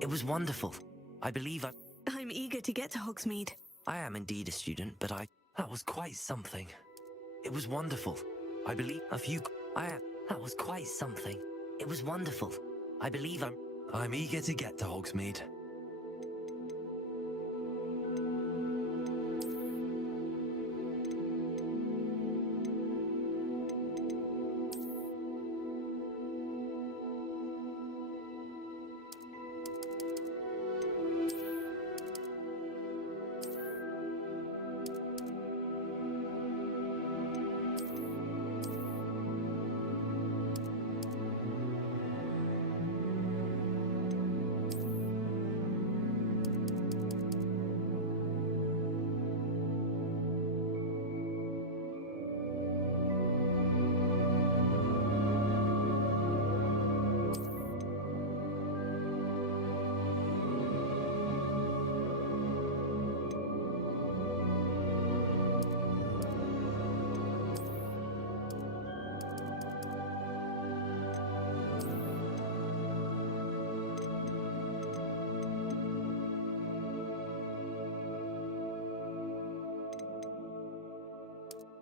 It was wonderful. I believe I'm eager to get to Hogsmeade. I am indeed a student, but that was quite something. It was wonderful. I believe that was quite something. It was wonderful. I believe I'm eager to get to Hogsmeade.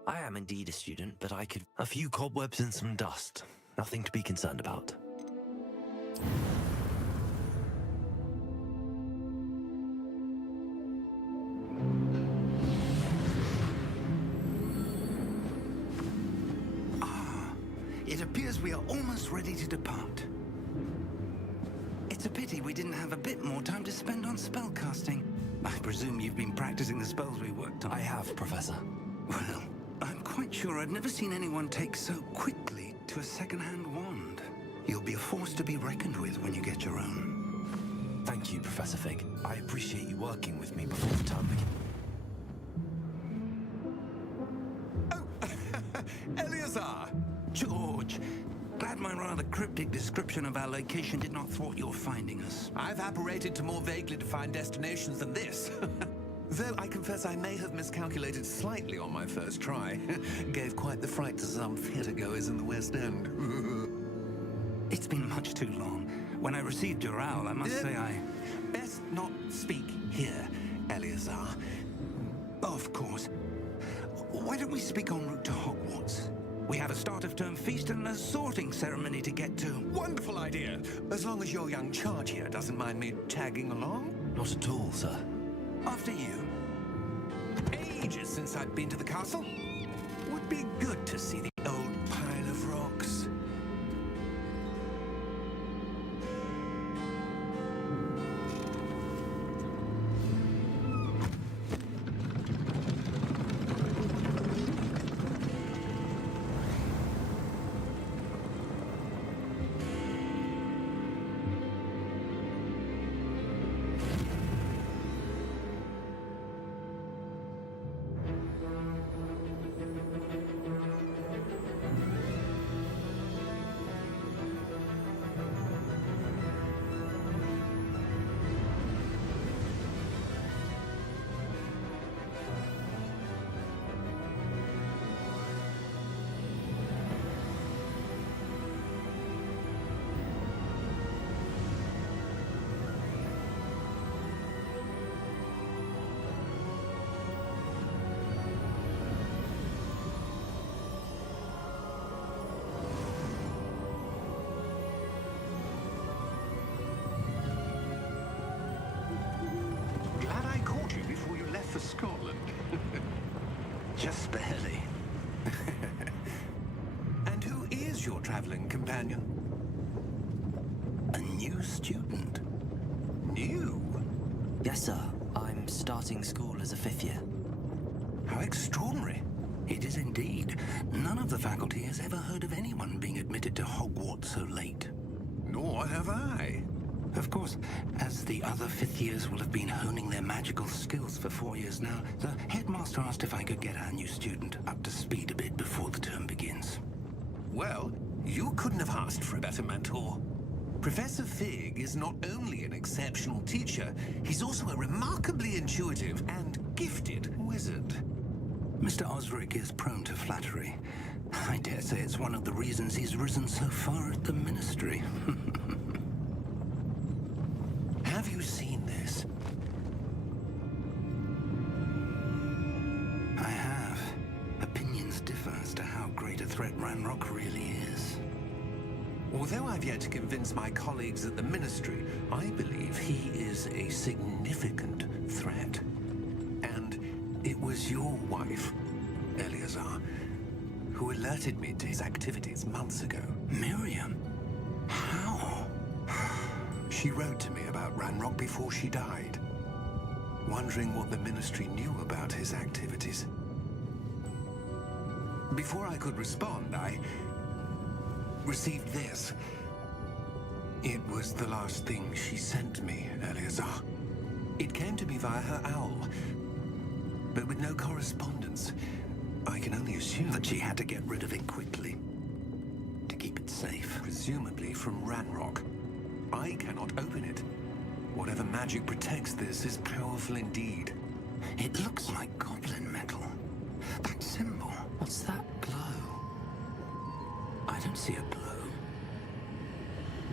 I am indeed a student, but I could... A few cobwebs and some dust. Nothing to be concerned about. It appears we are almost ready to depart. It's a pity we didn't have a bit more time to spend on spellcasting. I presume you've been practicing the spells we worked on. I have, Professor. Well, I'm quite sure I've never seen anyone take so quickly to a second-hand wand. You'll be a force to be reckoned with when you get your own. Thank you, Professor Fig. I appreciate you working with me before the term begins. Oh, Eleazar! George! Glad my rather cryptic description of our location did not thwart your finding us. I've apparated to more vaguely defined destinations than this. Though I confess I may have miscalculated slightly on my first try. Gave quite the fright to some theatre-goers in the West End. It's been much too long. When I received your owl, I must say I... Best not speak here, Eleazar. Of course. Why don't we speak en route to Hogwarts? We have a start-of-term feast and a sorting ceremony to get to. Wonderful idea! As long as your young charge here doesn't mind me tagging along. Not at all, sir. After you. Ages since I'd been to the castle. Would be good to see the old pile of rocks. For Scotland. Just barely. And who is your traveling companion? A new student. new? Yes, sir. I'm starting school as a 5th year. How extraordinary. It is indeed. None of the faculty has ever heard of anyone being admitted to Hogwarts so late. Nor have I. Of course, as the other 5th years will have been honing their magical skills for 4 years now, the headmaster asked if I could get our new student up to speed a bit before the term begins. Well, you couldn't have asked for a better mentor. Professor Fig is not only an exceptional teacher, he's also a remarkably intuitive and gifted wizard. Mr. Osric is prone to flattery. I dare say it's one of the reasons he's risen so far at the ministry. Have you seen this? I have. Opinions differ as to how great a threat Ranrock really is. Although I've yet to convince my colleagues at the Ministry, I believe he is a significant threat. And it was your wife, Eleazar, who alerted me to his activities months ago. Miriam? How? She wrote to me about Ranrock before she died, wondering what the Ministry knew about his activities. Before I could respond, I received this. It was the last thing she sent me, Eleazar. It came to me via her owl, but with no correspondence. I can only assume That she had to get rid of it quickly to keep it safe. presumably from Ranrock. I cannot open it. Whatever magic protects this is powerful indeed. It looks like goblin metal. That symbol. What's that glow? I don't see a glow.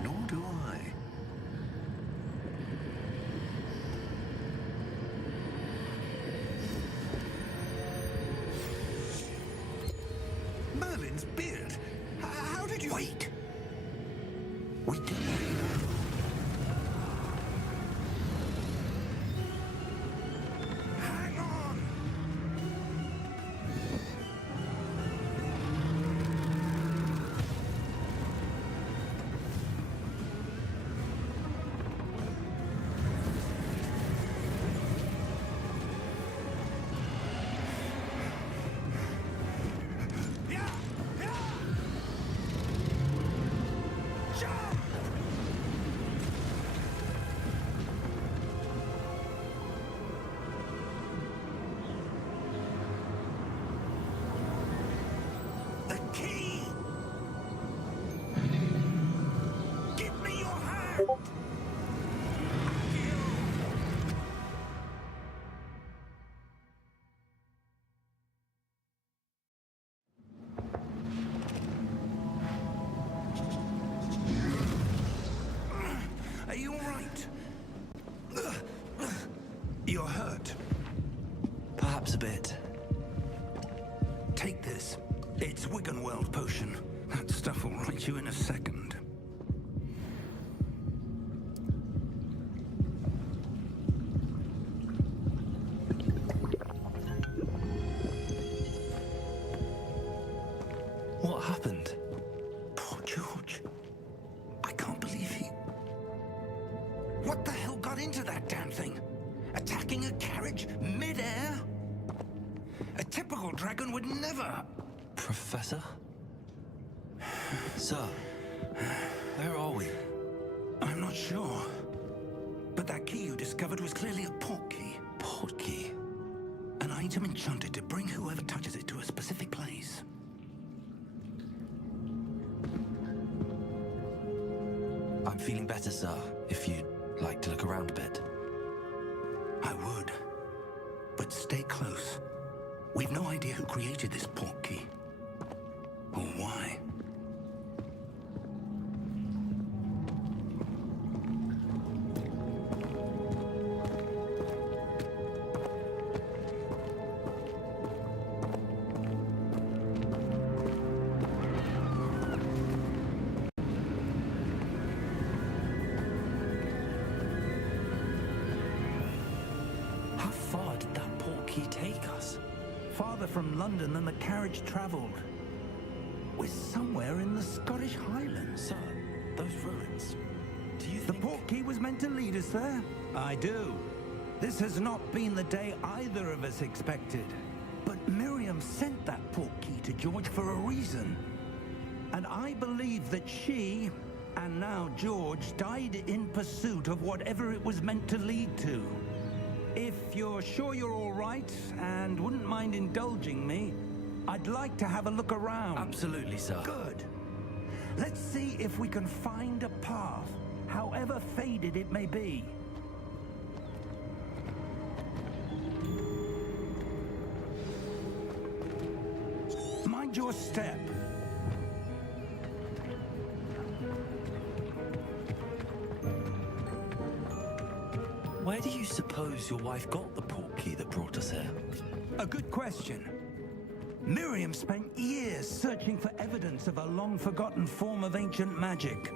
Nor do I. Merlin's beard. How did you... Wait. We did. Hang on! The key! Give me your hand! Are you all right? You're hurt. Perhaps a bit. Take this. It's Wiggenweld potion. That stuff will right you in a second. What happened? Poor George. I can't believe he... What the hell got into that damn thing? Attacking a carriage mid-air? A typical dragon would never... Professor? Sir, where are we? I'm not sure. But that key you discovered was clearly a portkey. Portkey? An item enchanted to bring whoever touches it to a specific place. I'm feeling better, sir, if you'd like to look around a bit. I would. But stay close. We've no idea who created this portkey. Or why. How far did that portkey take us? Farther from London than the carriage travelled. We're somewhere in the Scottish Highlands. Sir, those ruins. Do you The think... portkey was meant to lead us there? I do. This has not been the day either of us expected. But Miriam sent that portkey to George for a reason. And I believe that she, and now George, died in pursuit of whatever it was meant to lead to. If you're sure you're all right, and wouldn't mind indulging me, I'd like to have a look around. Absolutely, sir. Good. Let's see if we can find a path, however faded it may be. Mind your step. Where do you suppose your wife got the portkey that brought us here? A good question. Miriam spent years searching for evidence of a long-forgotten form of ancient magic.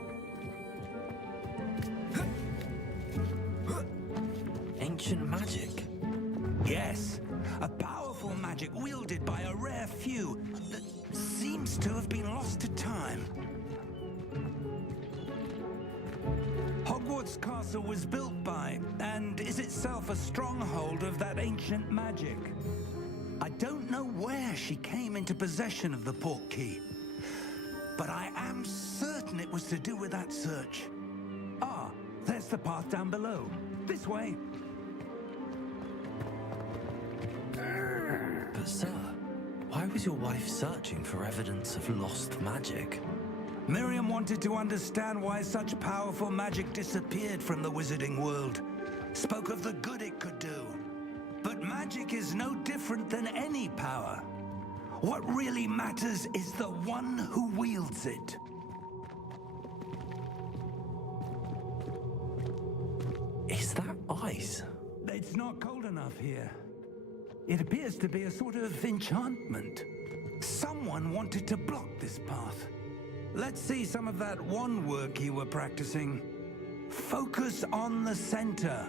Ancient magic? Yes, a powerful magic wielded by a rare few that seems to have been lost to time. Hogwarts Castle was built by, and is itself a stronghold of that ancient magic. I don't know where she came into possession of the portkey, but I am certain it was to do with that search. Ah, there's the path down below. This way. But sir, why was your wife searching for evidence of lost magic? Miriam wanted to understand why such powerful magic disappeared from the wizarding world. Spoke of the good it could do. But magic is no different than any power. What really matters is the one who wields it. Is that ice? It's not cold enough here. It appears to be a sort of enchantment. Someone wanted to block this path. Let's see some of that wand work you were practicing. Focus on the center.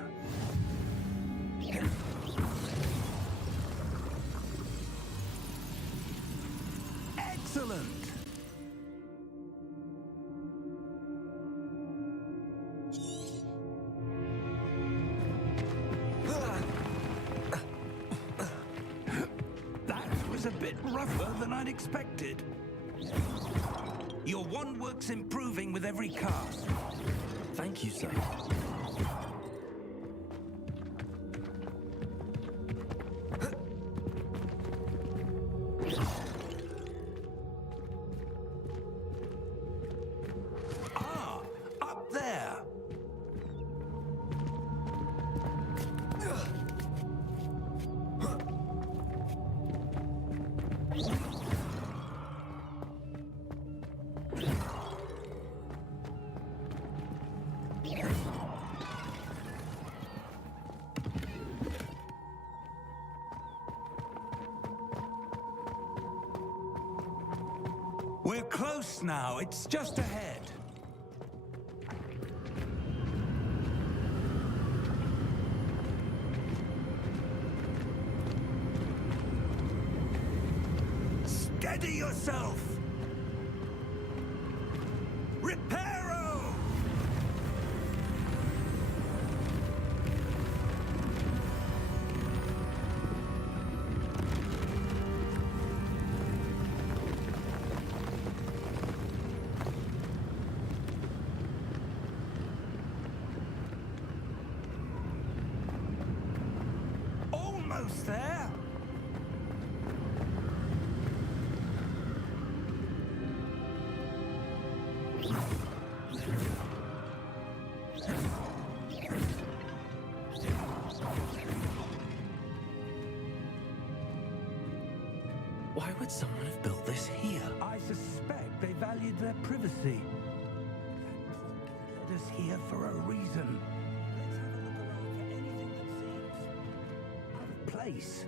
Excellent! That was a bit rougher than I'd expected. Your wand work's improving with every cast. Thank you, sir. Ah, up there. We're close now. It's just ahead. Steady yourself! Reparo! Almost there! Why would someone have built this here? I suspect they valued their privacy. That portkey led us here for a reason. Let's have a look around for anything that seems out of place.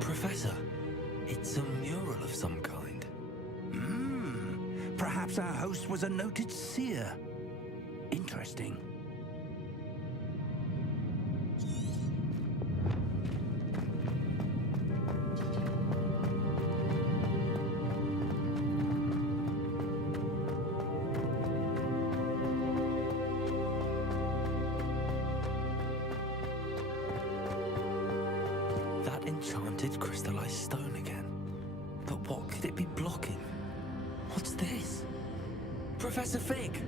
Professor, it's a mural of some kind. Hmm. Perhaps our host was a noted seer. Interesting. That enchanted crystallized stone again. But what could it be blocking? What's this? Professor Fig!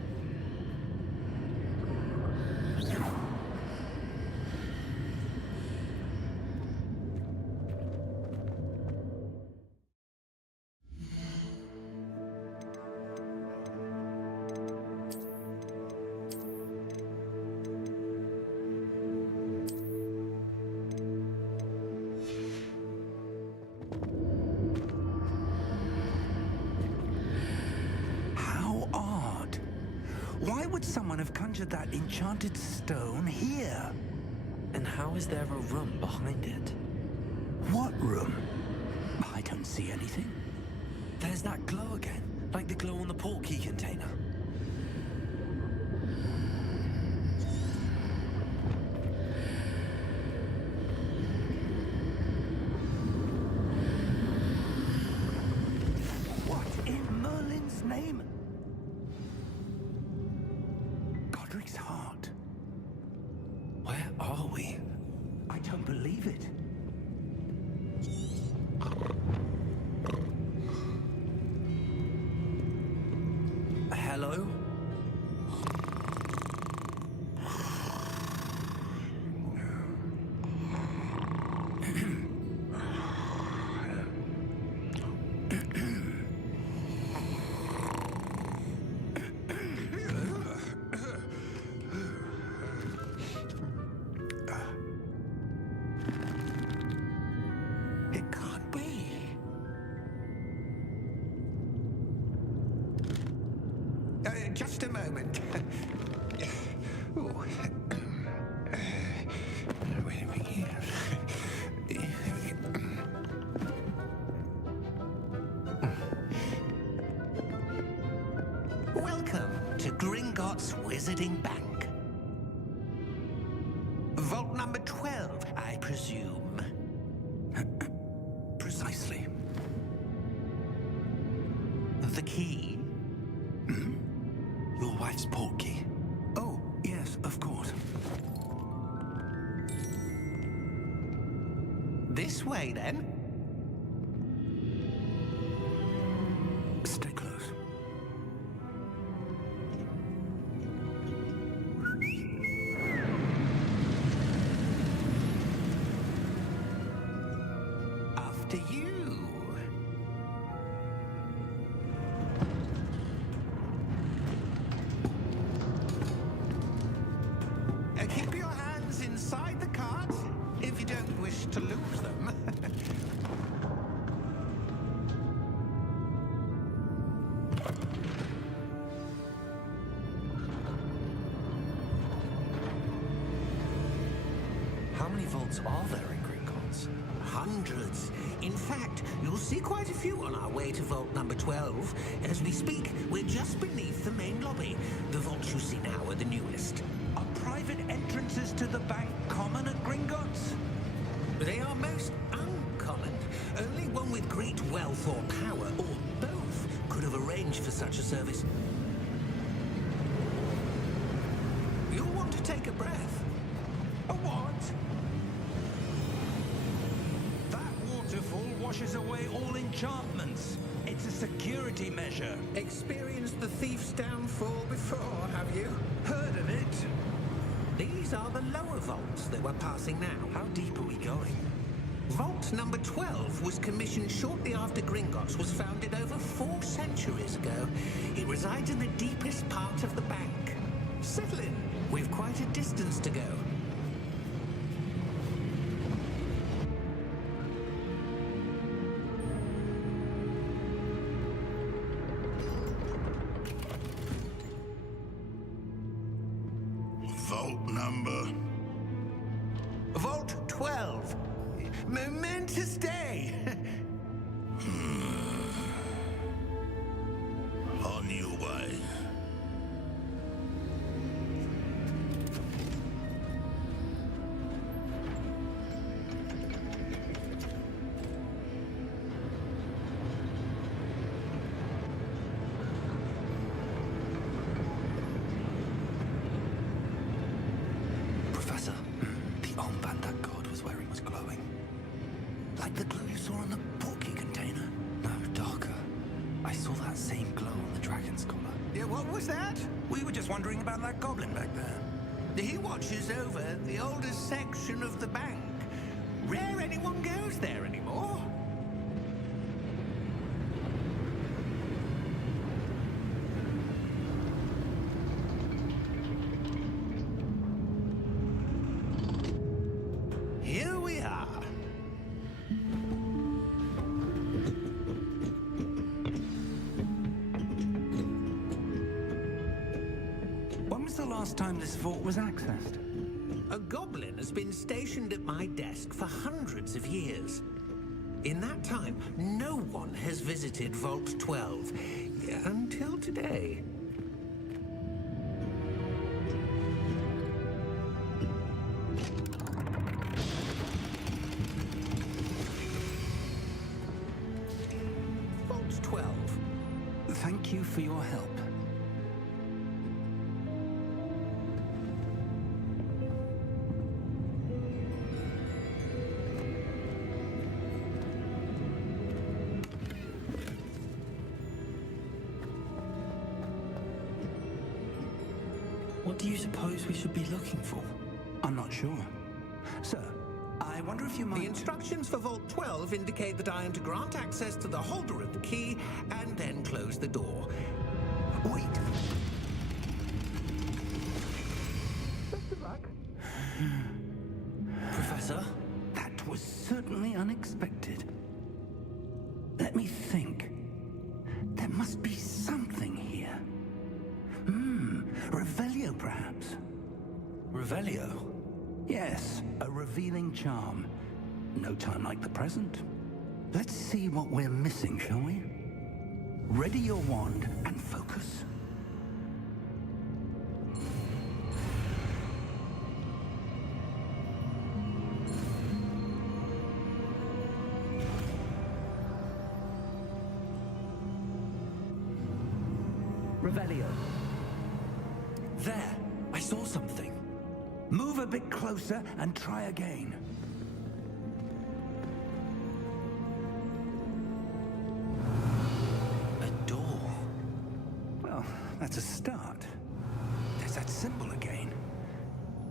How odd. Why would someone have conjured that enchanted stone here? And how is there a room behind it? What room? I don't see anything. There's that glow again, like the glow on the portkey container. What in Merlin's name? Godric's heart. Where are we? I don't believe it. Hello? It can't be. Just a moment. Ooh. Wait a minute. Welcome to Gringotts Wizarding Bank. Vault number 12, I presume. Precisely. The key? Your wife's portkey. Oh, yes, of course. This way, then. Stay close. After you. Keep your hands inside the cart if you don't wish to lose them. How many vaults are there in Gringotts? Hundreds. In fact, you'll see quite a few on our way to vault number 12. As we speak, we're just beneath the main lobby. The vaults you see now are the newest. Are private entrances to the bank common at Gringotts? They are most uncommon. Only one with great wealth or power, or both, could have arranged for such a service. You'll want to take a breath. A what? That waterfall washes away all enchantments. It's a security measure. Experienced the thief's downfall before, have you? Heard of it? These are the lower vaults that we're passing now. How deep are we going? Vault number 12 was commissioned shortly after Gringotts was founded over 4 centuries ago. It resides in the deepest part of the bank. Settle in. We've quite a distance to go. Vault number. Vault 12. Momentous day. same glow on the dragon's collar. Yeah, what was that? We were just wondering about that goblin back there. He watches over the oldest section of the bank. Rare anyone goes there anymore. Here we are. When was the last time this vault was accessed? A goblin has been stationed at my desk for hundreds of years. In that time, no one has visited Vault 12 until today. Vault 12. Thank you for your help. What do you suppose we should be looking for? I'm not sure. Sir, I wonder if you might... The instructions for Vault 12 indicate that I am to grant access to the holder of the key and then close the door. Wait! Professor? That was certainly unexpected. Let me think. There must be something here. Revelio, perhaps? Revelio? Yes, a revealing charm. No time like the present. Let's see what we're missing, shall we? Ready your wand and focus. Revelio. There! I saw something. Move a bit closer and try again. A door. Well, that's a start. There's that symbol again.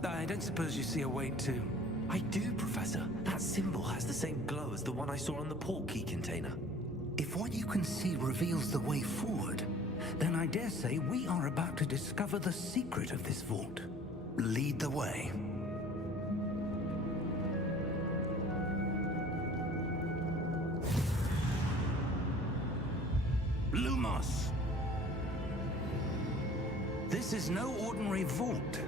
I don't suppose you see a way to... I do, Professor. That symbol has the same glow as the one I saw on the port key container. If what you can see reveals the way forward, then I dare say we are about to discover the secret of this vault. Lead the way. Lumos! This is no ordinary vault.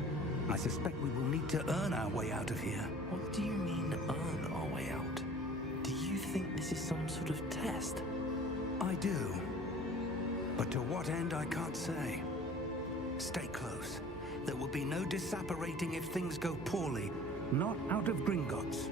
I suspect we will need to earn our way out of here. What do you mean, earn our way out? Do you think this is some sort of test? I do. But to what end, I can't say. Stay close. There will be no disapparating if things go poorly. Not out of Gringotts.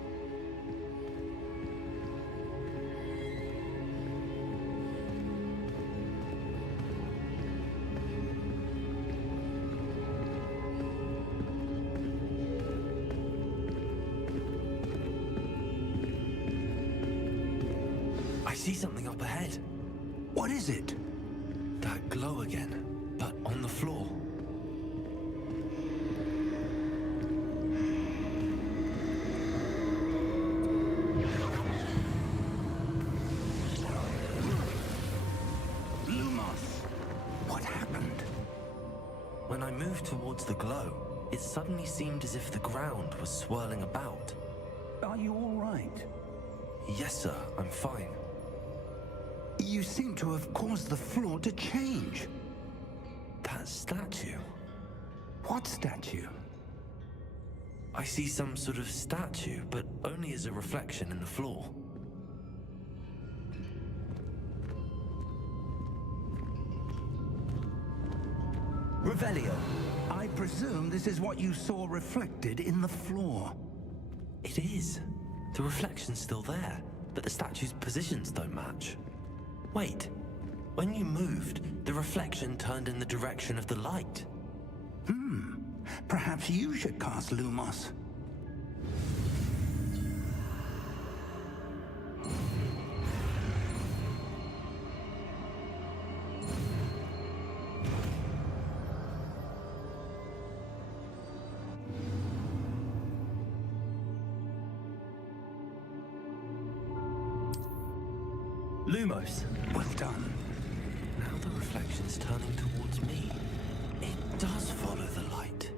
I see something up ahead. What is it? That glow again, but on the floor. Lumos! What happened? When I moved towards the glow, it suddenly seemed as if the ground was swirling about. Are you all right? Yes, sir, I'm fine. You seem to have caused the floor to change. That statue. What statue? I see some sort of statue, but only as a reflection in the floor. Revelio. I presume this is what you saw reflected in the floor. It is. The reflection's still there, but the statue's positions don't match. Wait. When you moved, the reflection turned in the direction of the light. Perhaps you should cast Lumos. Lumos. Well done. Now the reflection's turning towards me. It does follow the light.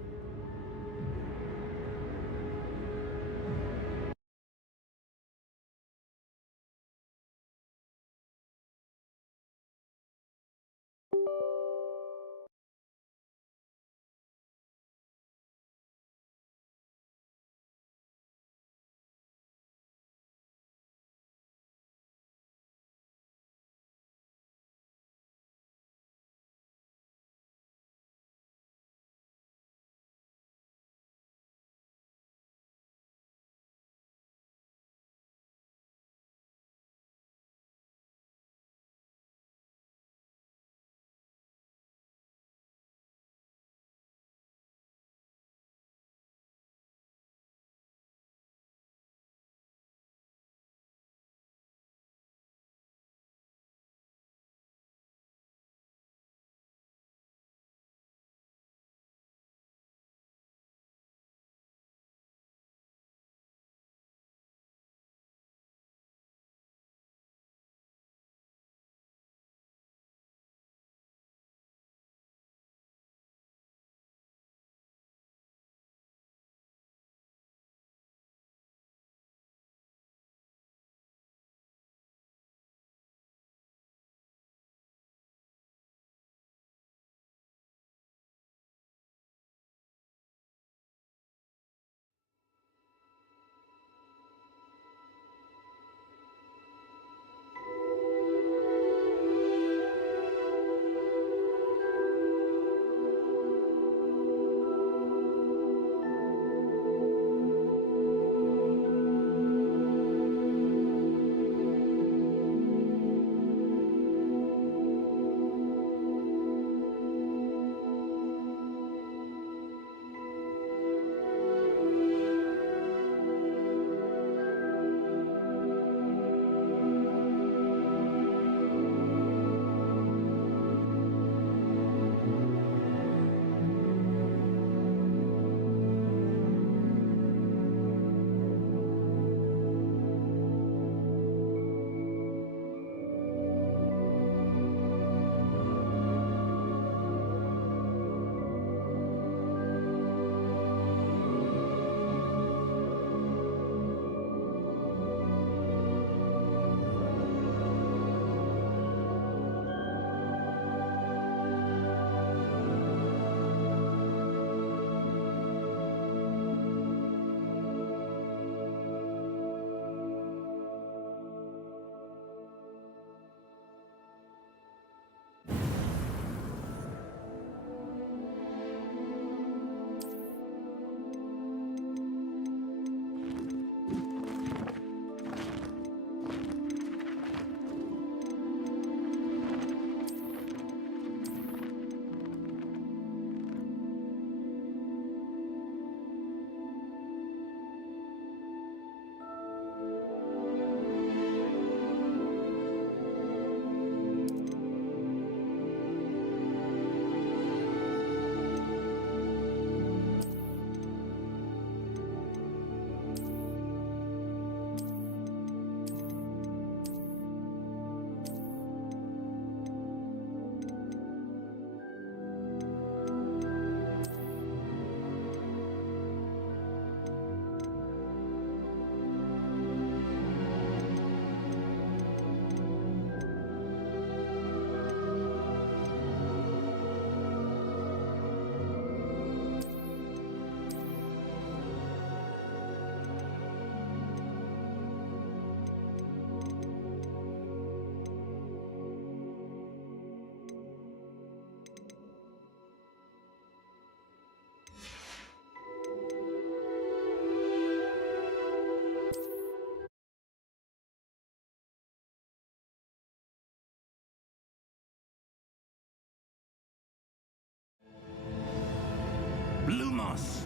Lumos!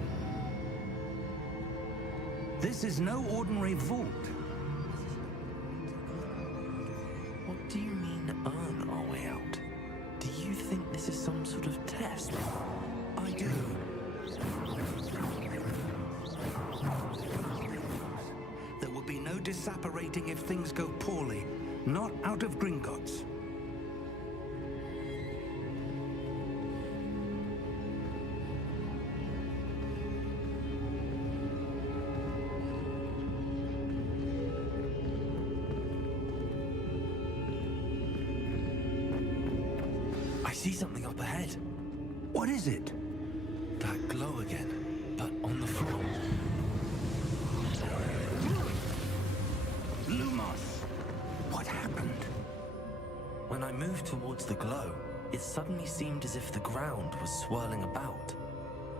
This is no ordinary vault. What do you mean, earn our way out? Do you think this is some sort of test? I do. There will be no disapparating if things go poorly. Not out of Gringotts. I see something up ahead. What is it? That glow again, but on the floor. Lumos! What happened? When I moved towards the glow, it suddenly seemed as if the ground was swirling about.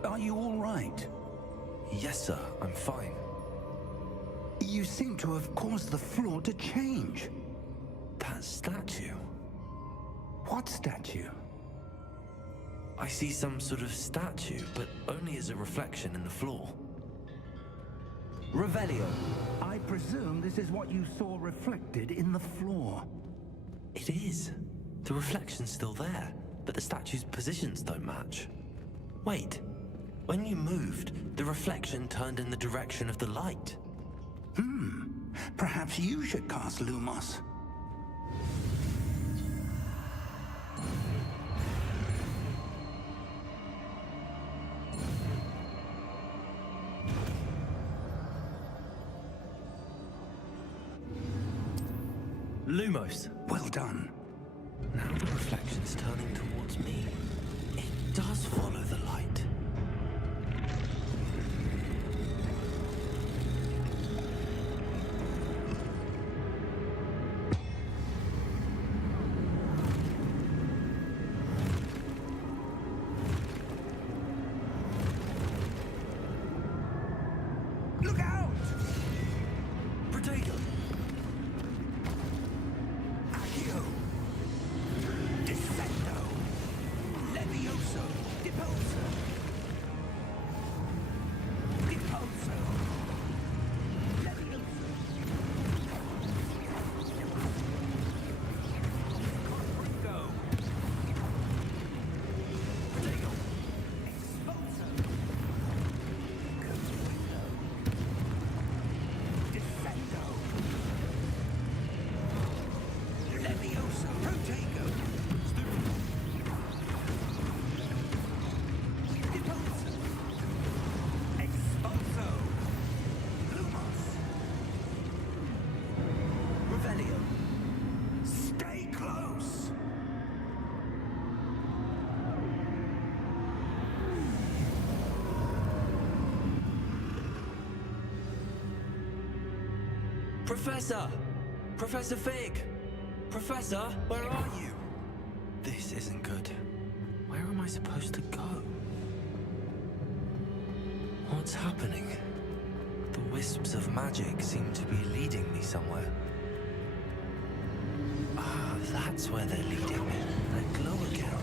Are you all right? Yes, sir, I'm fine. You seem to have caused the floor to change. That statue. What statue? I see some sort of statue, but only as a reflection in the floor. Revelio. I presume this is what you saw reflected in the floor. It is. The reflection's still there, but the statue's positions don't match. Wait. When you moved, the reflection turned in the direction of the light. Perhaps you should cast Lumos. Lumos. Well done. Now the reflection's turning towards me. It does follow the light. Look out! Protego! Accio! Descendo! Levioso! Deposo! Deposo! Levioso! Corrigo! Protego! Exposo! Consuelo! Descendo! Levioso! Protego! Deposo! Exposo! Lumos! Revelio! Stay close! Professor! Professor Fig! Professor, where are you? This isn't good. Where am I supposed to go? What's happening? The wisps of magic seem to be leading me somewhere. Ah, that's where they're leading me. That glow again.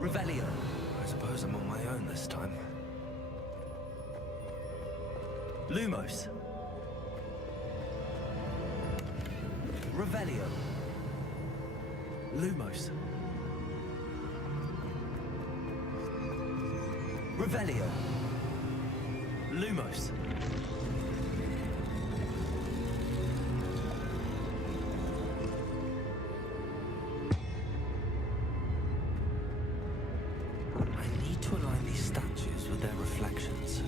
Revelio. I suppose I'm on my own this time. Lumos. Revelio. Lumos. Revelio. Lumos. I need to align these statues with their reflections.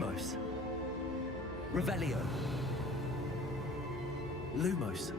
Lumos. Revelio. Lumos.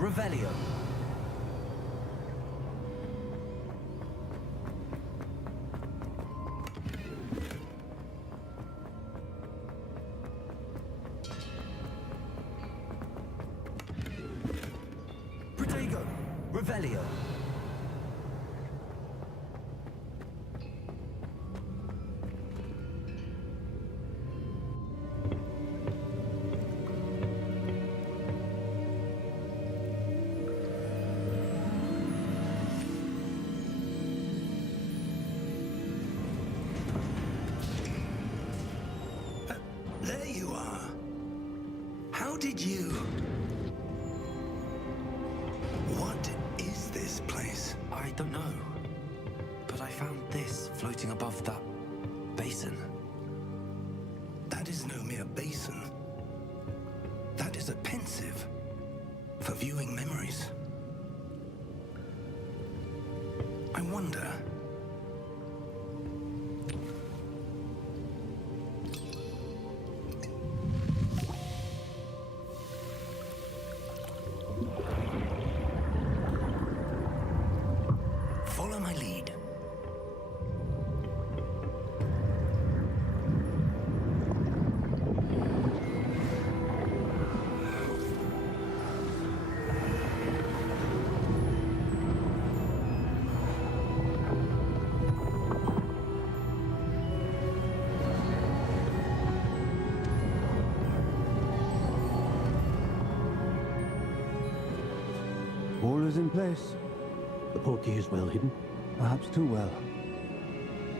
Revelio. Protego. Revelio. There you are. How did you... What is this place? I don't know. But I found this floating above that basin. That is no mere basin. That is a pensive for viewing memories. I wonder... Follow my lead. All is in place. The portkey is well hidden. Perhaps too well.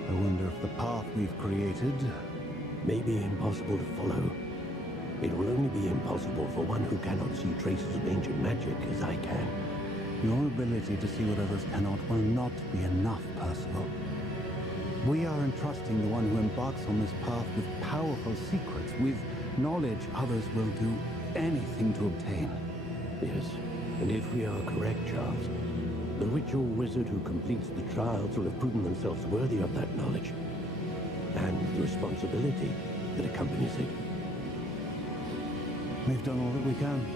I wonder if the path we've created... May be impossible to follow. It will only be impossible for one who cannot see traces of ancient magic as I can. Your ability to see what others cannot will not be enough, Percival. We are entrusting the one who embarks on this path with powerful secrets, with knowledge others will do anything to obtain. Yes, and if we are correct, Charles, the witch or wizard who completes the trials will have proven themselves worthy of that knowledge, and the responsibility that accompanies it. We've done all that we can.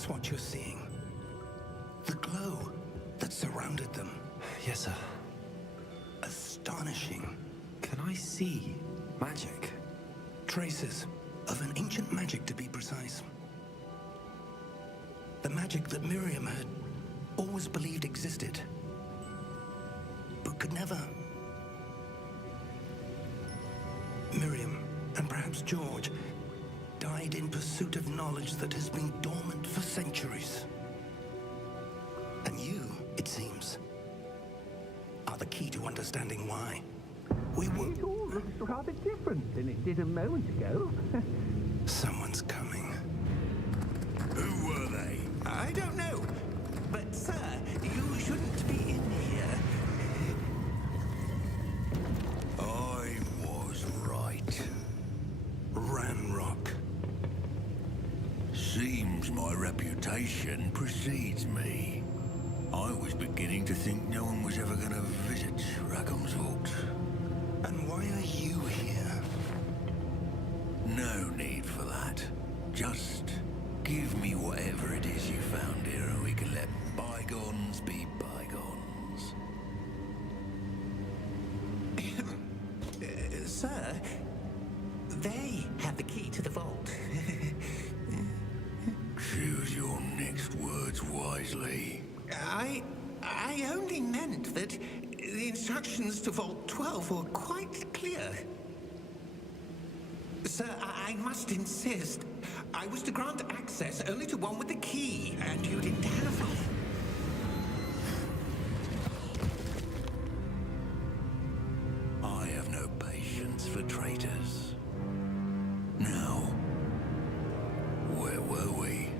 That's what you're seeing. The glow that surrounded them. Yes, sir. Astonishing. Can I see magic? Traces of an ancient magic, to be precise. The magic that Miriam had always believed existed, but could never. Miriam, and perhaps George, died in pursuit of knowledge that has been dormant for centuries. And you, it seems, are the key to understanding why. We were... It all looks rather different than it did a moment ago. Someone's coming. Who were they? I don't know. But, sir, you shouldn't be in here. I was right. Ranrock. Seems my reputation precedes me. I was beginning to think no one was ever going to visit Rackham's vault. And why are you here? No need for that. Just give me whatever it is you found here and we can let bygones be bygones. Sir, they have the key to the vault. Choose your next words wisely. I only meant that the instructions to Vault 12 were quite clear. Sir, I must insist. I was to grant access only to one with the key, and you didn't have one. I have no patience for traitors. Now, where were we?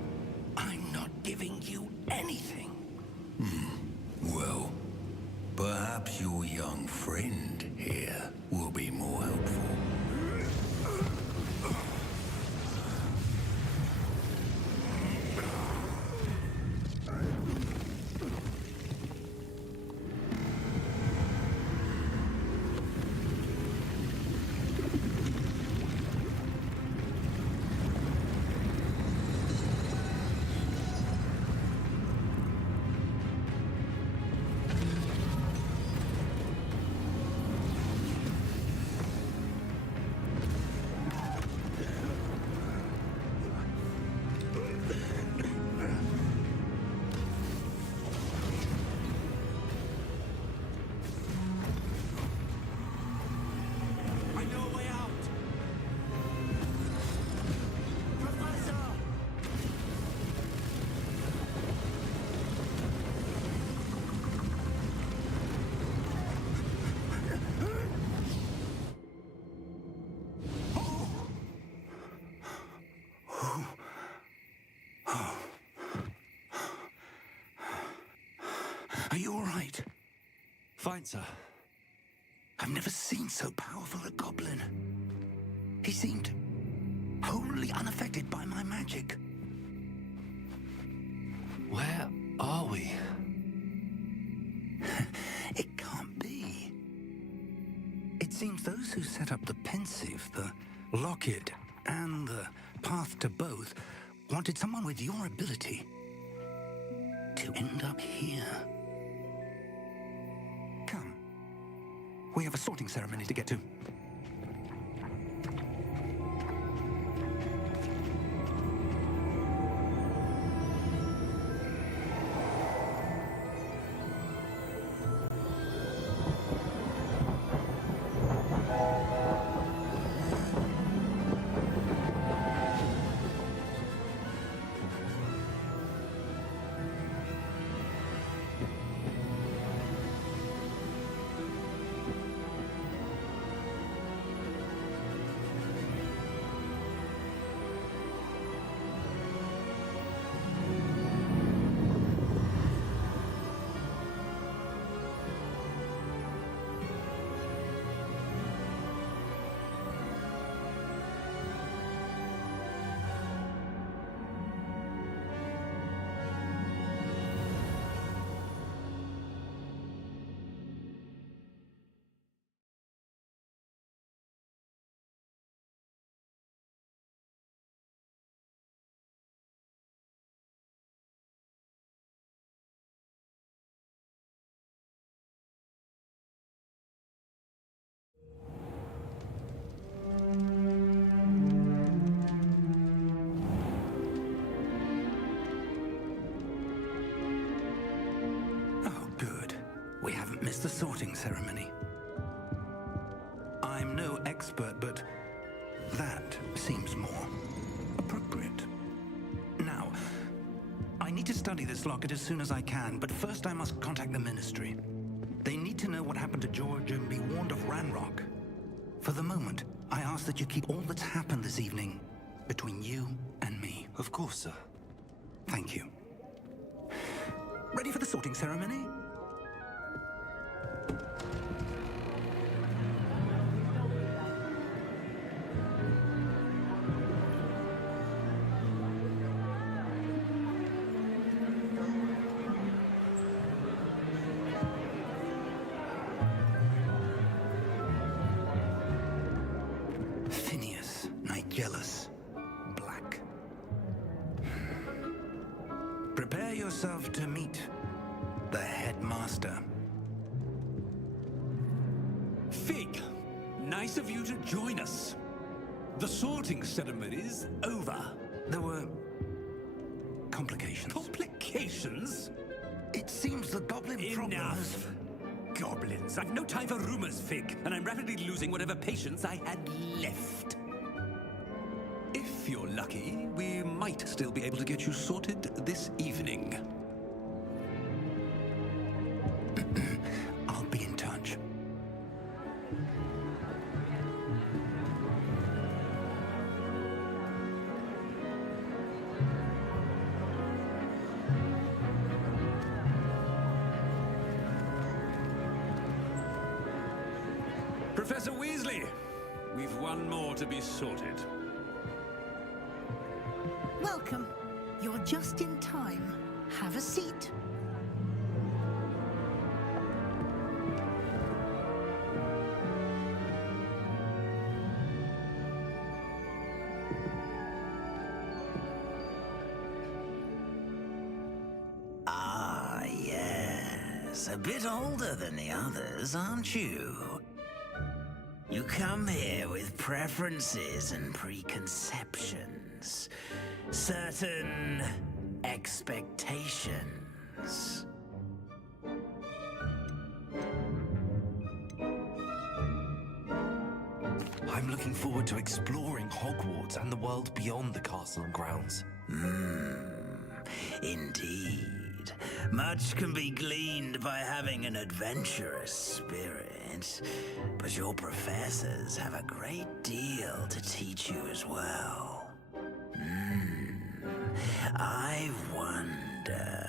I'm not giving you anything. Well, perhaps your young friend here will be more helpful. Are you all right? Fine, sir. I've never seen so powerful a goblin. He seemed wholly unaffected by my magic. Where are we? It can't be. It seems those who set up the pensive, the locket, and the path to both wanted someone with your ability to end up here. Come. We have a sorting ceremony to get to. It's the sorting ceremony. I'm no expert, but that seems more appropriate. Now, I need to study this locket as soon as I can, but first I must contact the Ministry. They need to know what happened to George and be warned of Ranrock. For the moment, I ask that you keep all that's happened this evening between you and me. Of course, sir. Thank you. Ready for the sorting ceremony? Black. Prepare yourself to meet the headmaster. Fig, nice of you to join us. The sorting ceremony's over. There were complications. Complications? It seems the goblin problem has... Enough! Goblins. I've no time for rumors, Fig, and I'm rapidly losing whatever patience I had left. If you're lucky, we might still be able to get you sorted this evening. I'll be in touch. Professor Weasley, we've one more to be sorted. Welcome. You're just in time. Have a seat. Ah, yes. A bit older than the others, aren't you? You come here with preferences and preconceptions. Certain expectations. I'm looking forward to exploring Hogwarts and the world beyond the castle and grounds. Indeed. Much can be gleaned by having an adventurous spirit, but your professors have a great deal to teach you as well. I wonder...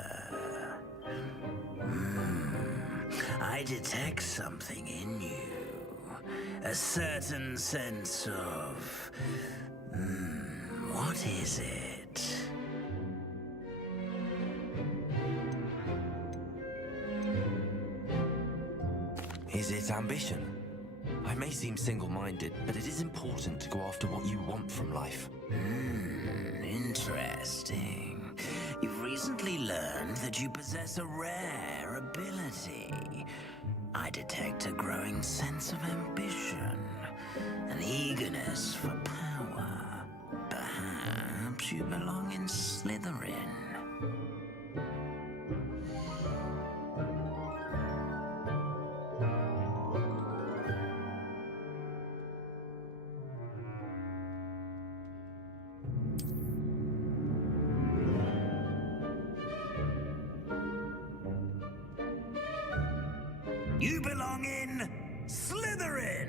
I detect something in you. A certain sense of... what is it? Is it ambition? I may seem single-minded, but it is important to go after what you want from life. Interesting. You've recently learned that you possess a rare ability. I detect a growing sense of ambition, an eagerness for power. Perhaps you belong in Slytherin. You belong in Slytherin!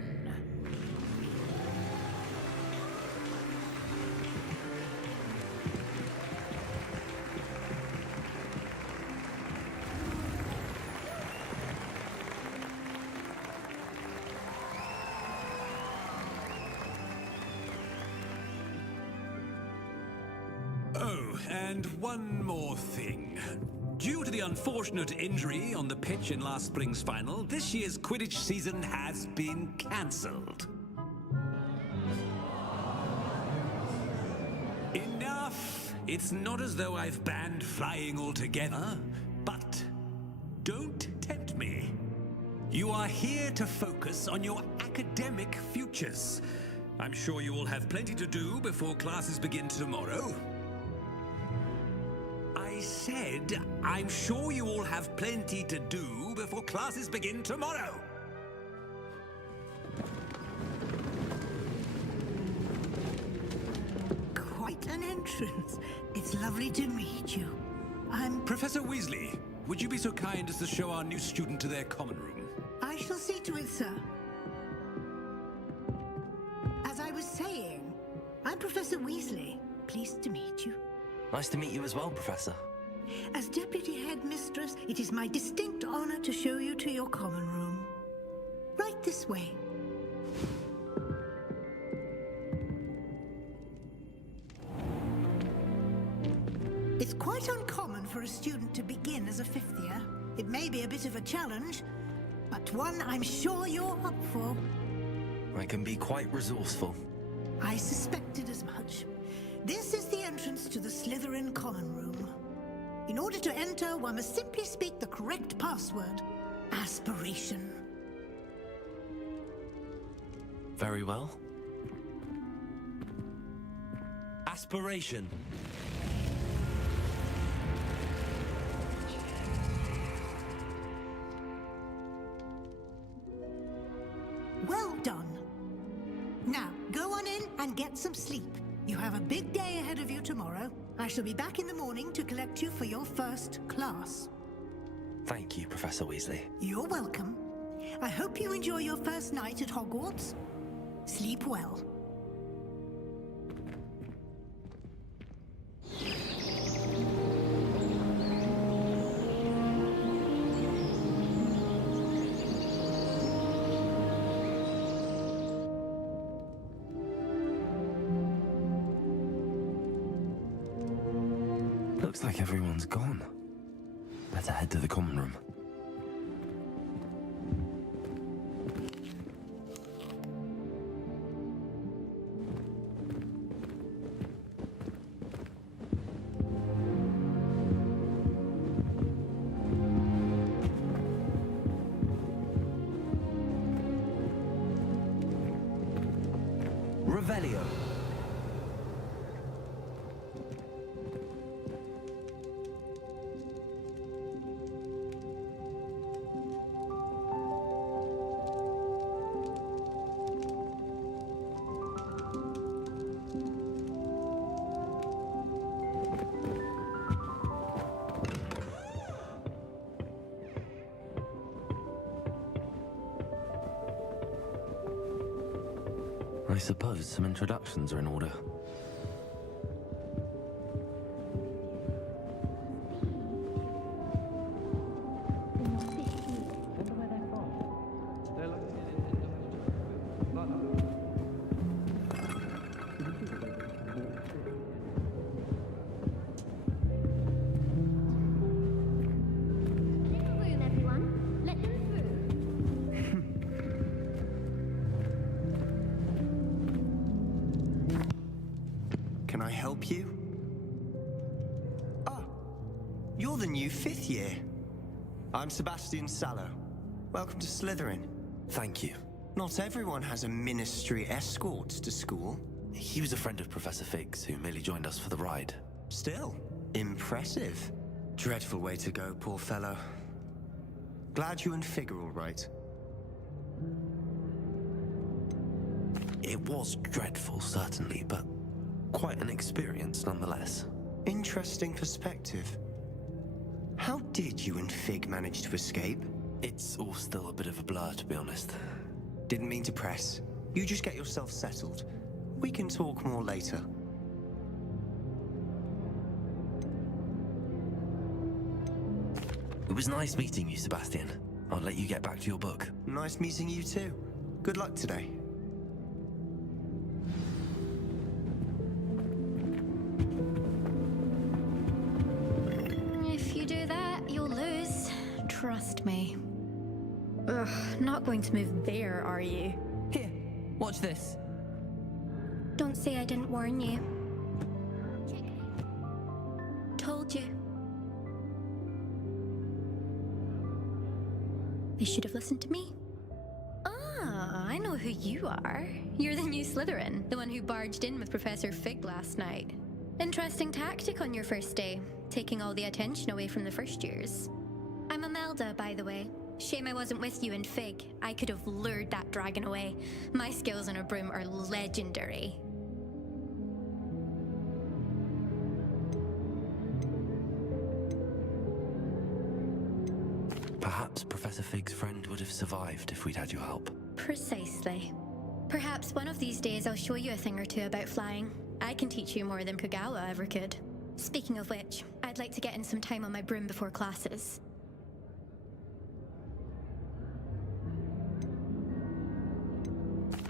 Oh, and one more thing. Due to the unfortunate injury on the pitch in last spring's final, this year's Quidditch season has been cancelled. Enough! It's not as though I've banned flying altogether, but don't tempt me. You are here to focus on your academic futures. I'm sure you will have plenty to do before classes begin tomorrow. I said, I'm sure you all have plenty to do before classes begin tomorrow. Quite an entrance. It's lovely to meet you. I'm... Professor Weasley, would you be so kind as to show our new student to their common room? I shall see to it, sir. As I was saying, I'm Professor Weasley. Pleased to meet you. Nice to meet you as well, Professor. As Deputy Headmistress, it is my distinct honor to show you to your common room. Right this way. It's quite uncommon for a student to begin as a fifth year. It may be a bit of a challenge, but one I'm sure you're up for. I can be quite resourceful. I suspected as much. This is the entrance to the Slytherin common room. In order to enter, one must simply speak the correct password. Aspiration. Very well. Aspiration. Well done. Now, go on in and get some sleep. You have a big day ahead of you tomorrow. I shall be back in the morning to collect you for your first class. Thank you, Professor Weasley. You're welcome. I hope you enjoy your first night at Hogwarts. Sleep well. Looks like everyone's gone. Better head to the common room. Revelio. I suppose some introductions are in order. Can I help you? Ah, you're the new fifth year. I'm Sebastian Sallow. Welcome to Slytherin. Thank you. Not everyone has a ministry escort to school. He was a friend of Professor Fig's who merely joined us for the ride. Still, impressive. Dreadful way to go, poor fellow. Glad you and Fig are all right. It was dreadful, certainly, but quite an experience nonetheless. Interesting perspective. How did you and Fig manage to escape? It's all still a bit of a blur, to be honest. Didn't mean to press. You just get yourself settled. We can talk more later. It was nice meeting you, Sebastian. I'll let you get back to your book. Nice meeting you too. Good luck today. If you do that, you'll lose. Trust me. Ugh, not going to move there, are you? Here, watch this. Don't say I didn't warn you. Told you. They should have listened to me. Ah, I know who you are. You're the new Slytherin, the one who barged in with Professor Fig last night. Interesting tactic on your first day, taking all the attention away from the first years. I'm Imelda, by the way. Shame I wasn't with you in Fig. I could have lured that dragon away. My skills on a broom are legendary. Perhaps Professor Fig's friend would have survived if we'd had your help. Precisely. Perhaps one of these days I'll show you a thing or two about flying. I can teach you more than Kogawa ever could. Speaking of which, I'd like to get in some time on my broom before classes.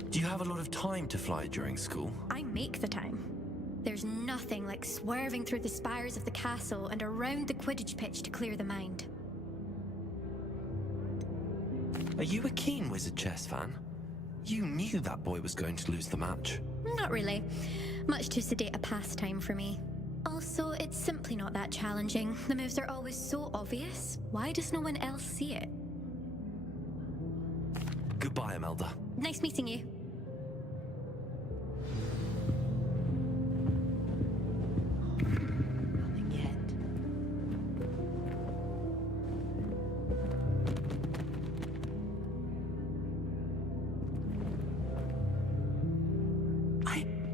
Do you have a lot of time to fly during school? I make the time. There's nothing like swerving through the spires of the castle and around the Quidditch pitch to clear the mind. Are you a keen Wizard chess fan? You knew that boy was going to lose the match. Not really. Much too sedate a pastime for me. Also, it's simply not that challenging. The moves are always so obvious. Why does no one else see it? Goodbye, Imelda. Nice meeting you. Nothing yet.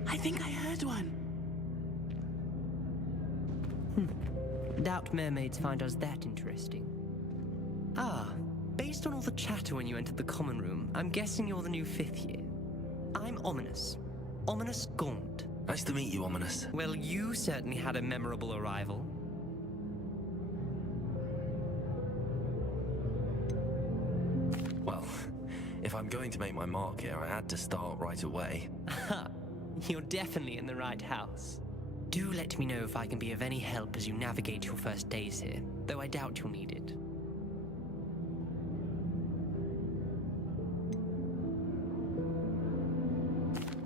I think I heard one. Doubt mermaids find us that interesting. Ah, based on all the chatter when you entered the common room, I'm guessing you're the new 5th year. I'm Ominous. Ominous Gaunt. Nice to meet you, Ominous. Well, you certainly had a memorable arrival. Well, if I'm going to make my mark here, I had to start right away. Aha, you're definitely in the right house. Do let me know if I can be of any help as you navigate your first days here, though I doubt you'll need it.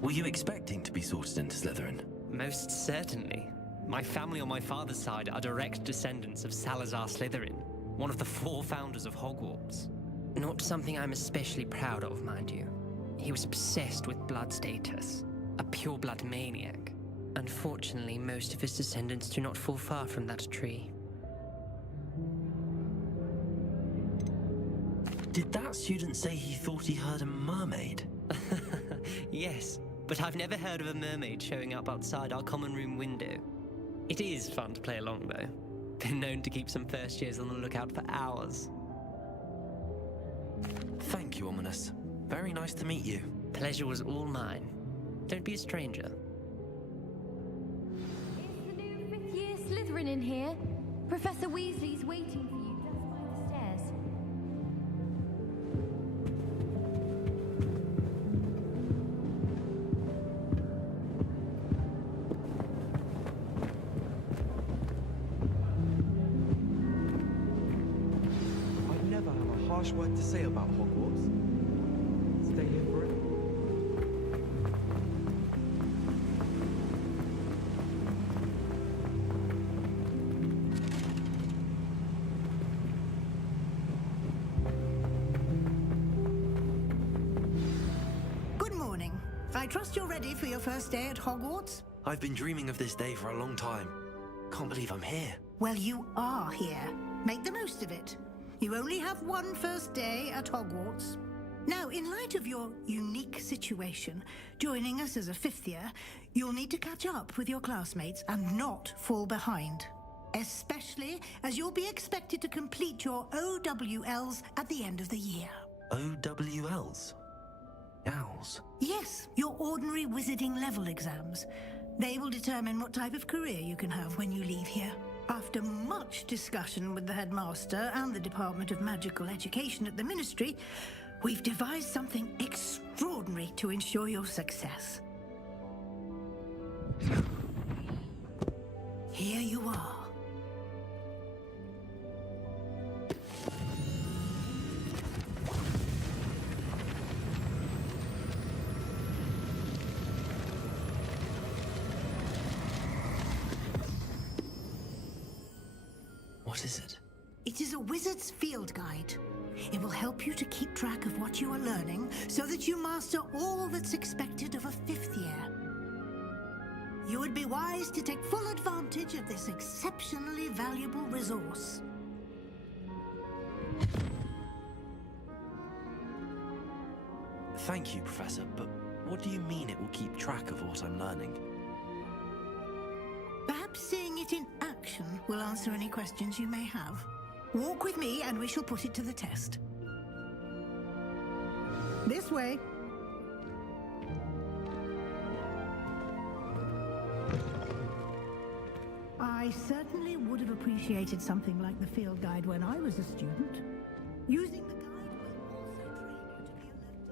Were you expecting to be sorted into Slytherin? Most certainly. My family on my father's side are direct descendants of Salazar Slytherin, one of the 4 founders of Hogwarts. Not something I'm especially proud of, mind you. He was obsessed with blood status, a pure-blood maniac. Unfortunately, most of his descendants do not fall far from that tree. Did that student say he thought he heard a mermaid? Yes, but I've never heard of a mermaid showing up outside our common room window. It is fun to play along, though. Been known to keep some first years on the lookout for hours. Thank you, Ominous. Very nice to meet you. Pleasure was all mine. Don't be a stranger. Is the new 5th year Slytherin in here? Professor Weasley's waiting for you just by the stairs. I'd never have a harsh word to say about Hogwarts. Stay here for it. Good morning. I trust you're ready for your first day at Hogwarts? I've been dreaming of this day for a long time. Can't believe I'm here. Well, you are here. Make the most of it. You only have one first day at Hogwarts. Now, in light of your unique situation, joining us as a 5th year, you'll need to catch up with your classmates and not fall behind. Especially as you'll be expected to complete your OWLs at the end of the year. OWLs? Owls? Yes, your ordinary wizarding level exams. They will determine what type of career you can have when you leave here. After much discussion with the headmaster and the Department of Magical Education at the Ministry, we've devised something extraordinary to ensure your success. Here you are. What is it? It is a wizard's field guide. It will help you to keep track of what you are learning so that you master all that's expected of a 5th year. You would be wise to take full advantage of this exceptionally valuable resource. Thank you, Professor, but what do you mean it will keep track of what I'm learning? Perhaps seeing it in action will answer any questions you may have. Walk with me and we shall put it to the test. This way. I certainly would have appreciated something like the field guide when I was a student. Using the guide will also train you to be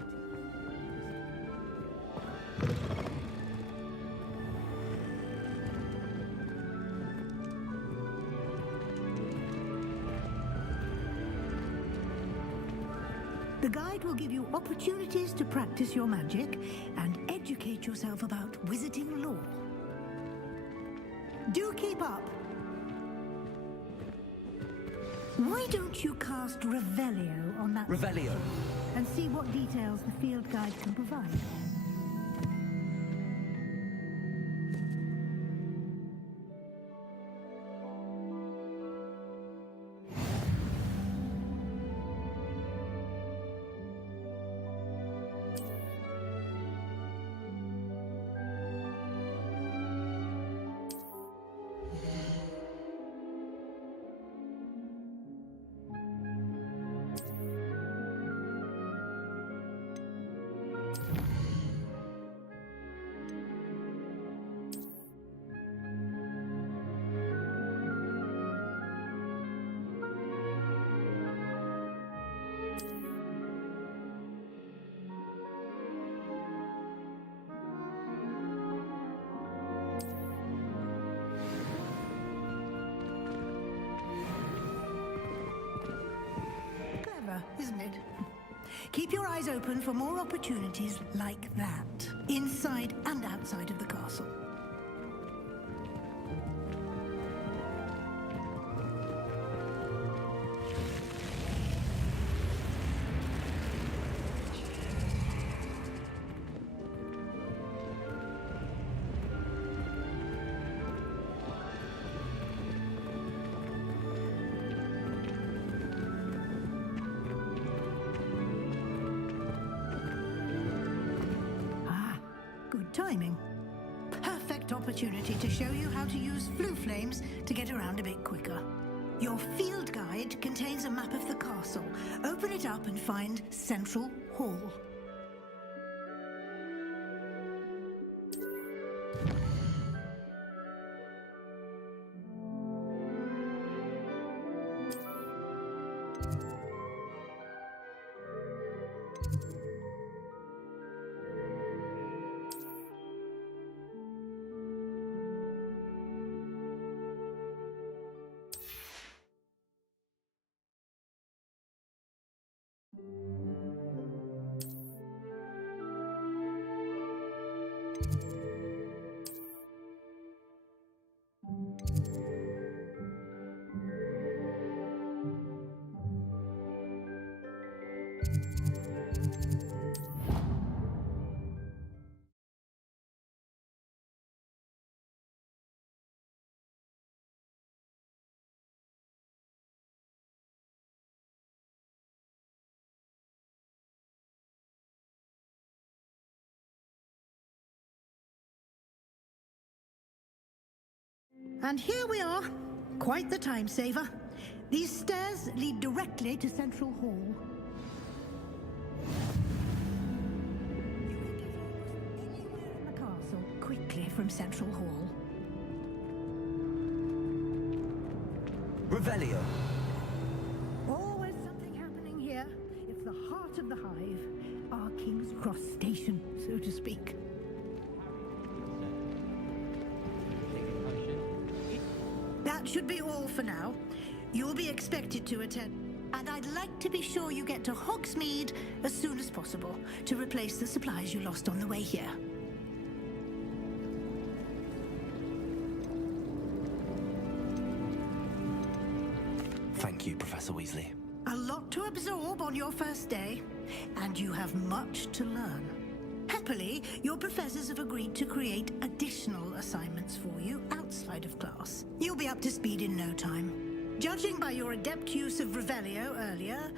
The guide will give you opportunities to practice your magic and educate yourself about wizarding lore. Do keep up. Why don't you cast Revelio on that... Revelio? And see what details the field guide can provide. Isn't it? Keep your eyes open for more opportunities like that, inside and outside of the castle. Timing. Perfect opportunity to show you how to use flue flames to get around a bit quicker. Your field guide contains a map of the castle. Open it up and find Central Hall. And here we are. Quite the time saver. These stairs lead directly to Central Hall. You can get almost anywhere in the castle quickly from Central Hall. Revelio. Always something happening here. It's the heart of the hive. Our King's Cross station, so to speak. That should be all for now. You'll be expected to attend. And I'd like to be sure you get to Hogsmeade as soon as possible to replace the supplies you lost on the way here. Thank you, Professor Weasley. A lot to absorb on your first day, and you have much to learn. Happily, your professors have agreed to create additional assignments for you outside of class. You'll be up to speed in no time. Judging by your adept use of Revelio earlier,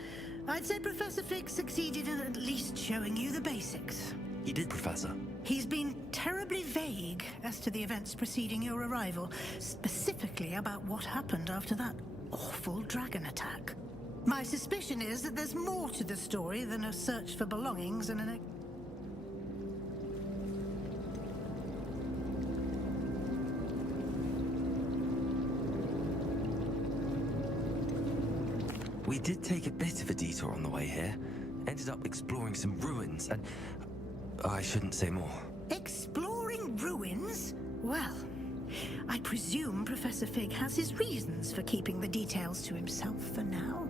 I'd say Professor Fig succeeded in at least showing you the basics. He did, Professor. He's been terribly vague as to the events preceding your arrival, specifically about what happened after that awful dragon attack. My suspicion is that there's more to the story than a search for belongings and an... We did take a bit of a detour on the way here. Ended up exploring some ruins and... I shouldn't say more. Exploring ruins? Well, I presume Professor Fig has his reasons for keeping the details to himself for now.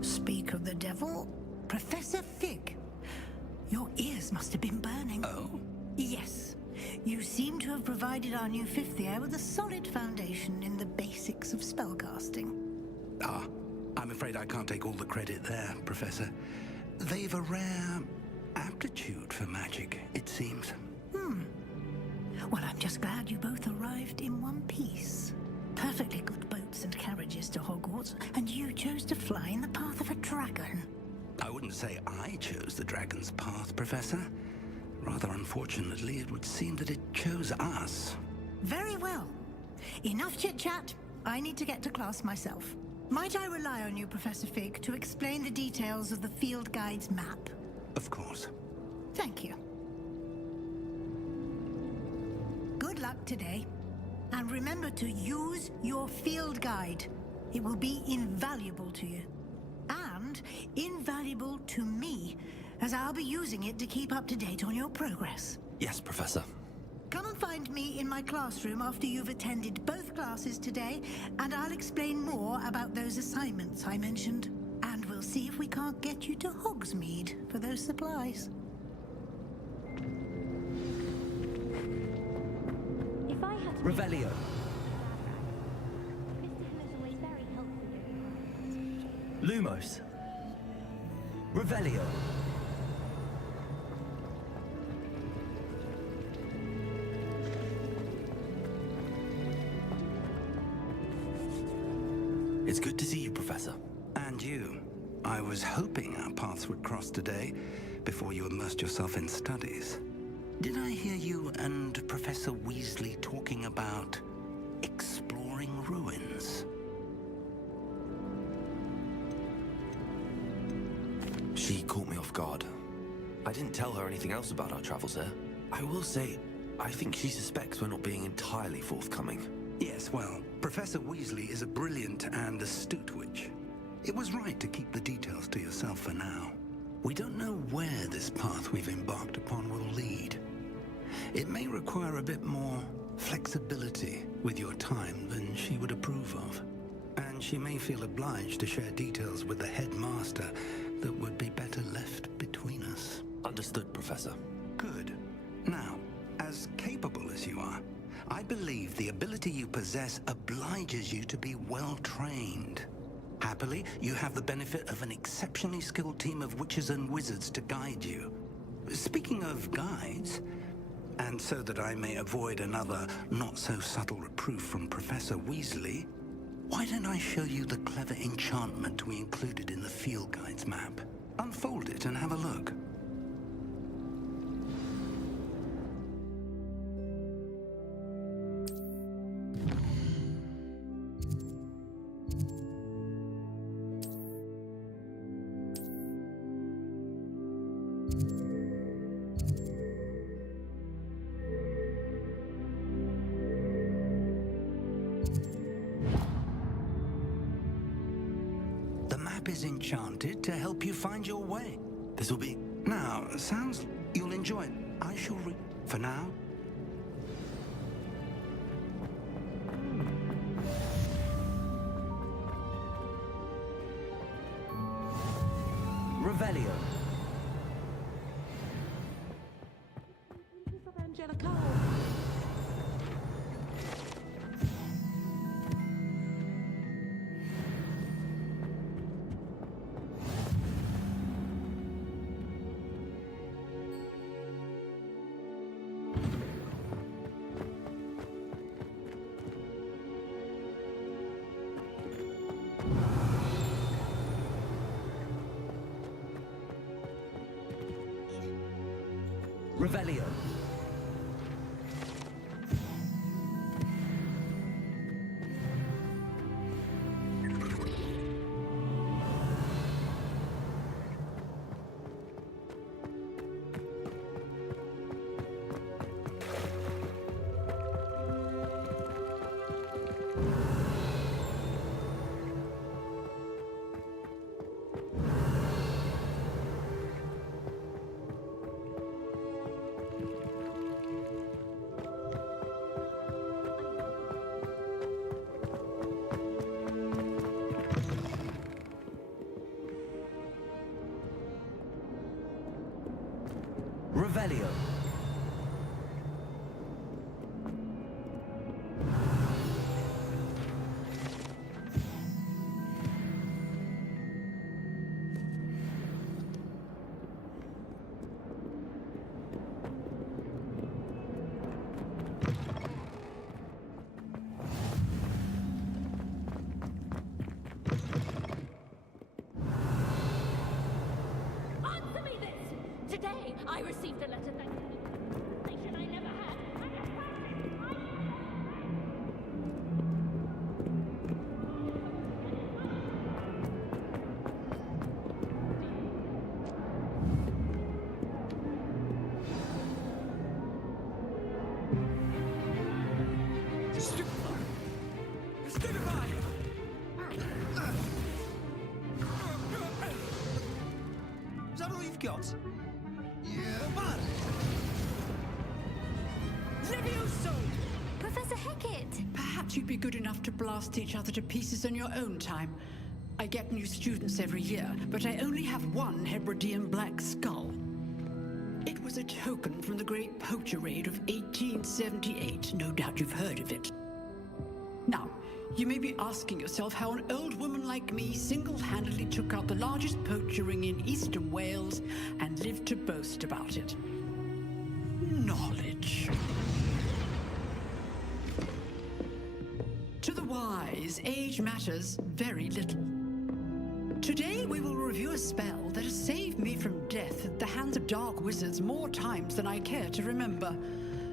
Speak of the devil, Professor Fig. Your ears must have been burning. Oh? Yes. You seem to have provided our new fifth year with a solid foundation in the basics of spellcasting. Ah, I'm afraid I can't take all the credit there, Professor. They've a rare aptitude for magic, it seems. Well, I'm just glad you both arrived in one piece. Perfectly good boats and carriages to Hogwarts, and you chose to fly in the path of a dragon. I wouldn't say I chose the dragon's path, Professor. Rather unfortunately, it would seem that it chose us. Very well. Enough chit-chat. I need to get to class myself. Might I rely on you, Professor Fig, to explain the details of the field guide's map? Of course. Thank you. Good luck today. And remember to use your field guide. It will be invaluable to you. And invaluable to me, as I'll be using it to keep up to date on your progress. Yes, Professor. Come and find me in my classroom after you've attended both classes today, and I'll explain more about those assignments I mentioned. And we'll see if we can't get you to Hogsmeade for those supplies. If I had to... Revelio. Mr. Hill is always very helpful. Lumos. Revelio. It's good to see you, Professor. And you. I was hoping our paths would cross today, before you immersed yourself in studies. Did I hear you and Professor Weasley talking about exploring ruins? She caught me off guard. I didn't tell her anything else about our travels there. I will say, I think she suspects we're not being entirely forthcoming. Yes, well, Professor Weasley is a brilliant and astute witch. It was right to keep the details to yourself for now. We don't know where this path we've embarked upon will lead. It may require a bit more flexibility with your time than she would approve of. And she may feel obliged to share details with the headmaster that would be better left between us. Understood, Professor. Good. Now, as capable as you are, I believe the ability you possess obliges you to be well trained. Happily, you have the benefit of an exceptionally skilled team of witches and wizards to guide you. Speaking of guides, and so that I may avoid another not-so-subtle reproof from Professor Weasley, why don't I show you the clever enchantment we included in the field guide's map? Unfold it and have a look. Is enchanted to help you find your way. This will be... Now, sounds you'll enjoy it. I shall for now. Revelio. Revelio. Revelio. Answer me this! Today, I received a letter thanking me for information I never had. Is that all you've got? Levioso! Professor Hecat! Perhaps you'd be good enough to blast each other to pieces in your own time. I get new students every year, but I only have one Hebridean black skull. It was a token from the Great Poacher Raid of 1878. No doubt you've heard of it. Now, you may be asking yourself how an old woman like me single-handedly took out the largest poacher ring in eastern Wales and lived to boast about it. Knowledge. To the wise, age matters very little. Today we will review a spell that has saved me from death at the hands of dark wizards more times than I care to remember.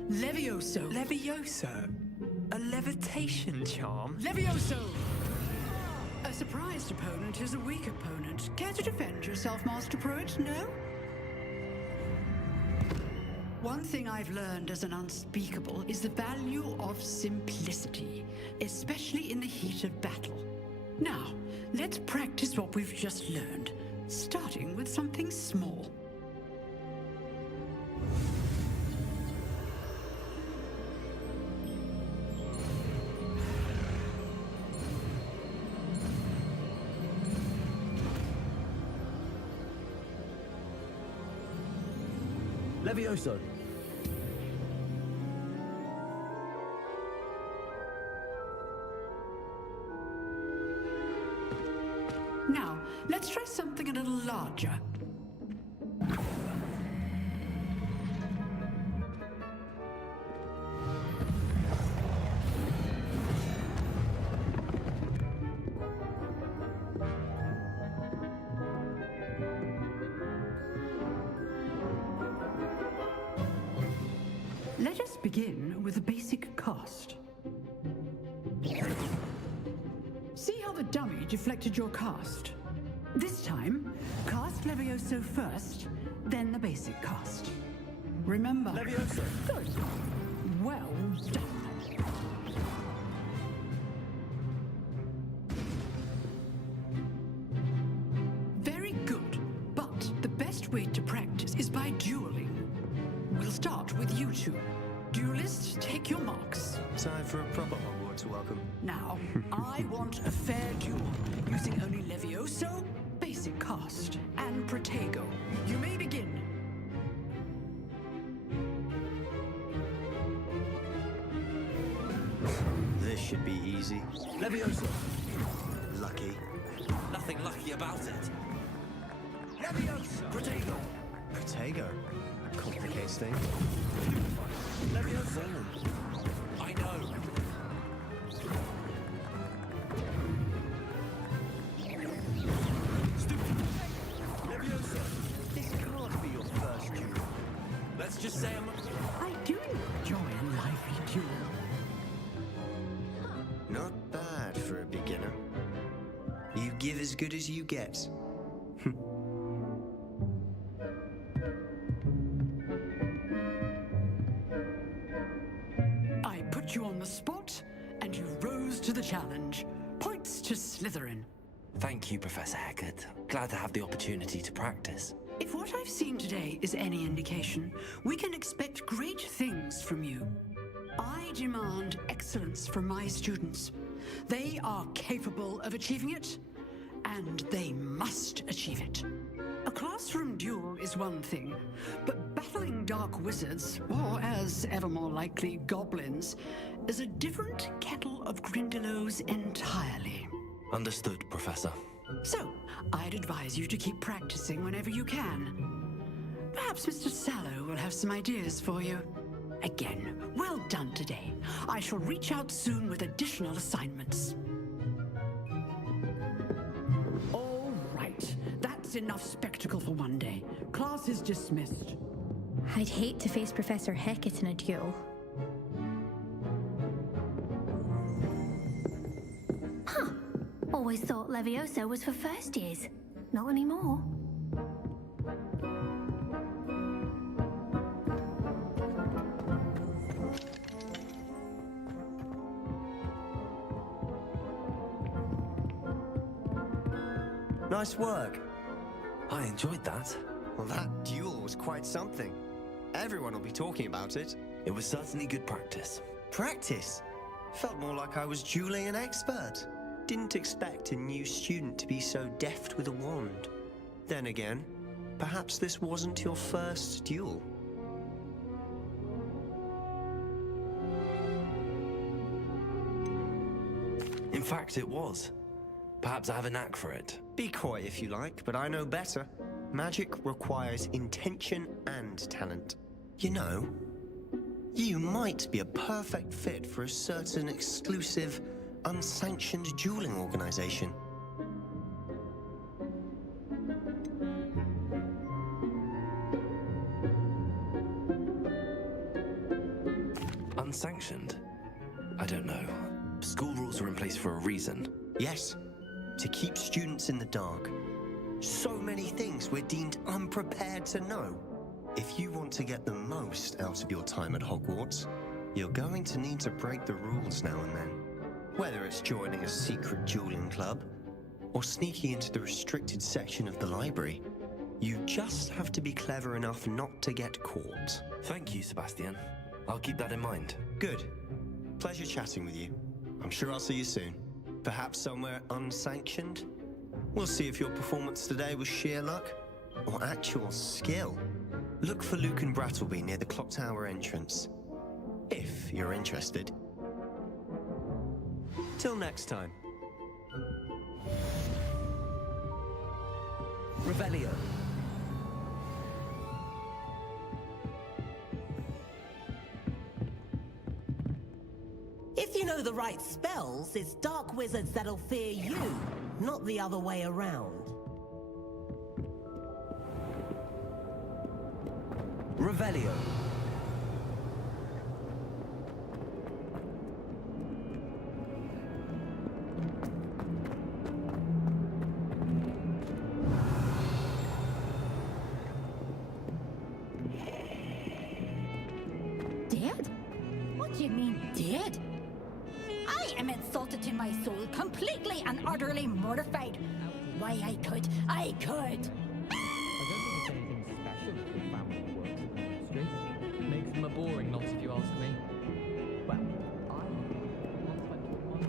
Levioso. Levioso? A levitation charm? Levioso! A surprised opponent is a weak opponent. Care to defend yourself, Master Pruitt? No? One thing I've learned as an unspeakable is the value of simplicity, especially in the heat of battle. Now, let's practice what we've just learned, starting with something small. Levioso. Now, let's try something a little larger. Let us begin with the basic cast. See how the dummy deflected your cast? This time, cast Levioso first, then the basic cast. Remember... Levioso. Good. Well done. Very good. But the best way to practice is by dueling. We'll start with you two. Duelists, take your marks. Time for a proper Hogwarts welcome. Now, I want a fair duel, using only Levioso, basic cast, and Protego. You may begin. This should be easy. Levioso. Lucky. Nothing lucky about it. Levioso. Protego. Protego. Complicates things. Levioso. I know. Levioso. This can't be your first duel. Let's just say give as good as you get. I put you on the spot, and you rose to the challenge. Points to Slytherin. Thank you, Professor Hecat. Glad to have the opportunity to practice. If what I've seen today is any indication, we can expect great things from you. I demand excellence from my students. They are capable of achieving it, and they must achieve it. A classroom duel is one thing, but battling dark wizards, or as ever more likely, goblins, is a different kettle of Grindylows entirely. Understood, Professor. So, I'd advise you to keep practicing whenever you can. Perhaps Mr. Sallow will have some ideas for you. Again, well done today. I shall reach out soon with additional assignments. All right, that's enough spectacle for one day. Class is dismissed. I'd hate to face Professor Hecat in a duel. Huh. Always thought Levioso was for first years. Not anymore. Nice work. I enjoyed that. Well, that duel was quite something. Everyone will be talking about it. It was certainly good practice. Practice? Felt more like I was dueling an expert. Didn't expect a new student to be so deft with a wand. Then again, perhaps this wasn't your first duel. In fact, it was. Perhaps I have a knack for it. Be coy if you like, but I know better. Magic requires intention and talent. You know, you might be a perfect fit for a certain exclusive, unsanctioned dueling organization. Unsanctioned? I don't know. School rules are in place for a reason. Yes, to keep students in the dark. So many things we're deemed unprepared to know. If you want to get the most out of your time at Hogwarts, you're going to need to break the rules now and then. Whether it's joining a secret dueling club, or sneaking into the restricted section of the library, you just have to be clever enough not to get caught. Thank you, Sebastian. I'll keep that in mind. Good. Pleasure chatting with you. I'm sure I'll see you soon. Perhaps somewhere unsanctioned? We'll see if your performance today was sheer luck or actual skill. Look for Luke and Brattleby near the clock tower entrance, if you're interested. Till next time. Revelio. If you know the right spells, it's dark wizards that'll fear you, not the other way around. Revelio. Dead? What do you mean, dead? I am insulted to my soul, completely and utterly mortified. Why, I could. I don't think it's anything special with family who works in the ministry. Makes them a boring lot, if you ask me. Well, I once went to one.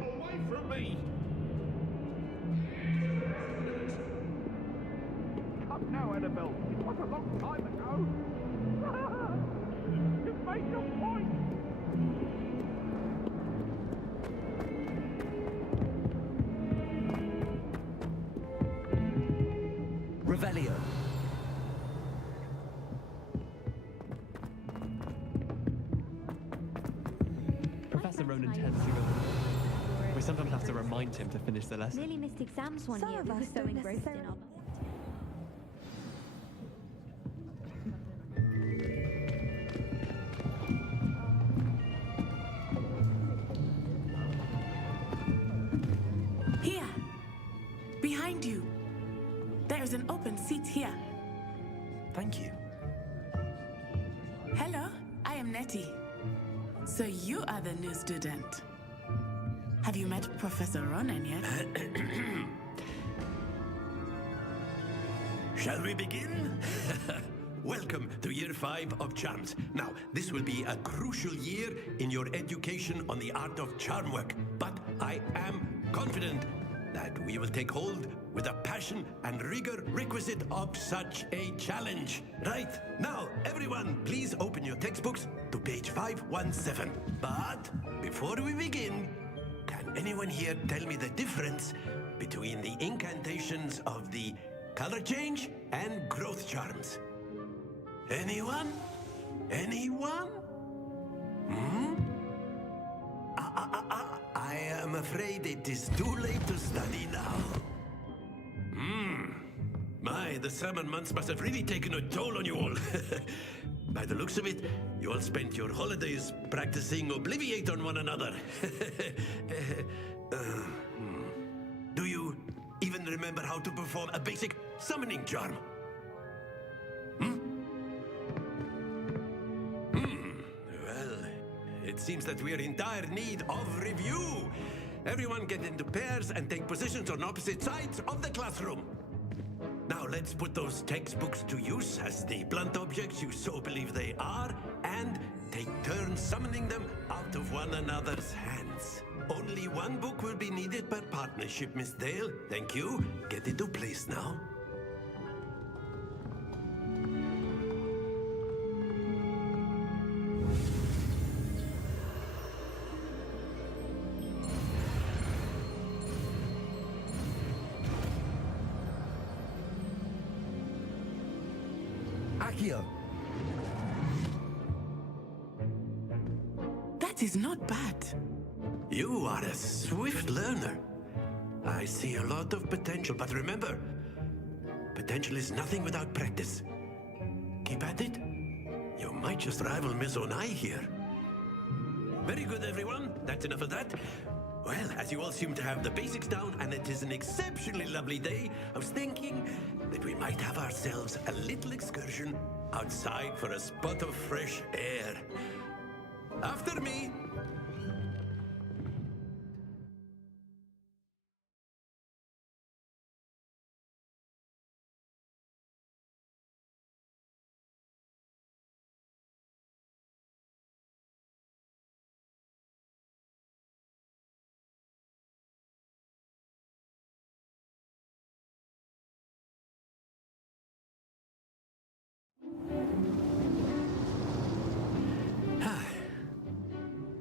Away from me! Come now, Annabelle. It was a long time ago. You've made your point. Revelio. Professor Ronan tends to go. We sometimes have to remind him to finish the lesson. Nearly missed exams one year. We were so engrossed in our... behind you. There's an open seat here. Thank you. Hello, I am Nettie. So you are the new student. Have you met Professor Ronan yet? Shall we begin? Welcome to Year 5 of Charms. Now, this will be a crucial year in your education on the art of charm work, but I am confident that we will take hold with the passion and rigor requisite of such a challenge. Right, now, everyone, please open your textbooks to page 517. But before we begin, can anyone here tell me the difference between the incantations of the color change and growth charms? Anyone? Anyone? I am afraid it is too late to study now. My, the summer months must have really taken a toll on you all. By the looks of it, you all spent your holidays practicing Obliviate on one another. Do you even remember how to perform a basic summoning charm? Well, it seems that we are in dire need of review. Everyone get into pairs and take positions on opposite sides of the classroom. Now let's put those textbooks to use as the blunt objects you so believe they are, and take turns summoning them out of one another's hands. Only one book will be needed per partnership, Miss Dale. Thank you. Get into place now. Accio. That is not bad. You are a swift learner. I see a lot of potential, but remember, potential is nothing without practice. Keep at it. You might just rival Miss Onai here. Very good, everyone. That's enough of that. Well, as you all seem to have the basics down, and it is an exceptionally lovely day, I was thinking that we might have ourselves a little excursion outside for a spot of fresh air. After me.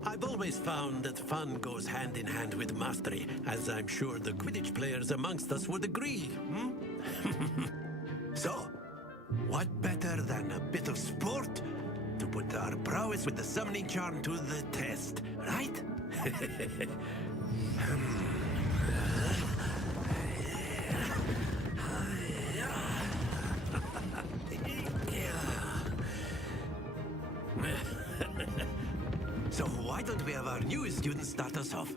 I've always found that fun goes hand in hand with mastery, as I'm sure the Quidditch players amongst us would agree. So, what better than a bit of sport to put our prowess with the summoning charm to the test, right? So why don't we have our newest student start us off?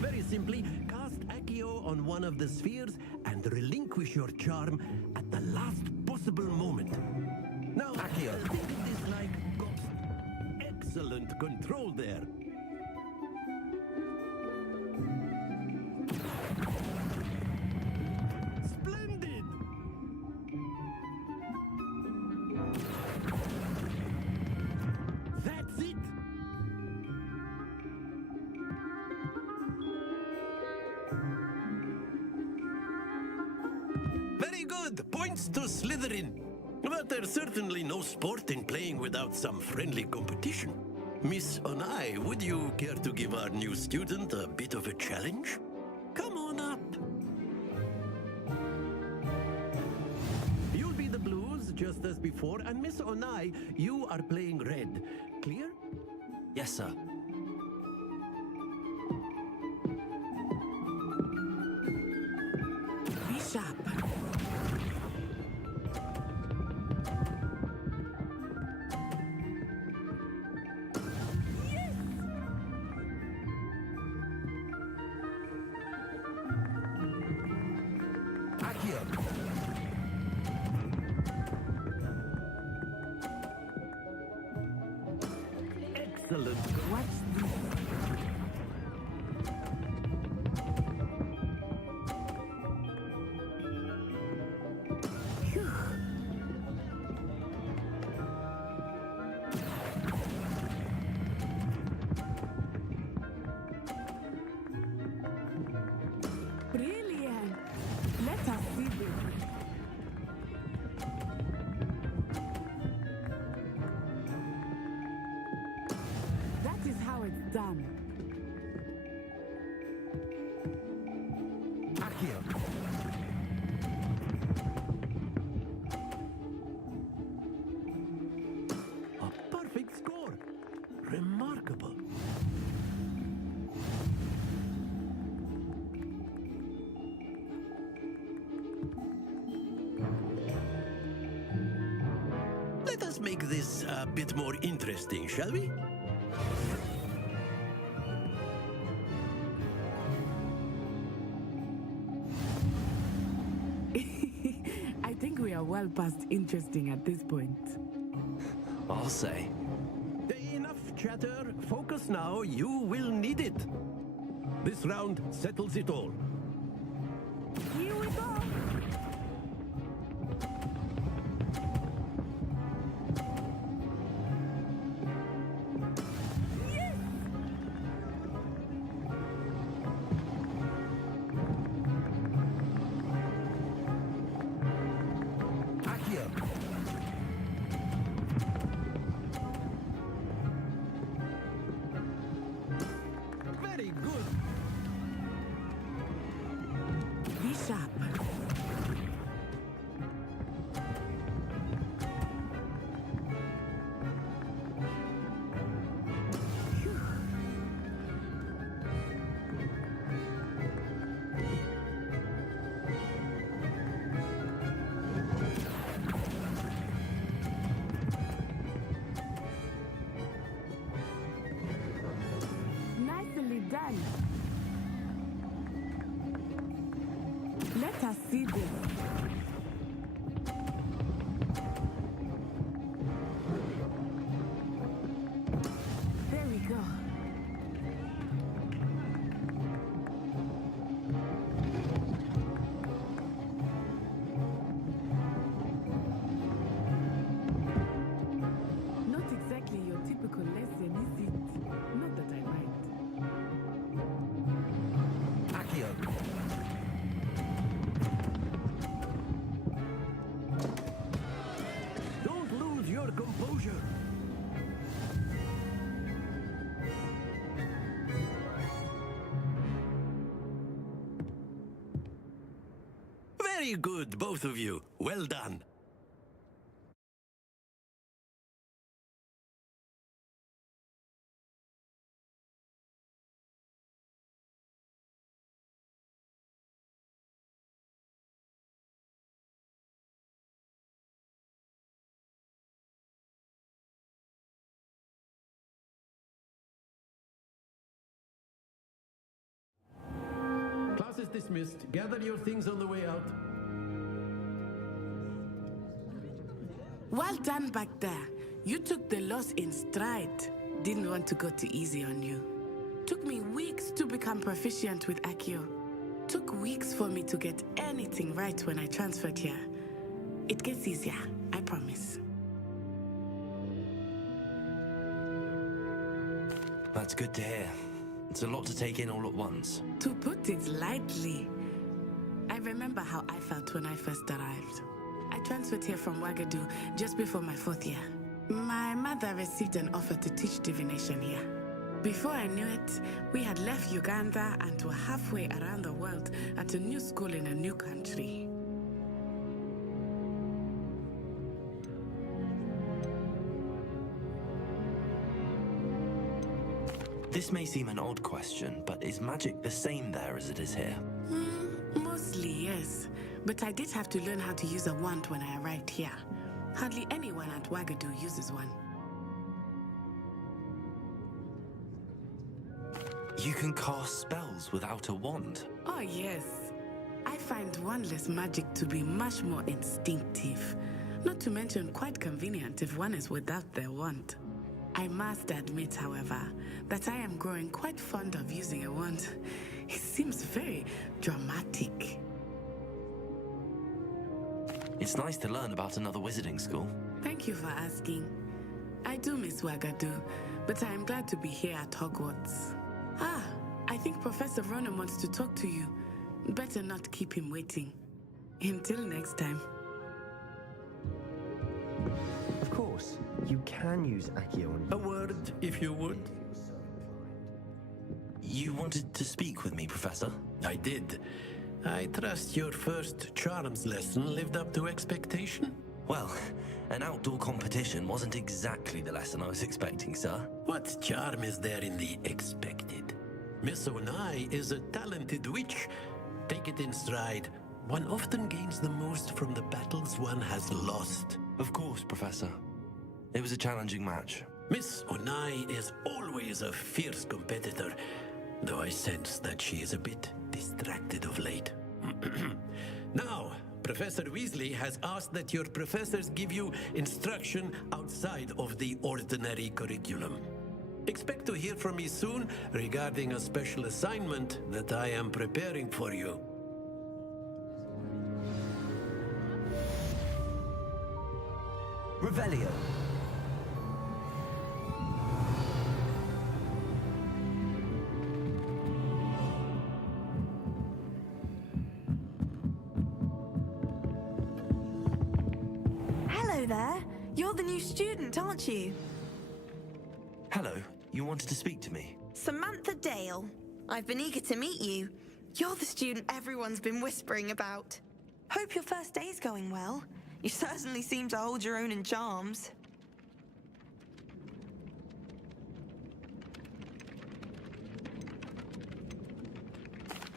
Very simply, cast Accio on one of the spheres and relinquish your charm at the last possible moment. Now, Accio, think of this like Ghost. Excellent control there. Points to Slytherin. But there's certainly no sport in playing without some friendly competition. Miss Onai, would you care to give our new student a bit of a challenge? Come on up. You'll be the blues, just as before, and Miss Onai, you are playing red. Clear? Yes, sir. Be sharp. Excellent. What's this? Brilliant. Let us see this. That is how it's done. A perfect score. Remarkable. Let us make this a bit more interesting, shall we? I think we are well past interesting at this point. I'll say. Enough chatter. Focus now. You will need it. This round settles it all. Here we go. Very good. Be sharp. Nicely done. Let us see this. There we go. Not exactly your typical lesson, is it? Not that I mind. Don't lose your composure. Very good, both of you. Well done. Class is dismissed. Gather your things on the way out. Well done back there. You took the loss in stride. Didn't want to go too easy on you. Took me weeks to become proficient with Accio. Took weeks for me to get anything right when I transferred here. It gets easier, I promise. That's good to hear. It's a lot to take in all at once. To put it lightly, I remember how I felt when I first arrived. I transferred here from Ouagadougou just before my 4th year. My mother received an offer to teach divination here. Before I knew it, we had left Uganda and were halfway around the world at a new school in a new country. This may seem an odd question, but is magic the same there as it is here? Mostly, yes. But I did have to learn how to use a wand when I arrived here. Hardly anyone at Ouagadougou uses one. You can cast spells without a wand? Oh, yes. I find wandless magic to be much more instinctive. Not to mention quite convenient if one is without their wand. I must admit, however, that I am growing quite fond of using a wand. It seems very dramatic. It's nice to learn about another wizarding school. Thank you for asking. I do miss Wagadu, but I am glad to be here at Hogwarts. Ah, I think Professor Ronan wants to talk to you. Better not keep him waiting. Until next time. Of course, you can use Accio on... A word, if you would. You wanted to speak with me, Professor? I did. I trust your first charms lesson lived up to expectation? Well, an outdoor competition wasn't exactly the lesson I was expecting, sir. What charm is there in the expected? Miss Onai is a talented witch. Take it in stride. One often gains the most from the battles one has lost. Of course, Professor. It was a challenging match. Miss Onai is always a fierce competitor, though I sense that she is a bit distracted of late. Now, Professor Weasley has asked that your professors give you instruction outside of the ordinary curriculum. Expect to hear from me soon regarding a special assignment that I am preparing for you. Revelio. Hello there. You're the new student, aren't you? Hello. You wanted to speak to me? Samantha Dale. I've been eager to meet you. You're the student everyone's been whispering about. Hope your first day's going well. You certainly seem to hold your own in charms.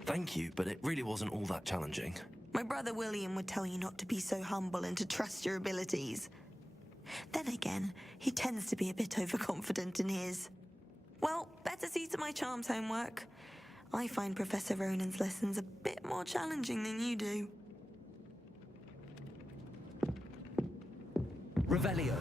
Thank you, but it really wasn't all that challenging. My brother William would tell you not to be so humble and to trust your abilities. Then again, he tends to be a bit overconfident in his. Well, better see to my charms homework. I find Professor Ronan's lessons a bit more challenging than you do. Revelio.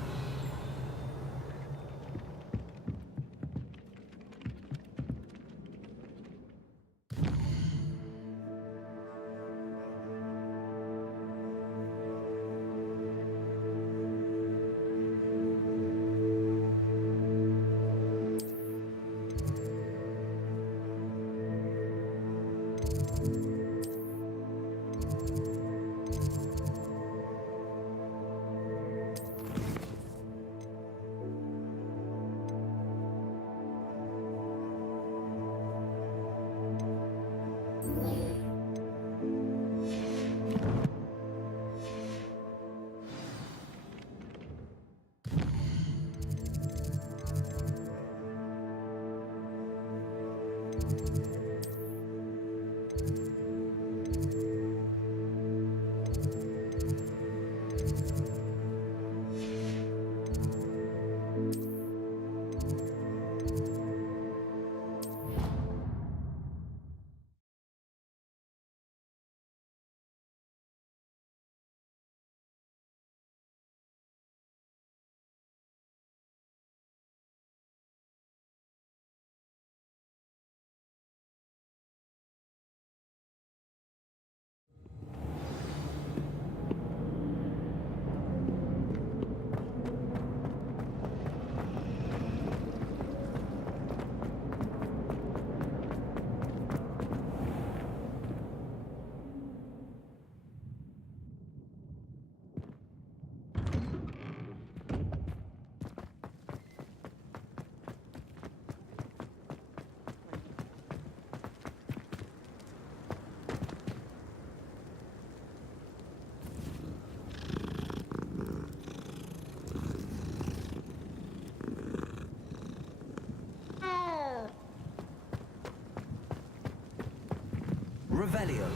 Revelio.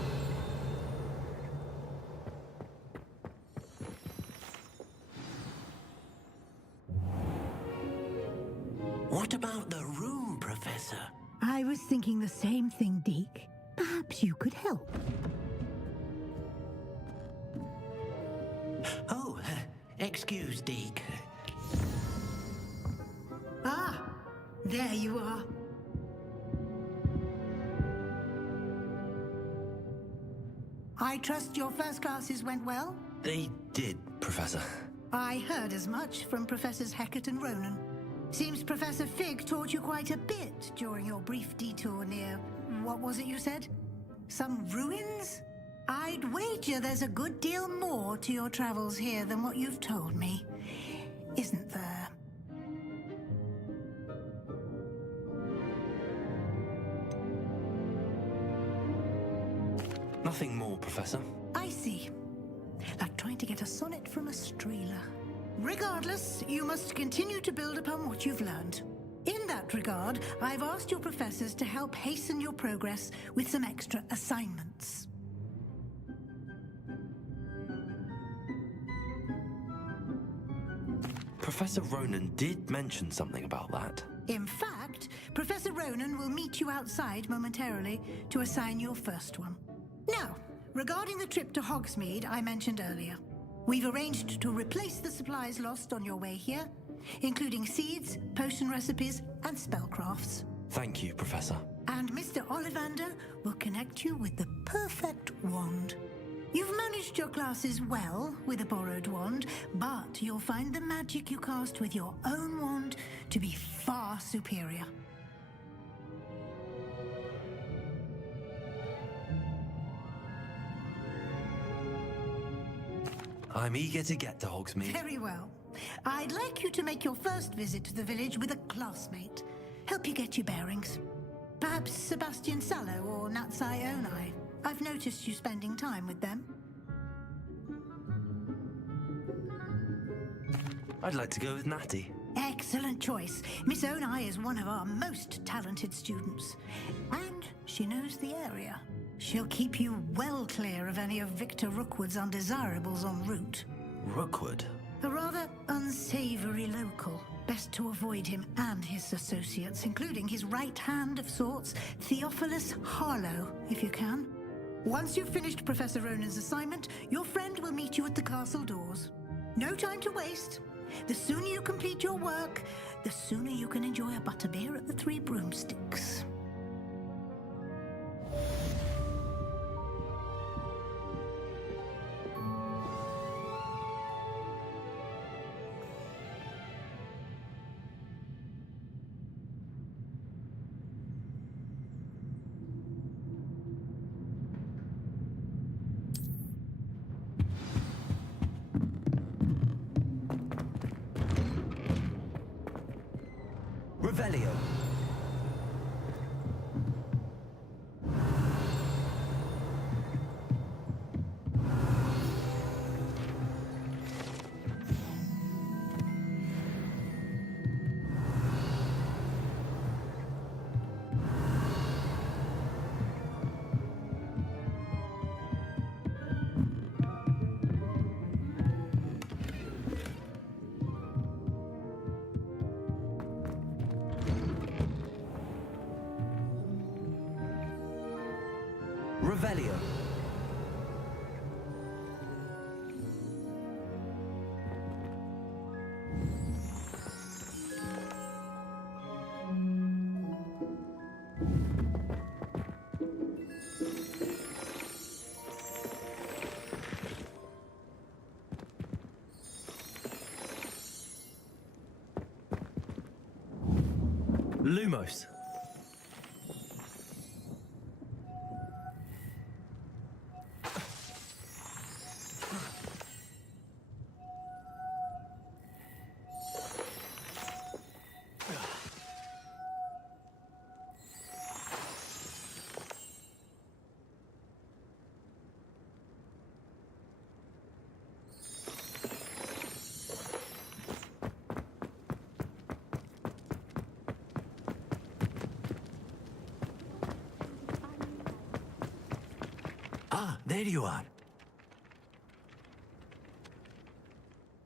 What about the room, Professor? I was thinking the same thing, Deke. Perhaps you could help. Excuse, Deke. Ah, there you are. I trust your first classes went well? They did, Professor. I heard as much from Professors Hecat and Ronan. Seems Professor Fig taught you quite a bit during your brief detour near... what was it you said? Some ruins? I'd wager there's a good deal more to your travels here than what you've told me. Isn't there? Nothing more, Professor. I see. Like trying to get a sonnet from a streeler. Regardless, you must continue to build upon what you've learned. In that regard, I've asked your professors to help hasten your progress with some extra assignments. Professor Ronan did mention something about that. In fact, Professor Ronan will meet you outside momentarily to assign your first one. Now, regarding the trip to Hogsmeade I mentioned earlier, we've arranged to replace the supplies lost on your way here, including seeds, potion recipes, and spellcrafts. Thank you, Professor. And Mr. Ollivander will connect you with the perfect wand. You've managed your classes well with a borrowed wand, but you'll find the magic you cast with your own wand to be far superior. I'm eager to get to Hogsmeade. Very well. I'd like you to make your first visit to the village with a classmate. Help you get your bearings. Perhaps Sebastian Sallow or Natsai Onai. I've noticed you spending time with them. I'd like to go with Natty. Excellent choice. Miss Onai is one of our most talented students. And she knows the area. She'll keep you well clear of any of Victor Rookwood's undesirables en route. Rookwood? A rather unsavory local. Best to avoid him and his associates, including his right hand of sorts, Theophilus Harlow, if you can. Once you've finished Professor Ronan's assignment, your friend will meet you at the castle doors. No time to waste. The sooner you complete your work, the sooner you can enjoy a butterbeer at the Three Broomsticks. Revelio. Revelio. Lumos. Ah, there you are.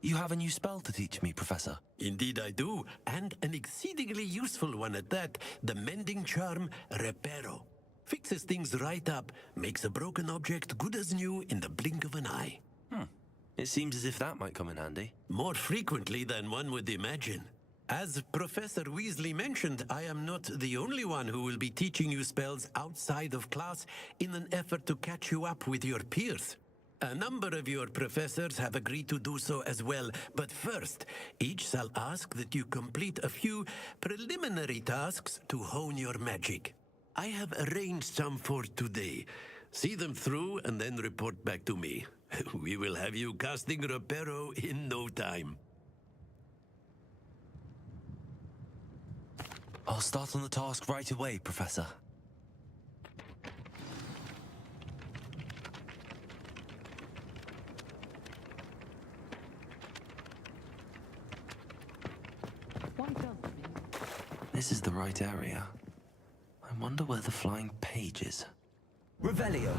You have a new spell to teach me, Professor. Indeed I do, and an exceedingly useful one at that. The mending charm, Reparo. Fixes things right up, makes a broken object good as new in the blink of an eye. It seems as if that might come in handy. More frequently than one would imagine. As Professor Weasley mentioned, I am not the only one who will be teaching you spells outside of class in an effort to catch you up with your peers. A number of your professors have agreed to do so as well, but first, each shall ask that you complete a few preliminary tasks to hone your magic. I have arranged some for today. See them through and then report back to me. We will have you casting Reparo in no time. I'll start on the task right away, Professor. This is the right area. I wonder where the flying page is. Revelio.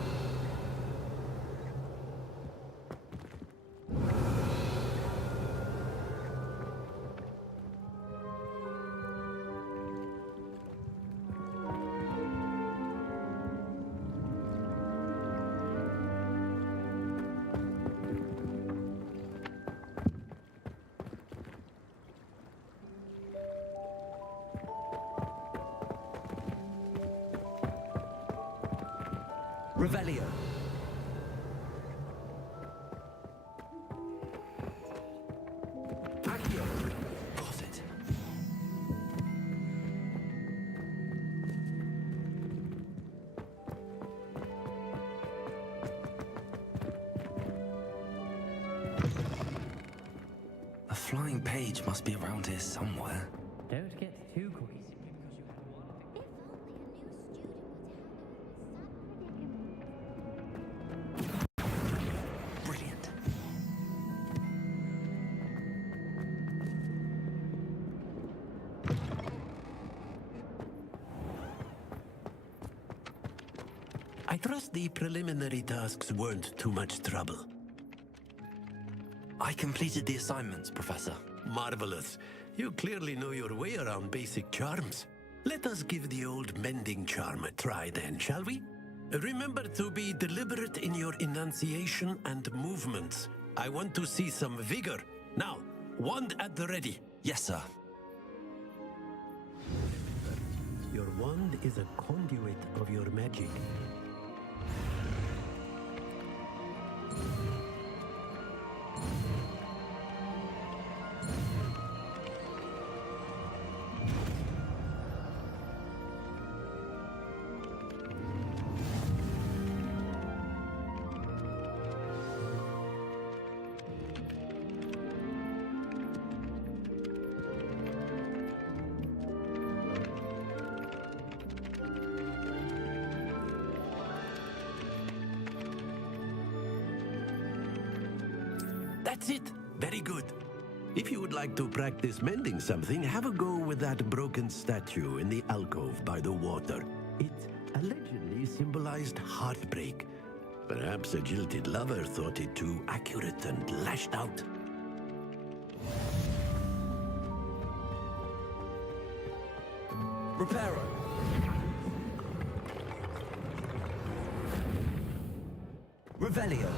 Revelio. Accio. Got it. The flying page must be around here somewhere. Don't get too cocky. Brilliant. I trust the preliminary tasks weren't too much trouble. I completed the assignments, Professor. Marvelous. You clearly know your way around basic charms. Let us give the old mending charm a try then, shall we? Remember to be deliberate in your enunciation and movements. I want to see some vigor. Now, wand at the ready. Yes, sir. Your wand is a conduit of your magic. That's it. Very good. If you would like to practice mending something, have a go with that broken statue in the alcove by the water. It allegedly symbolized heartbreak. Perhaps a jilted lover thought it too accurate and lashed out. Reparo. Revelio.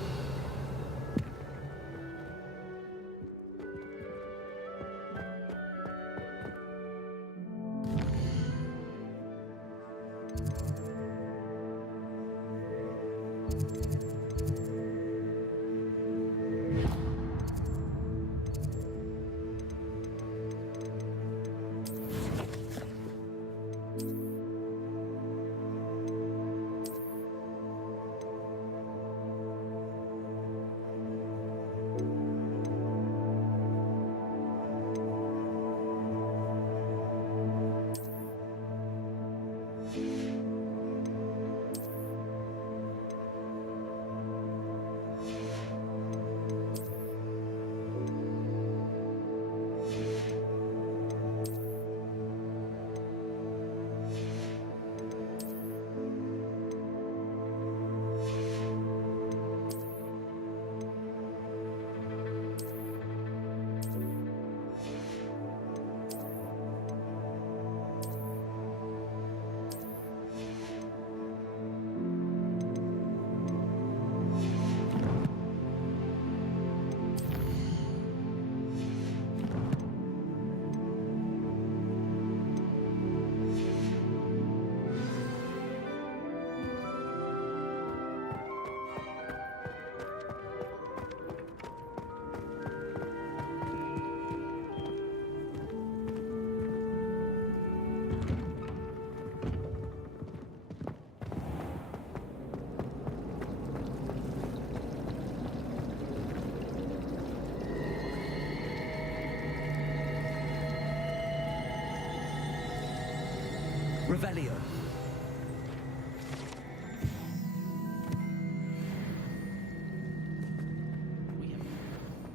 Revelio.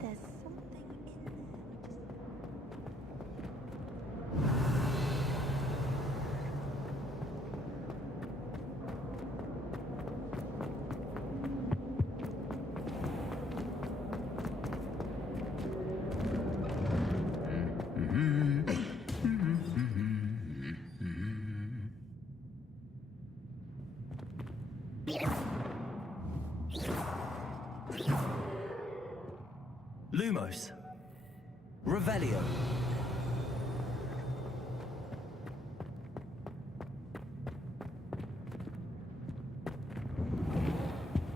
There's something in there. Lumos. Revelio.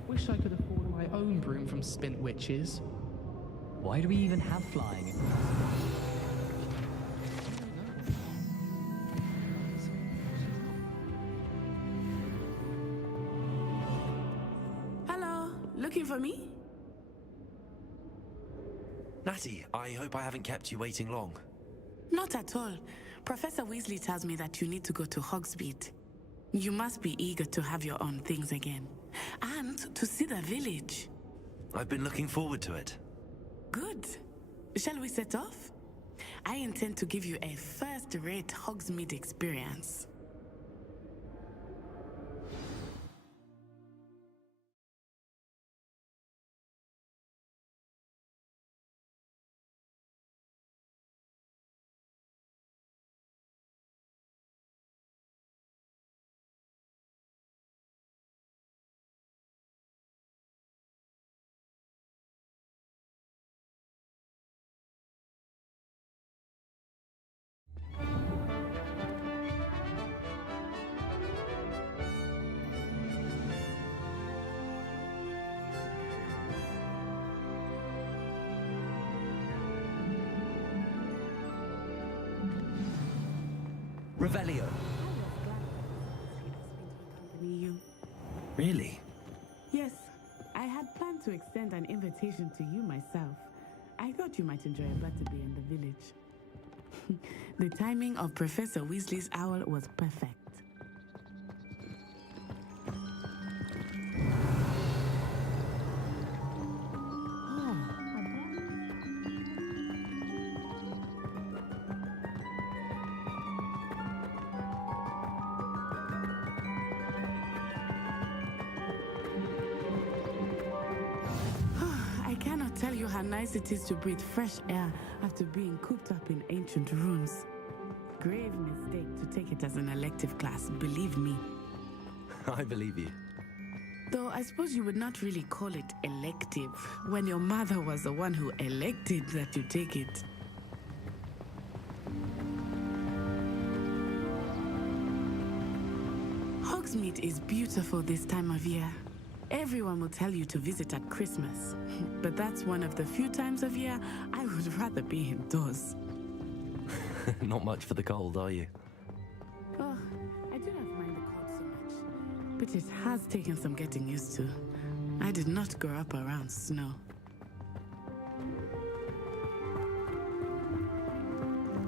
Wish I could afford my own broom from Spint Witches. Why do we even have flying? Hello, looking for me? Natty, I hope I haven't kept you waiting long. Not at all. Professor Weasley tells me that you need to go to Hogsmeade. You must be eager to have your own things again. And to see the village. I've been looking forward to it. Good. Shall we set off? I intend to give you a first-rate Hogsmeade experience. Revelio. Really? Yes, I had planned to extend an invitation to you myself. I thought you might enjoy a butterbeer in the village. The timing of Professor Weasley's owl was perfect. I cannot tell you how nice it is to breathe fresh air after being cooped up in ancient rooms. Grave mistake to take it as an elective class, believe me. I believe you. Though I suppose you would not really call it elective when your mother was the one who elected that you take it. Hogsmeade is beautiful this time of year. Everyone will tell you to visit at Christmas, but that's one of the few times of year I would rather be indoors. Not much for the cold, are you? Oh, I do not mind the cold so much, but it has taken some getting used to. I did not grow up around snow.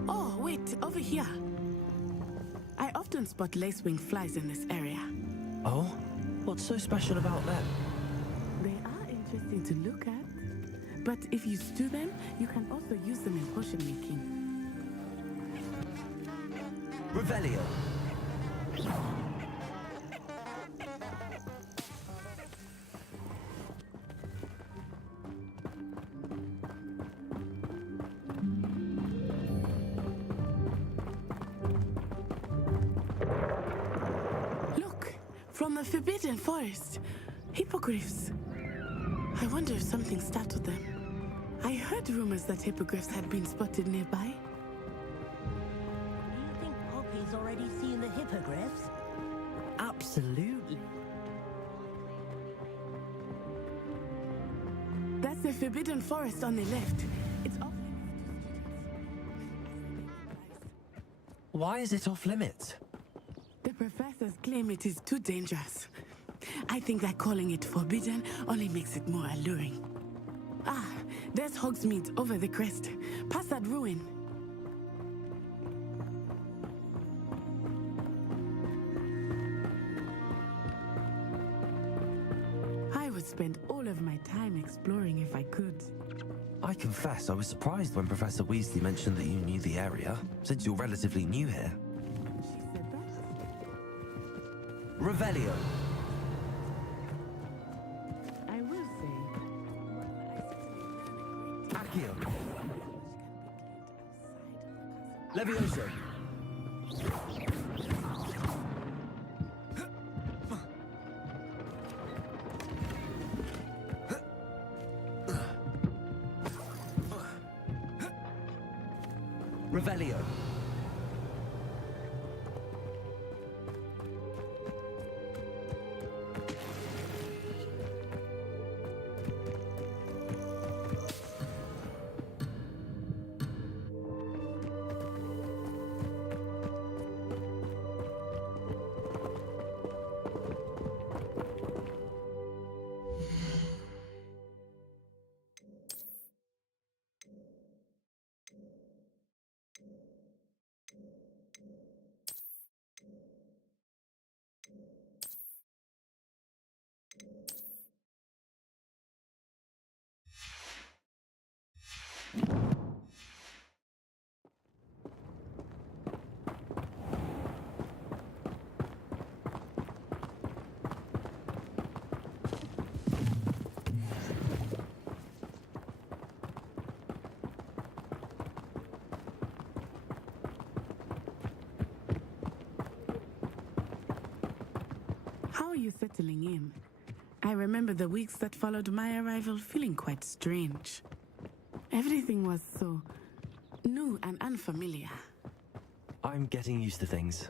Oh, wait, over here. I often spot lacewing flies in this area. Oh? What's so special about them? They are interesting to look at, but if you stew them, you can also use them in potion making. Revelio. Look, from the Forbidden Forest, hippogriffs. I wonder if something startled them. I heard rumors that hippogriffs had been spotted nearby. Poppy's already seen the hippogriffs? Absolutely. That's the Forbidden Forest on the left. It's off Why is it off limits? The professors claim it is too dangerous. I think that calling it forbidden only makes it more alluring. Ah, there's Hogsmeade over the crest, past that ruin. spend all of my time exploring if I could. I confess I was surprised when Professor Weasley mentioned that you knew the area, since you're relatively new here. She said that? Revelio. I will say. Accio. Levioso. Revelio. How are you settling in? I remember the weeks that followed my arrival feeling quite strange. Everything was so new and unfamiliar. I'm getting used to things.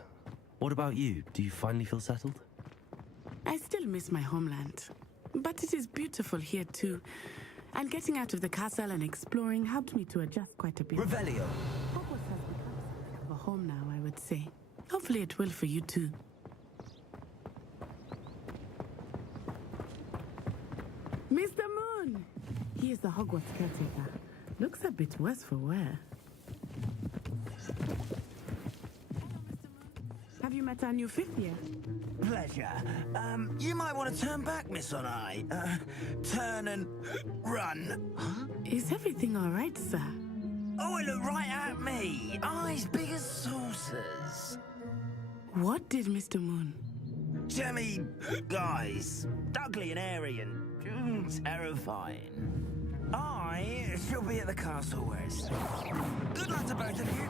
What about you? Do you finally feel settled? I still miss my homeland, but it is beautiful here too. And getting out of the castle and exploring helped me to adjust quite a bit. Revelio. Hogwarts has become something of a home now, I would say. Hopefully it will for you too. Mr. Moon! He is the Hogwarts caretaker. Looks a bit worse for wear. Have you met our new fifth year? Pleasure. You might want to turn back, Miss Onai. Turn and run. Huh? Is everything all right, sir? Oh, it looked right at me. Eyes big as saucers. What did Mr. Moon? Jemmy, guys. Ugly and airy and terrifying. I shall be at the castle west. Good luck to both of you.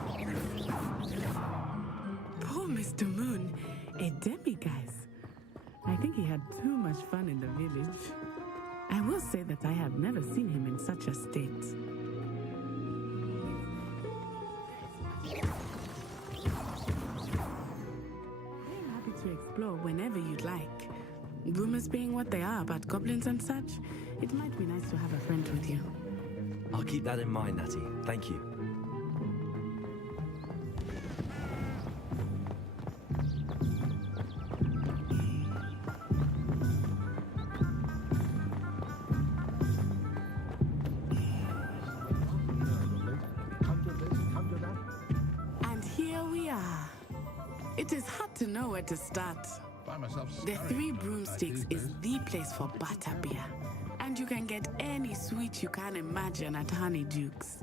Poor Mr. Moon. A demi-guise. I think he had too much fun in the village. I will say that I have never seen him in such a state. I'm happy to explore whenever you'd like. Rumors being what they are about goblins and such, it might be nice to have a friend with you. I'll keep that in mind, Natty. Thank you. And here we are. It is hard to know where to start. The Three Broomsticks is the place for butterbeer. And you can get any sweet you can imagine at Honeyduke's.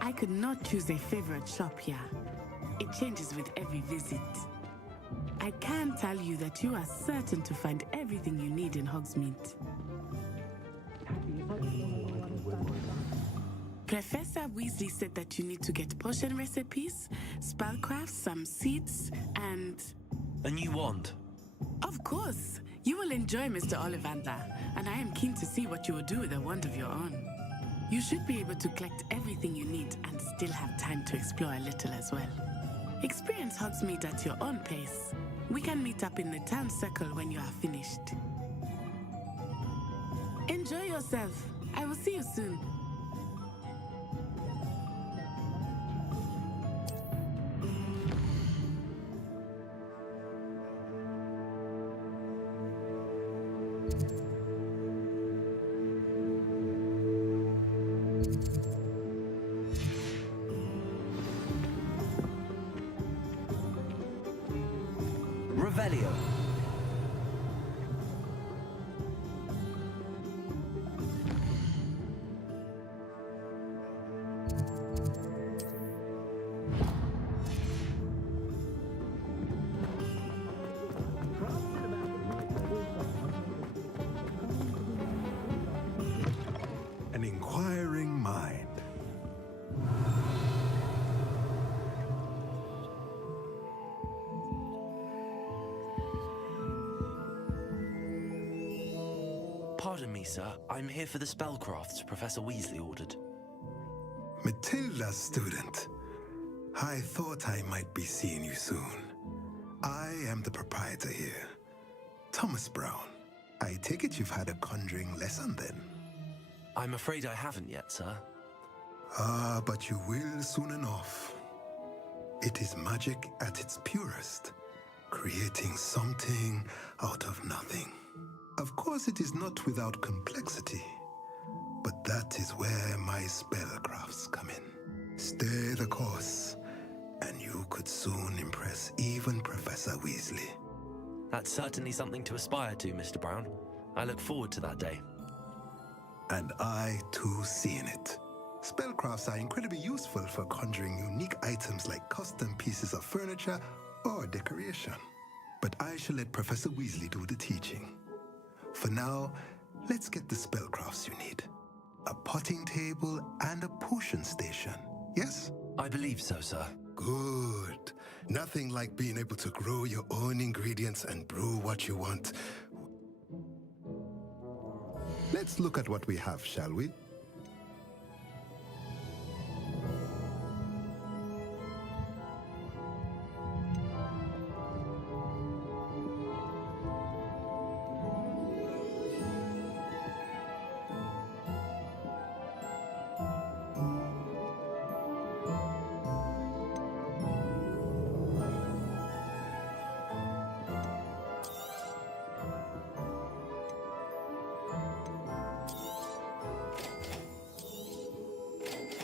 I could not choose a favorite shop here. It changes with every visit. I can tell you that you are certain to find everything you need in Hogsmeade. Professor Weasley said that you need to get potion recipes, spellcrafts, some seeds, and... A new wand? Of course! You will enjoy Mr. Ollivander, and I am keen to see what you will do with a wand of your own. You should be able to collect everything you need and still have time to explore a little as well. Experience Hogsmeade at your own pace. We can meet up in the town circle when you are finished. Enjoy yourself. I will see you soon. Revelio. Pardon me, sir. I'm here for the spellcrafts Professor Weasley ordered. Matilda's student. I thought I might be seeing you soon. I am the proprietor here, Thomas Brown. I take it you've had a conjuring lesson then? I'm afraid I haven't yet, sir. Ah, but you will soon enough. It is magic at its purest, creating something out of nothing. Of course, it is not without complexity, but that is where my spellcrafts come in. Stay the course, and you could soon impress even Professor Weasley. That's certainly something to aspire to, Mr. Brown. I look forward to that day. And I, too, see in it. Spellcrafts are incredibly useful for conjuring unique items like custom pieces of furniture or decoration. But I shall let Professor Weasley do the teaching. For now, let's get the spellcrafts you need. A potting table and a potion station, yes? I believe so, sir. Good. Nothing like being able to grow your own ingredients and brew what you want. Let's look at what we have, shall we?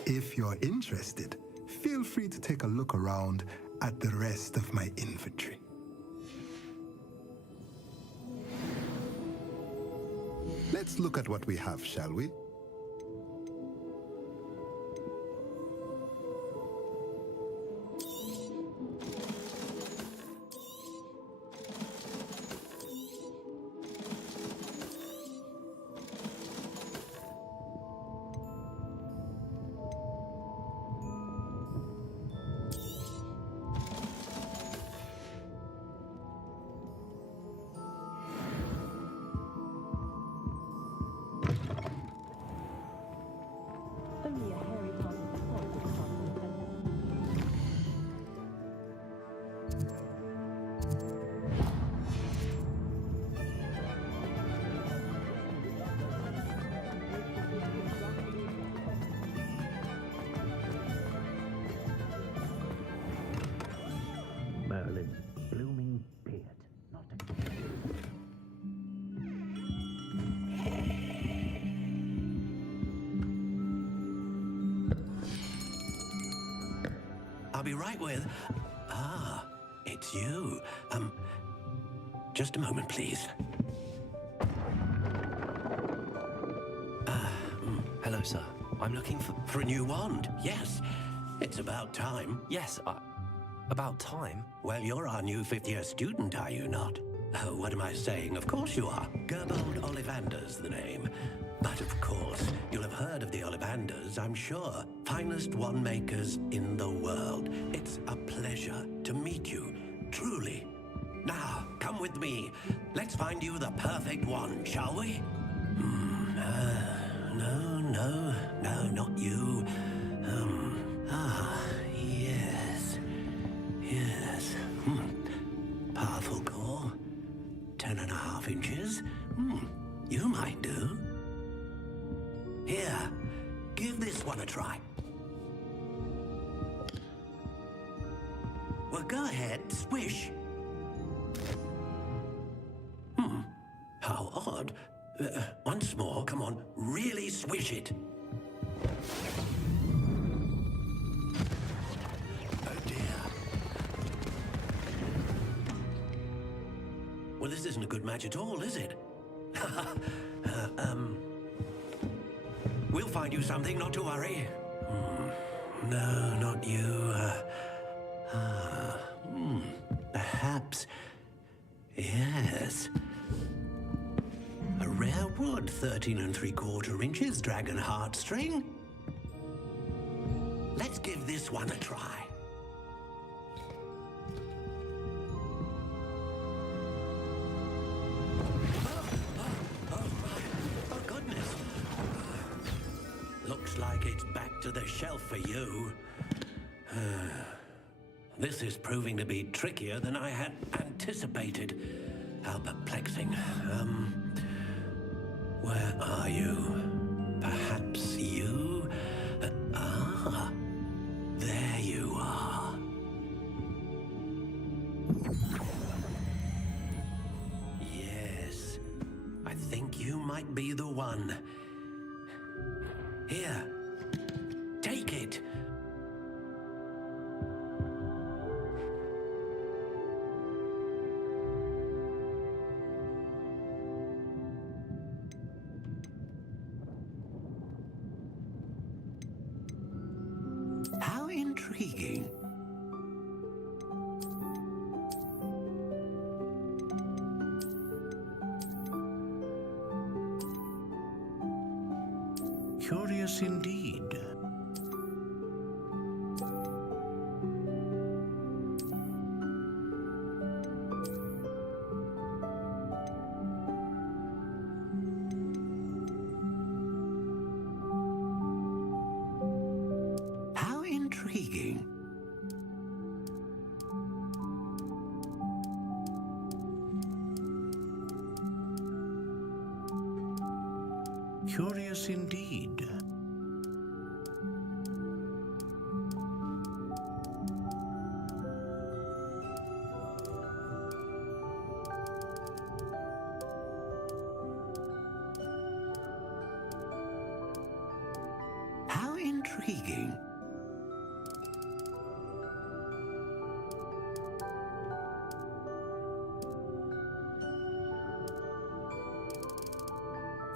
If you're interested, feel free to take a look around at the rest of my inventory. Let's look at what we have, shall we? Only a harrypotter Merlin's blooming beard. Not I'll be right with... Ah, it's you. Just a moment, please. Hello, sir. I'm looking For a new wand, yes. It's about time. Yes, about time? Well, you're our new fifth-year student, are you not? Oh, what am I saying? Of course you are. Gerbold Ollivander's the name. But of course, you'll have heard of the Ollivanders, I'm sure. Finest wand makers in the world. It's a pleasure to meet you, truly. Now, come with me. Let's find you the perfect wand, shall we? No, not you. Yes. Powerful core. 10.5 inches. You might do. Here, give this one a try. Well, go ahead, swish. How odd. Once more, come on, really swish it. Oh dear. Well, this isn't a good match at all, is it? We'll find you something, not to worry. No, not you. Perhaps. Yes. A rare wood, 13 3/4 inches, dragon heartstring. Let's give this one a try. This is proving to be trickier than I had anticipated. How perplexing. Where are you? Perhaps you? There you are. Yes, I think you might be the one. Here, take it. How intriguing. Curious indeed. How intriguing. Curious indeed. How intriguing.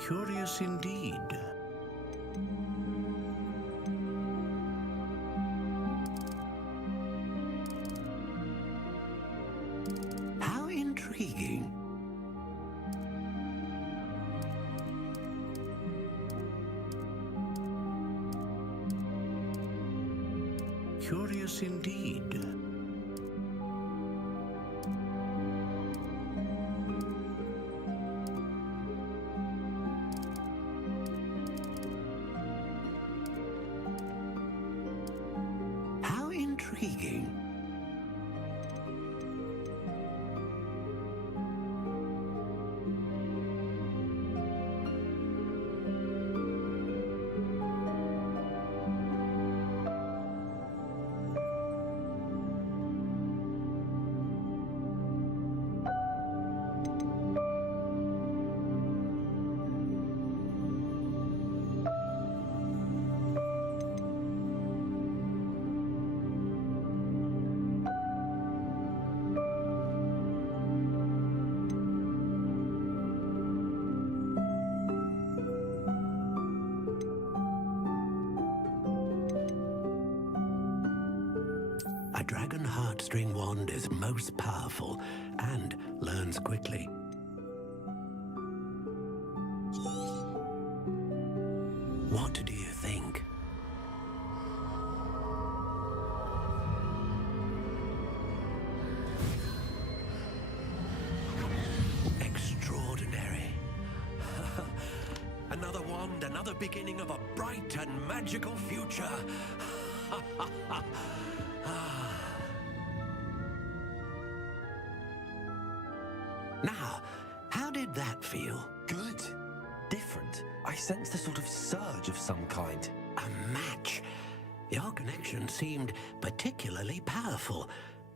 Curious indeed. How intriguing. Curious indeed. How intriguing. A dragon heartstring wand is most powerful and learns quickly. What do you think? Extraordinary. Another wand, another beginning of a bright and magical future. Now, how did that feel? Good. Different. I sensed a sort of surge of some kind. A match. Your connection seemed particularly powerful.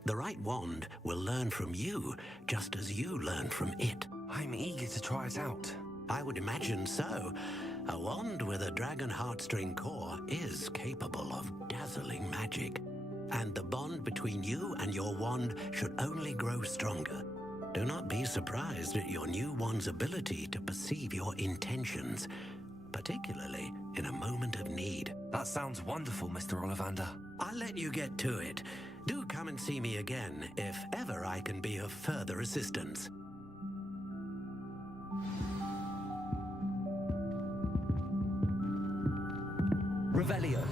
The right wand will learn from you, just as you learn from it. I'm eager to try it out. I would imagine so. A wand with a dragon heartstring core is capable of dazzling magic. And the bond between you and your wand should only grow stronger. Do not be surprised at your new wand's ability to perceive your intentions, particularly in a moment of need. That sounds wonderful, Mr. Ollivander. I'll let you get to it. Do come and see me again if ever I can be of further assistance. Revelio.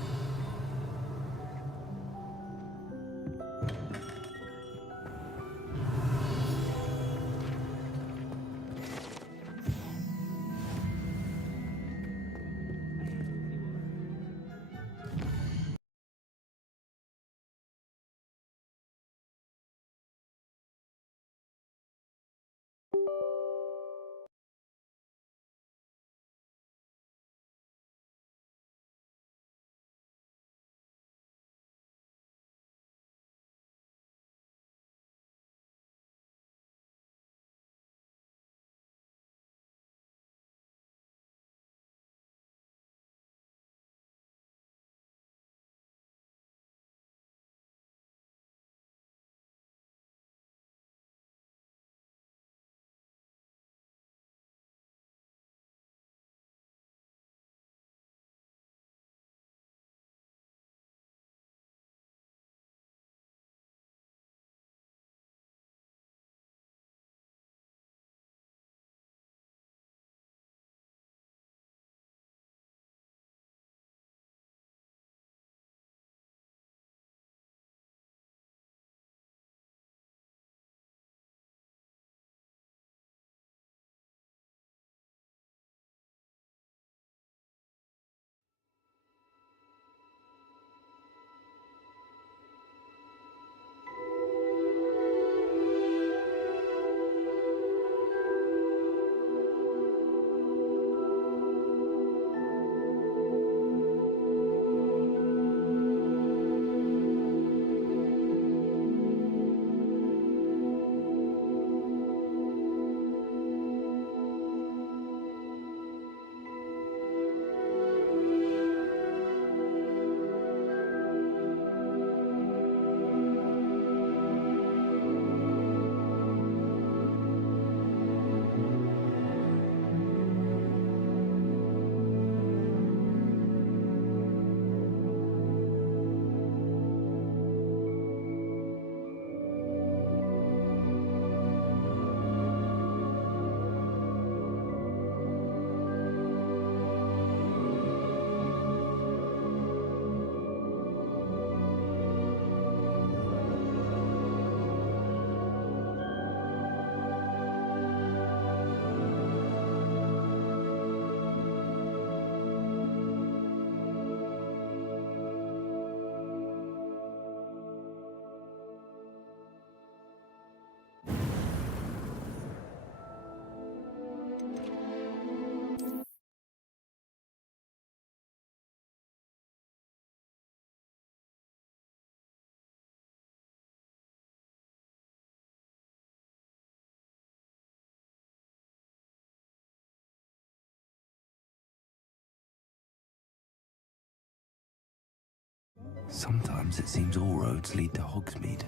Sometimes it seems all roads lead to Hogsmeade.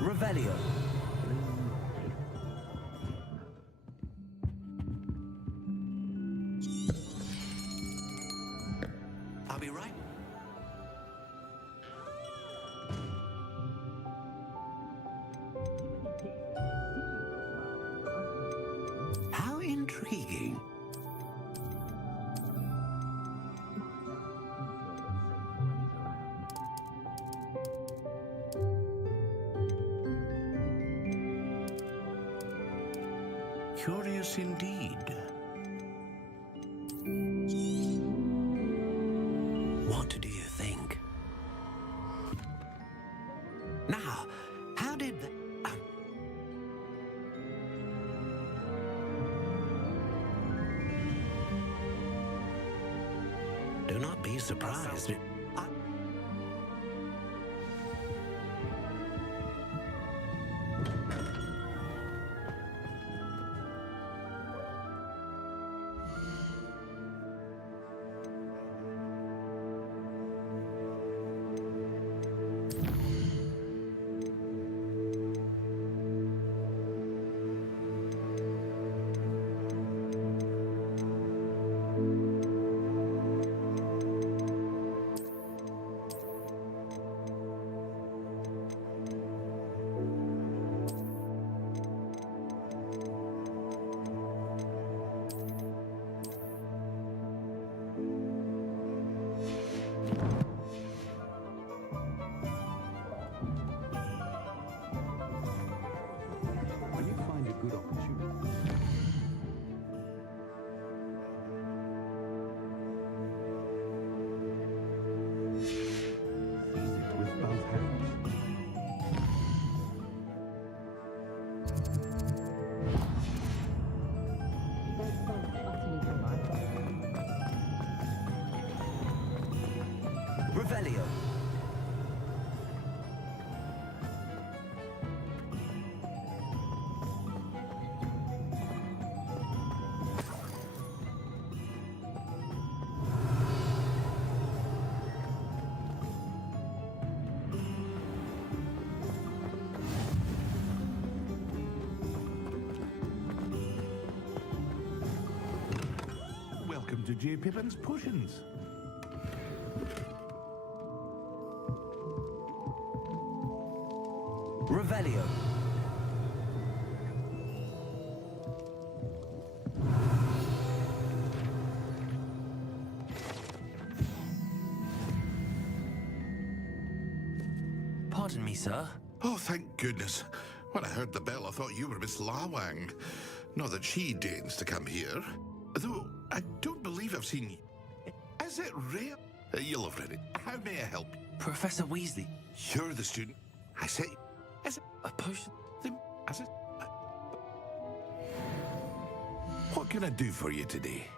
Revelio. I'll be right. How intriguing. Curious indeed. What do you think? Now, how did the... Do not be surprised. Revelio. Welcome to J. Pippin's Potions. Revelio. Pardon me, sir. Oh, thank goodness. When I heard the bell, I thought you were Miss Lawang. Not that she deigns to come here. Though, I don't believe I've seen you. Is it real? You'll have read it. How may I help you? Professor Weasley. You're the student. I say, is it a potion? Is it? What can I do for you today?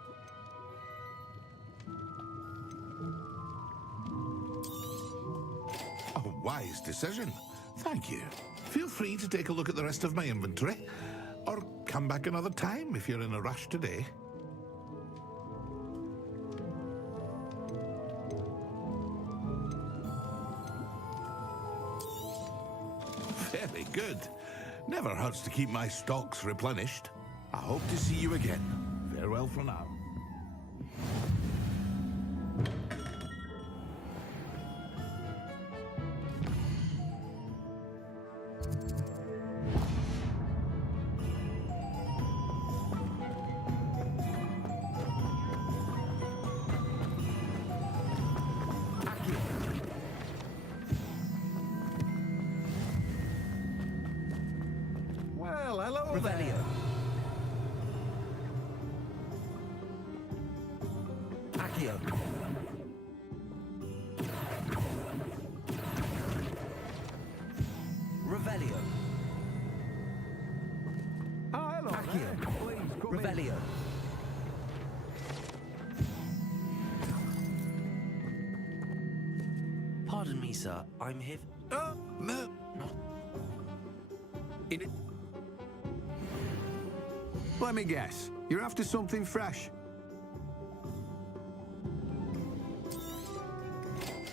A wise decision. Thank you. Feel free to take a look at the rest of my inventory, or come back another time if you're in a rush today. Very good. Never hurts to keep my stocks replenished. I hope to see you again. Farewell for now. Well, hello Revelio. Accio. Revelio. Oh, hello. Accio. Please, come in. Revelio. Pardon me, sir. I'm here. No. In it. Let me guess. You're after something fresh.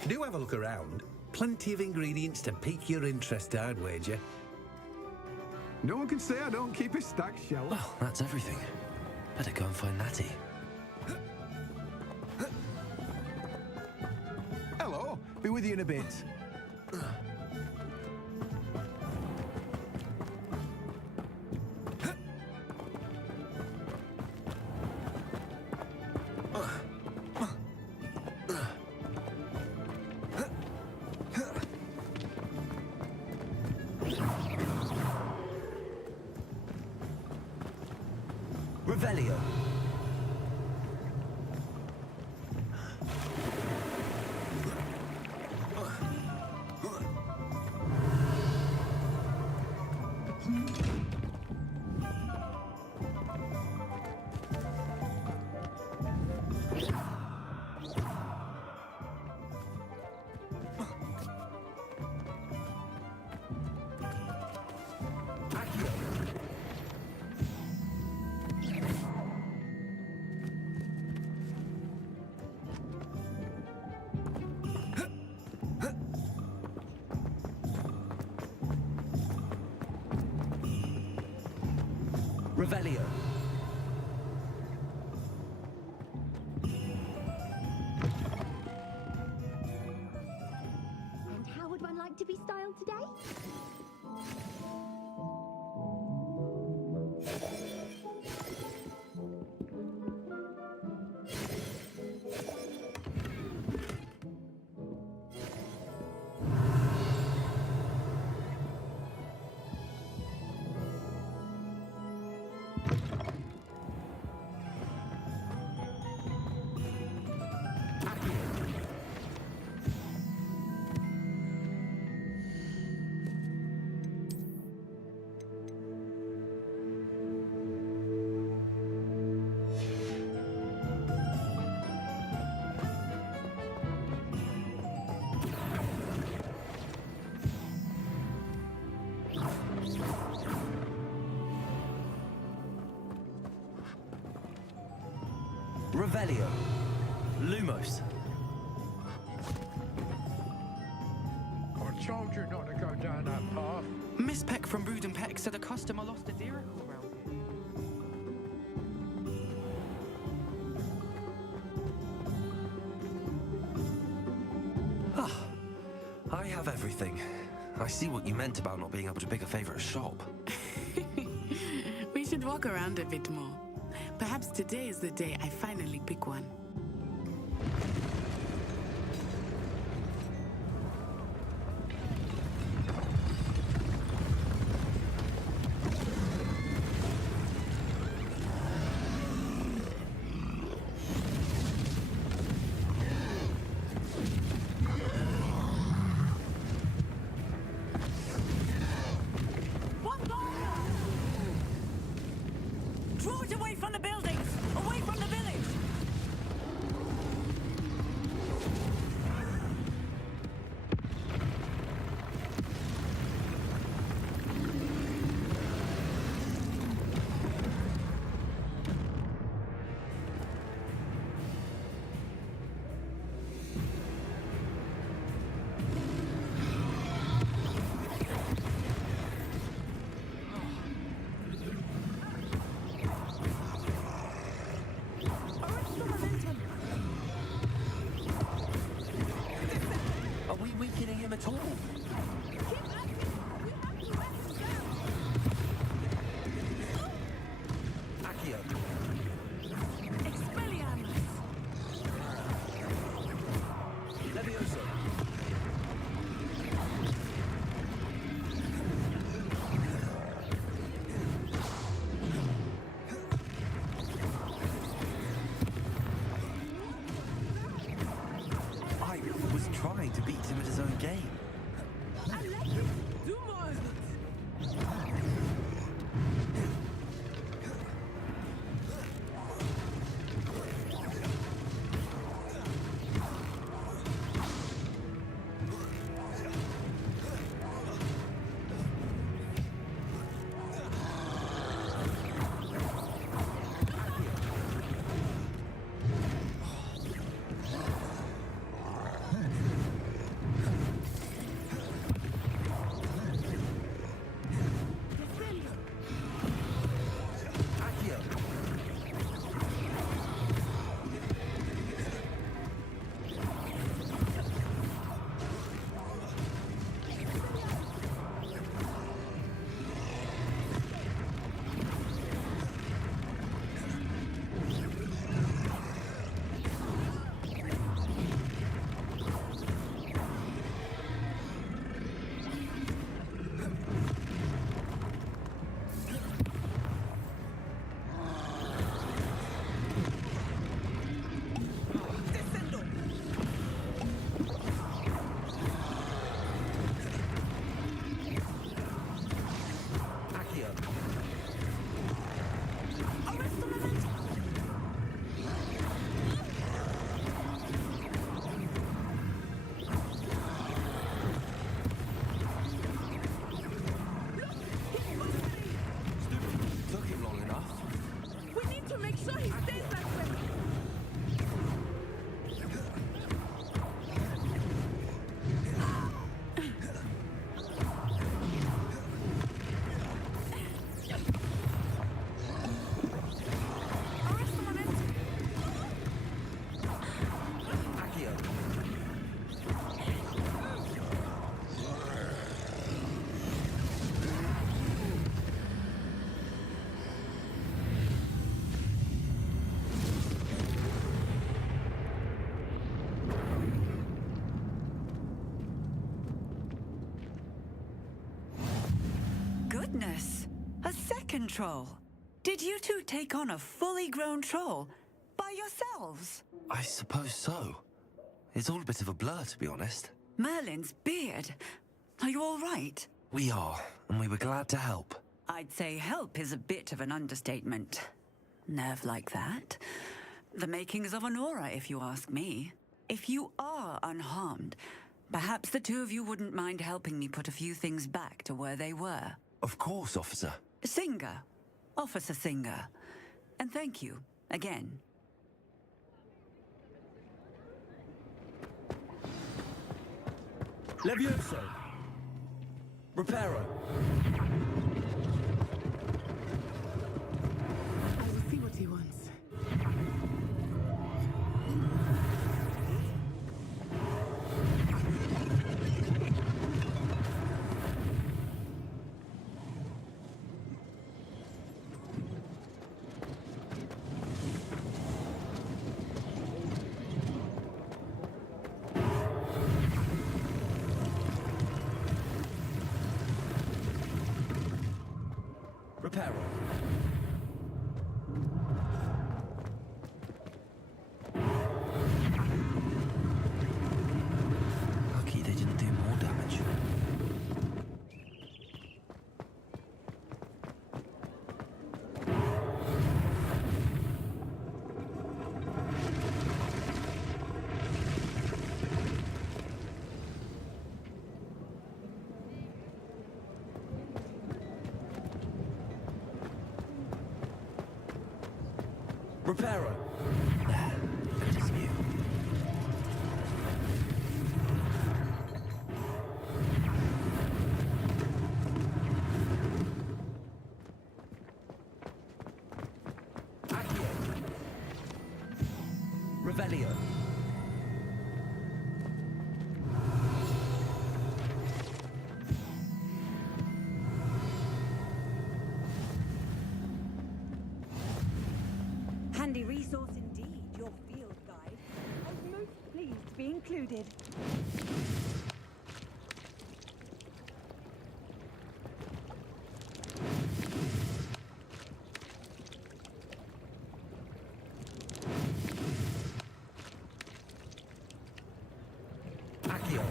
Do have a look around. Plenty of ingredients to pique your interest, I'd wager. No one can say I don't keep a stacked shelf. Well, that's everything. Better go and find Natty. Hello. Be with you in a bit. Revelio. Revelio. And how would one like to be styled today? Revelio. Lumos. I told you not to go down that path. Miss Peck from Brood and Peck said a customer lost a diricle around here. I have everything. I see what you meant about not being able to pick a favorite shop. We should walk around a bit more. Perhaps today is the day I finally pick one. Draw it away from the buildings! Away from the village! control. Did you two take on a fully grown troll by yourselves? I suppose so. It's all a bit of a blur, to be honest. Merlin's beard. Are you all right? We are, and we were glad to help. I'd say help is a bit of an understatement. Nerve like that. The makings of an aura, if you ask me. If you are unharmed, perhaps the two of you wouldn't mind helping me put a few things back to where they were. Of course, officer. Singer. Officer Singer. And thank you, again. Levioso. Reparo. I will see what he wants. Reparo. Lucky they didn't do more damage. Reparo. It is you. Accio. Revelio. Handy resource indeed, your field guide. I'm most pleased to be included. Accio.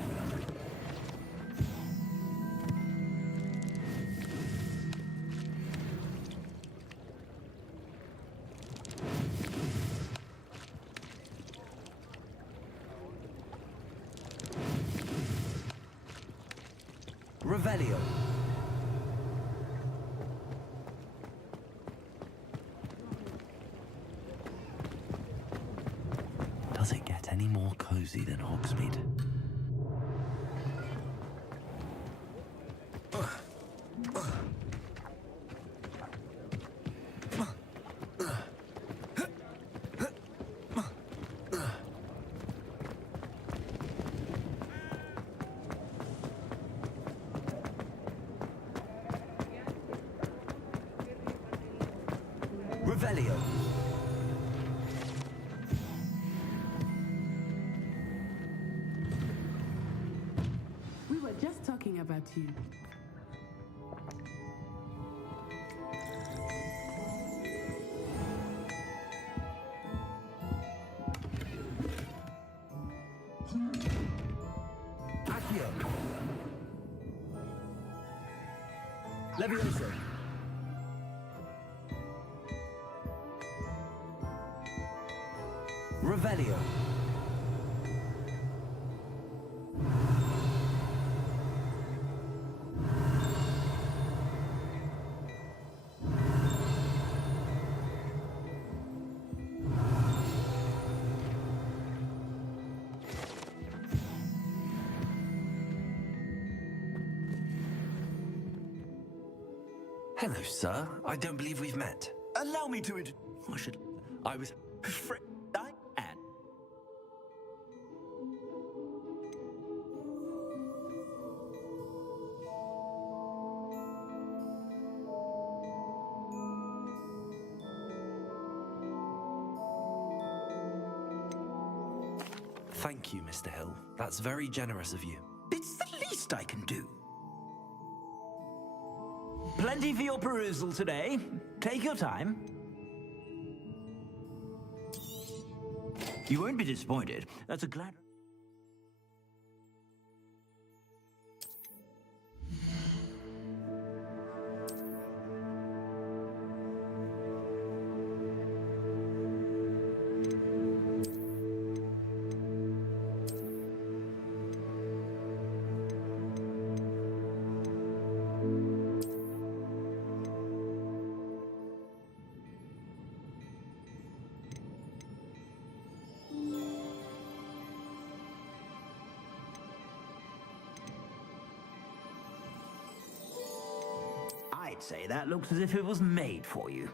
Revelio. Does it get any more cozy than Hogsmeade? Revelio. We were just talking about you. Accio. Levioso. Revelio. Hello, sir. I don't believe we've met. Allow me to I was Thank you, Mr. Hill. That's very generous of you. It's the least I can do. Plenty for your perusal today. Take your time. You won't be disappointed. That's a glad... I'd say that looks as if it was made for you.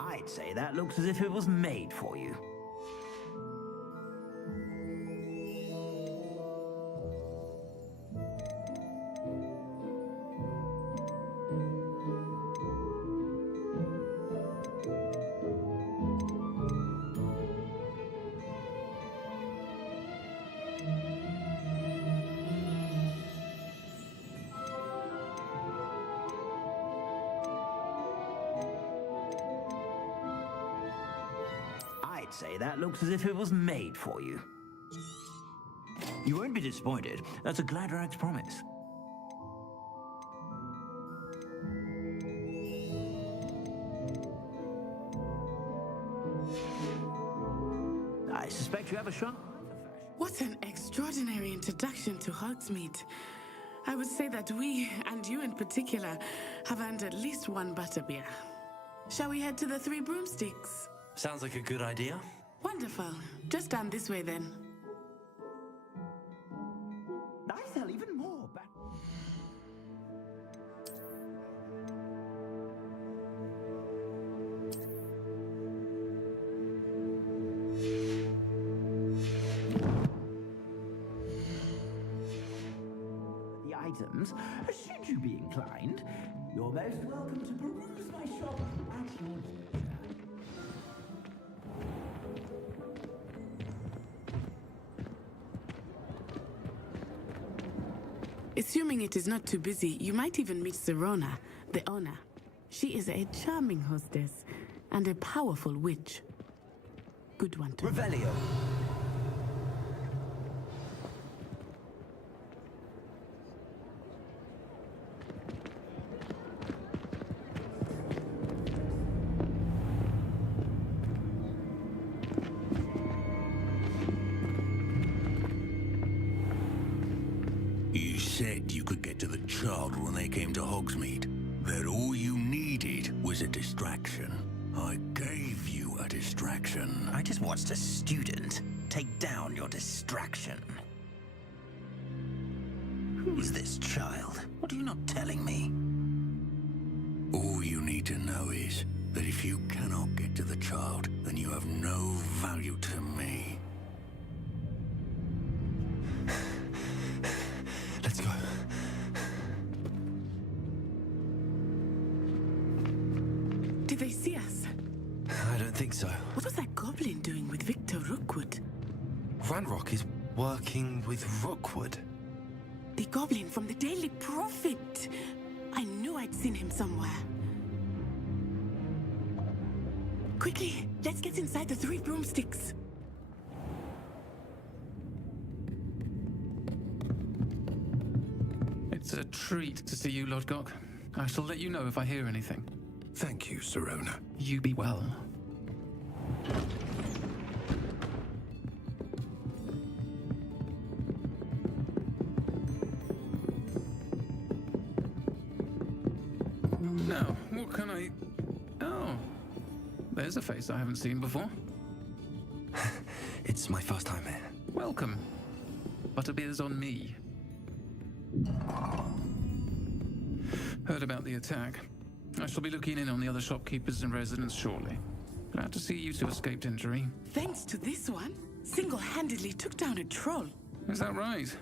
I'd say that looks as if it was made for you. I'd say that looks as if it was made for you. You won't be disappointed. That's a Gladrag's promise. I suspect you have a shot. What an extraordinary introduction to Hogsmeade. I would say that we, and you in particular, have earned at least one butterbeer. Shall we head to the Three Broomsticks? Sounds like a good idea. Wonderful. Just down this way then. I sell even more back. The items, should you be inclined, you're most welcome to peruse my shop at your leisure. Assuming it is not too busy, you might even meet Serona, the owner. She is a charming hostess and a powerful witch. Good one to Revelio. You said you could get to the child when they came to Hogsmeade. That all you needed was a distraction. I gave you a distraction. I just watched a student take down your distraction. Who's this child? What are you not telling me? All you need to know is that if you cannot get to the child, then you have no value to me. Let's go. Did they see us? I don't think so. What was that goblin doing with Victor Rookwood? Ranrock is working with Rookwood. The goblin from the Daily Prophet. I knew I'd seen him somewhere. Quickly, let's get inside the Three Broomsticks. It's a treat to see you, Lodgok. I shall let you know if I hear anything. Thank you, Serona. You be well. Now, what can I... Oh, there's a face I haven't seen before. It's my first time here. Welcome. Butterbeer's on me. Heard about the attack. I shall be looking in on the other shopkeepers and residents shortly. Glad to see you two escaped injury. Thanks to this one, single-handedly took down a troll. Is that right?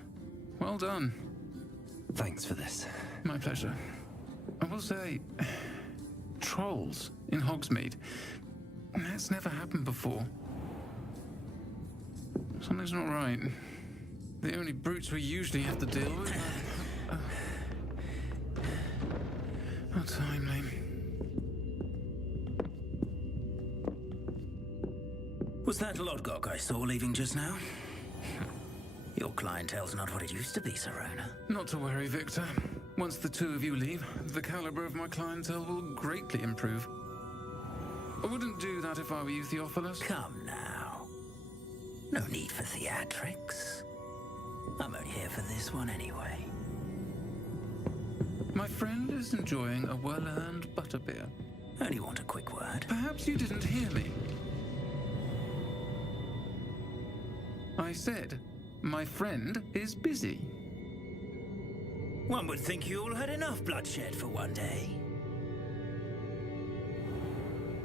Well done. Thanks for this. My pleasure. I will say, Trolls in Hogsmeade. That's never happened before. Something's not right. The only brutes we usually have to deal with are timely. Was that Lodgok I saw leaving just now? Your clientele's not what it used to be, Serona. Not to worry, Victor. Once the two of you leave, the caliber of my clientele will greatly improve. I wouldn't do that if I were you, Theophilus. Come now. No need for theatrics. I'm only here for this one anyway. My friend is enjoying a well-earned butterbeer. Only want a quick word. Perhaps you didn't hear me. I said, my friend is busy. One would think you all had enough bloodshed for one day.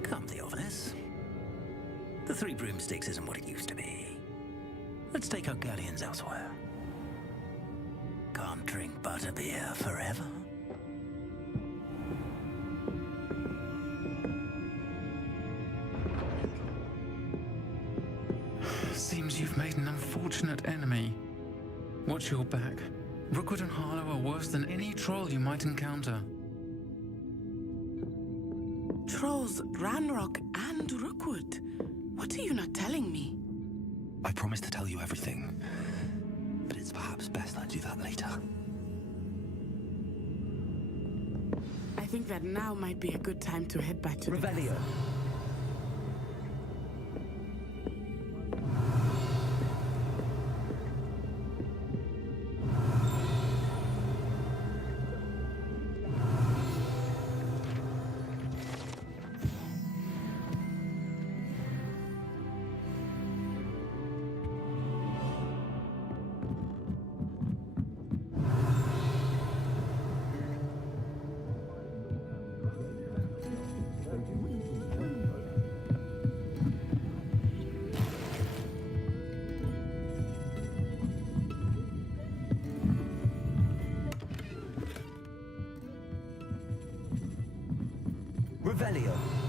Come, Theophilus. The Three Broomsticks isn't what it used to be. Let's take our galleons elsewhere. Can't drink butterbeer forever. Seems you've made an unfortunate enemy. Watch your back. Rookwood and Harlow are worse than any troll you might encounter. Trolls, Ranrock, and Rookwood. What are you not telling me? I promised to tell you everything, but it's perhaps best I do that later. I think that now might be a good time to head back to Revelio. the castle. Revelio.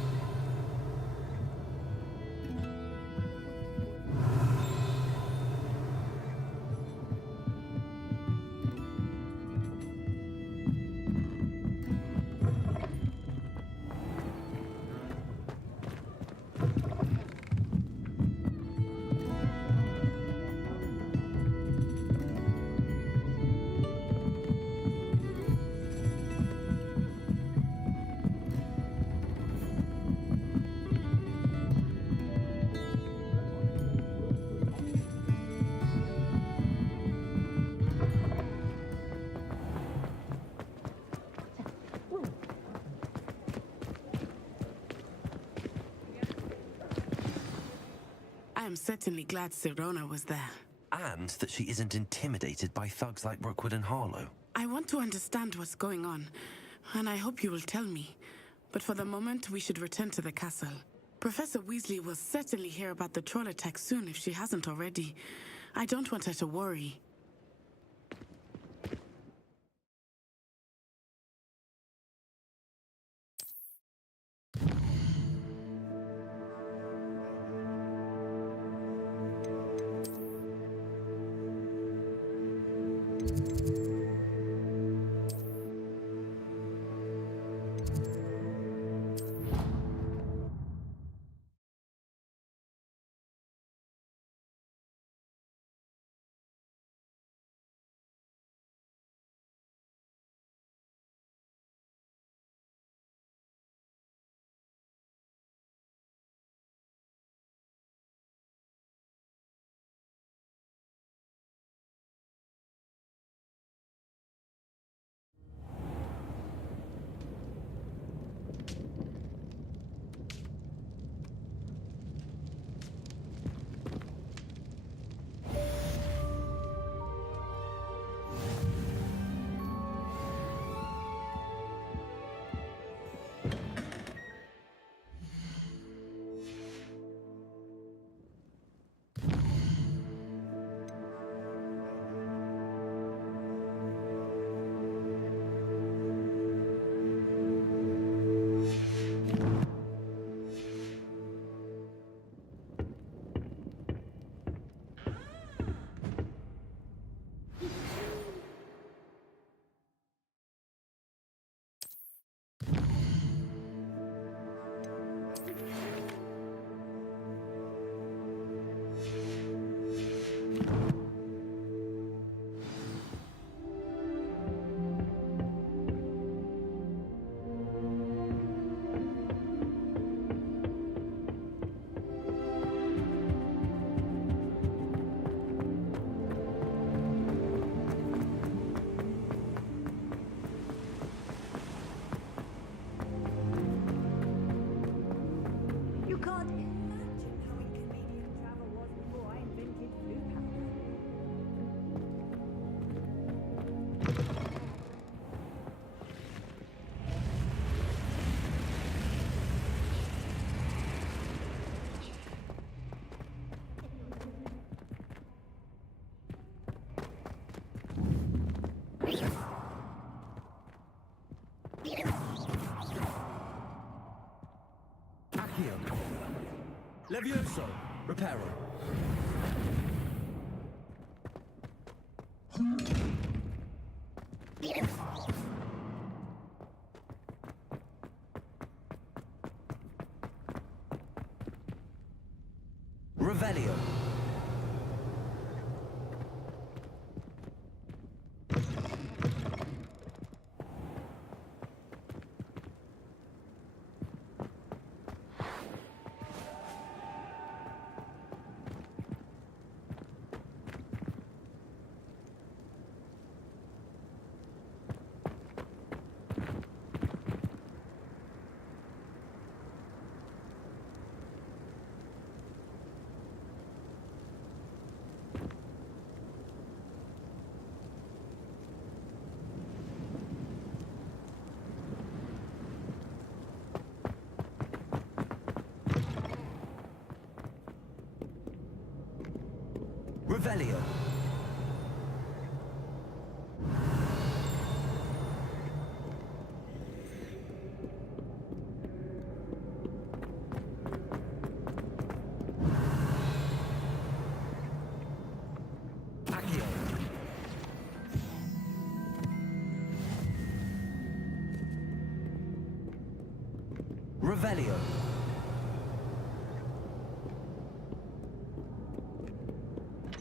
I am certainly glad Serona was there. And that she isn't intimidated by thugs like Rookwood and Harlow. I want to understand what's going on, and I hope you will tell me. But for the moment, we should return to the castle. Professor Weasley will certainly hear about the troll attack soon if she hasn't already. I don't want her to worry. Levioso. Reparo. Revelio. Revelio. Accio. Revelio.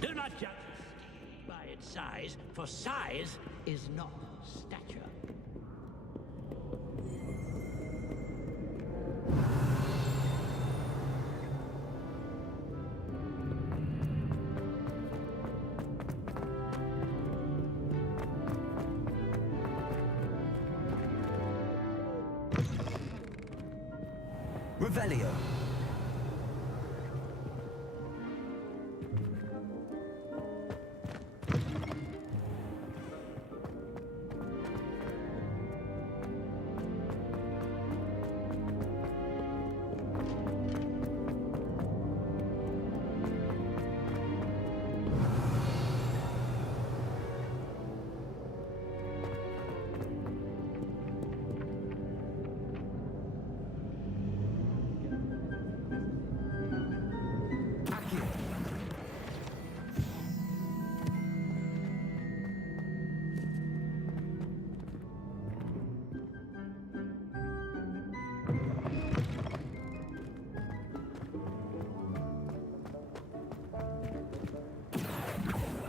Do not judge a steed by its size, for size is not stature. Revelio.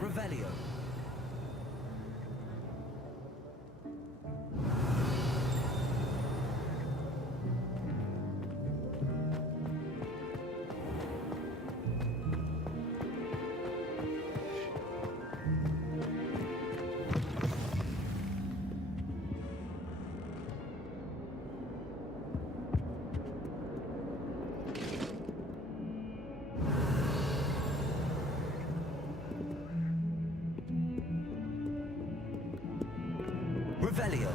Revelio. Revelio.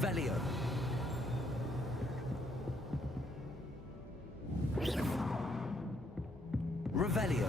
Revelio. Revelio.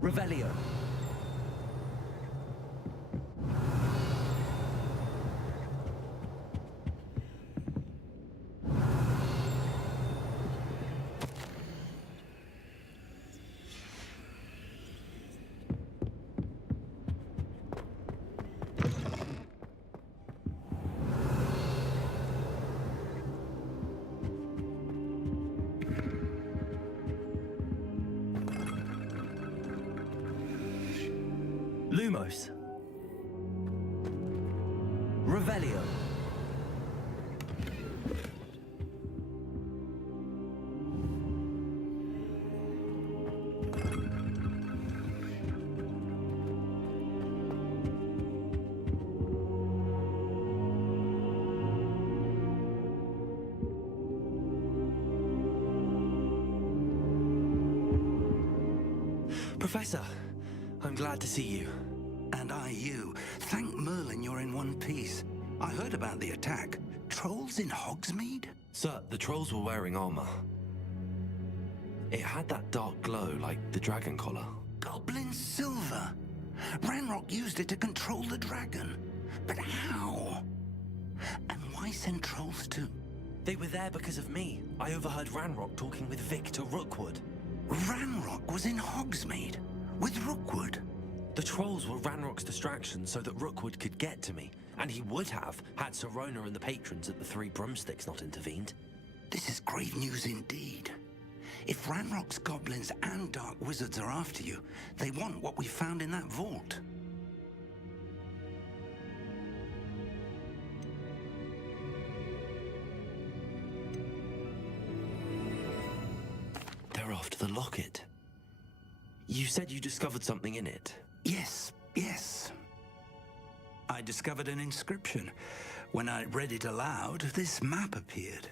Revelio. Lumos. Revelio. Professor, I'm glad to see you. And I you. Thank Merlin you're in one piece. I heard about the attack. Trolls in Hogsmeade? Sir, the trolls were wearing armor. It had that dark glow like the dragon collar. Goblin silver. Ranrock used it to control the dragon. But how? And why send trolls too? They were there because of me. I overheard Ranrock talking with Victor Rookwood. Ranrock was in Hogsmeade? With Rookwood? The trolls were Ranrock's distraction so that Rookwood could get to me. And he would have, had Sirona and the patrons at the Three Broomsticks not intervened. This is grave news indeed. If Ranrock's goblins and dark wizards are after you, they want what we found in that vault. They're after the locket. You said you discovered something in it. Yes. I discovered an inscription. When I read it aloud, this map appeared.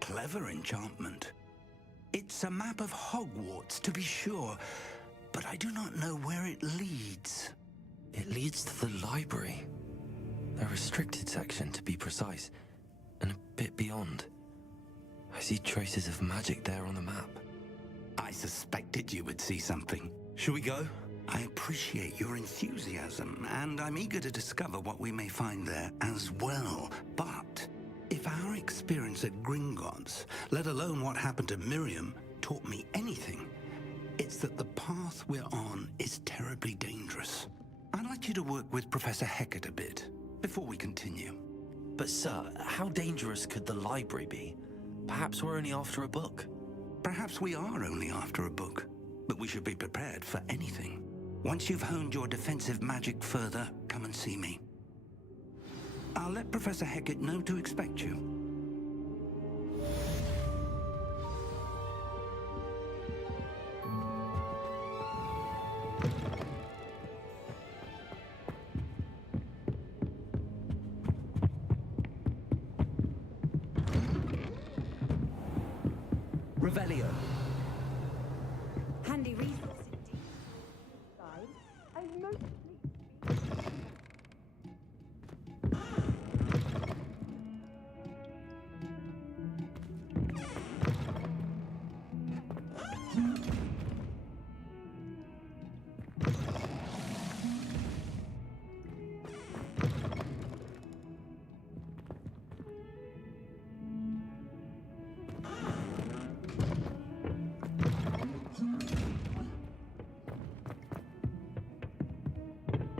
Clever enchantment. It's a map of Hogwarts, to be sure, but I do not know where it leads. It leads to the library. A restricted section, to be precise, and a bit beyond. I see traces of magic there on the map. I suspected you would see something. Shall we go? I appreciate your enthusiasm, and I'm eager to discover what we may find there as well. But if our experience at Gringotts, let alone what happened to Miriam, taught me anything, it's that the path we're on is terribly dangerous. I'd like you to work with Professor Hecat a bit before we continue. But sir, how dangerous could the library be? Perhaps we're only after a book. Perhaps we are only after a book, but we should be prepared for anything. Once you've honed your defensive magic further, come and see me. I'll let Professor Hecat know to expect you. Revelio. Handy resource indeed. Guide, I mostly...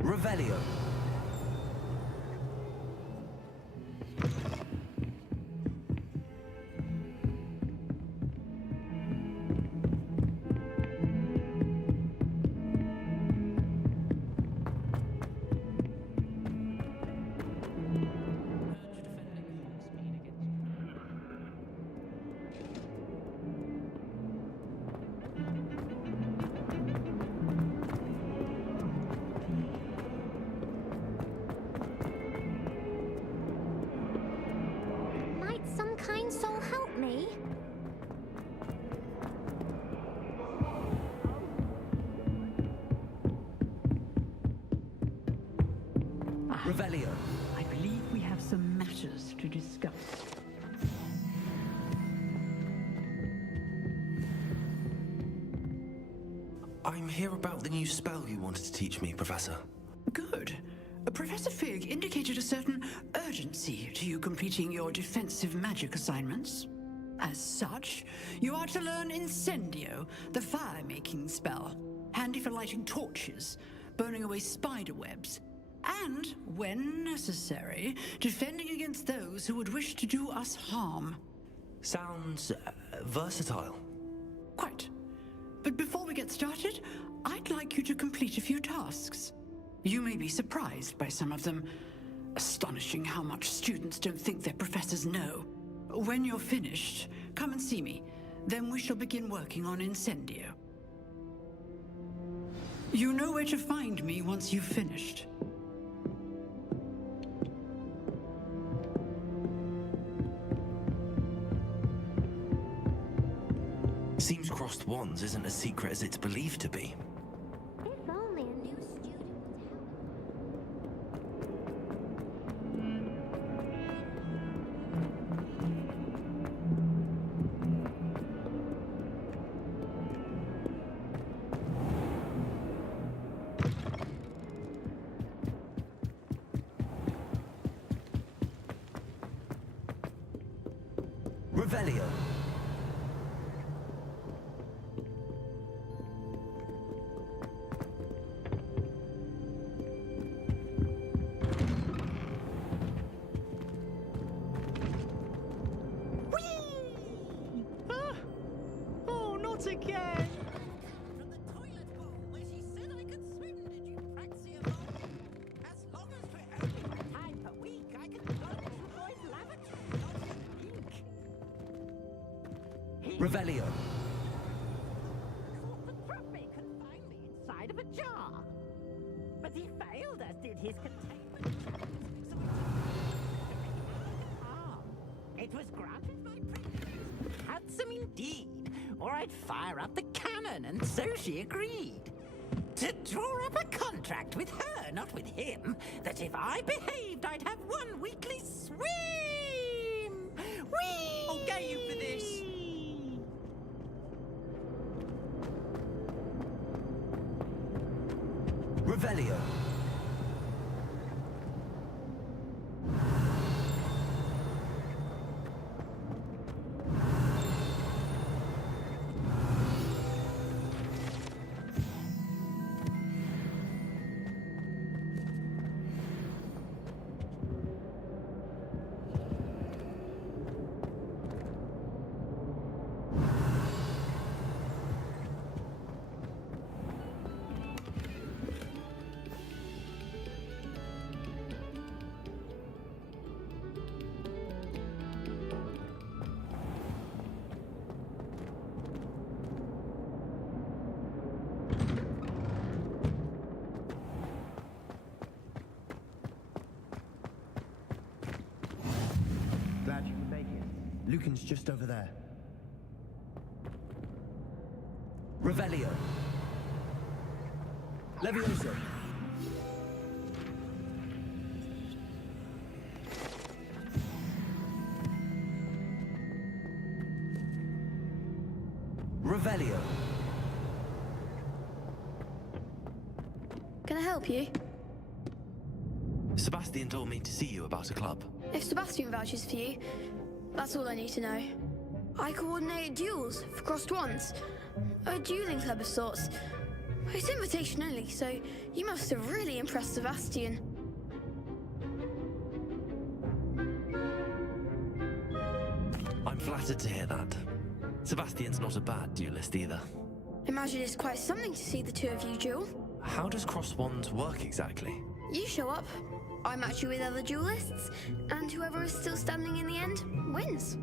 Revelio. Revelio. I believe we have some matters to discuss. I'm here about the new spell you wanted to teach me, Professor. Good. Professor Fig indicated a certain urgency to you completing your defensive magic assignments. As such, you are to learn Incendio, the fire-making spell, handy for lighting torches, burning away spider webs, and, when necessary, defending against those who would wish to do us harm. Sounds versatile. Quite. But before we get started, I'd like you to complete a few tasks. You may be surprised by some of them. Astonishing how much students don't think their professors know. When you're finished, come and see me. Then we shall begin working on Incendio. You know where to find me once you've finished. Seems crossed wands isn't as secret as it's believed to be. If only a new student Revelio. Oh, not again! Revelio. Inside of a jar. But he failed, as did his containment It was granted by Princess. Handsome indeed, or I'd fire up the cannon, and so she agreed. To draw up a contract with her, not with him, that if I behaved, I'd have one weekly swim! Whee! I'll get you for this! Revelio. Glad you could make it. Lucan's just over there. Revelio. Levioso. Revelio. Can I help you? Sebastian told me to see you about a club. If Sebastian vouches for you, that's all I need to know. I coordinate duels for crossed wands. A dueling club of sorts. It's invitation only, so you must have really impressed Sebastian. I'm flattered to hear that. Sebastian's not a bad duelist either. Imagine it's quite something to see the two of you duel. How does cross wands work exactly? You show up, I match you with other duelists, and whoever is still standing in the end wins.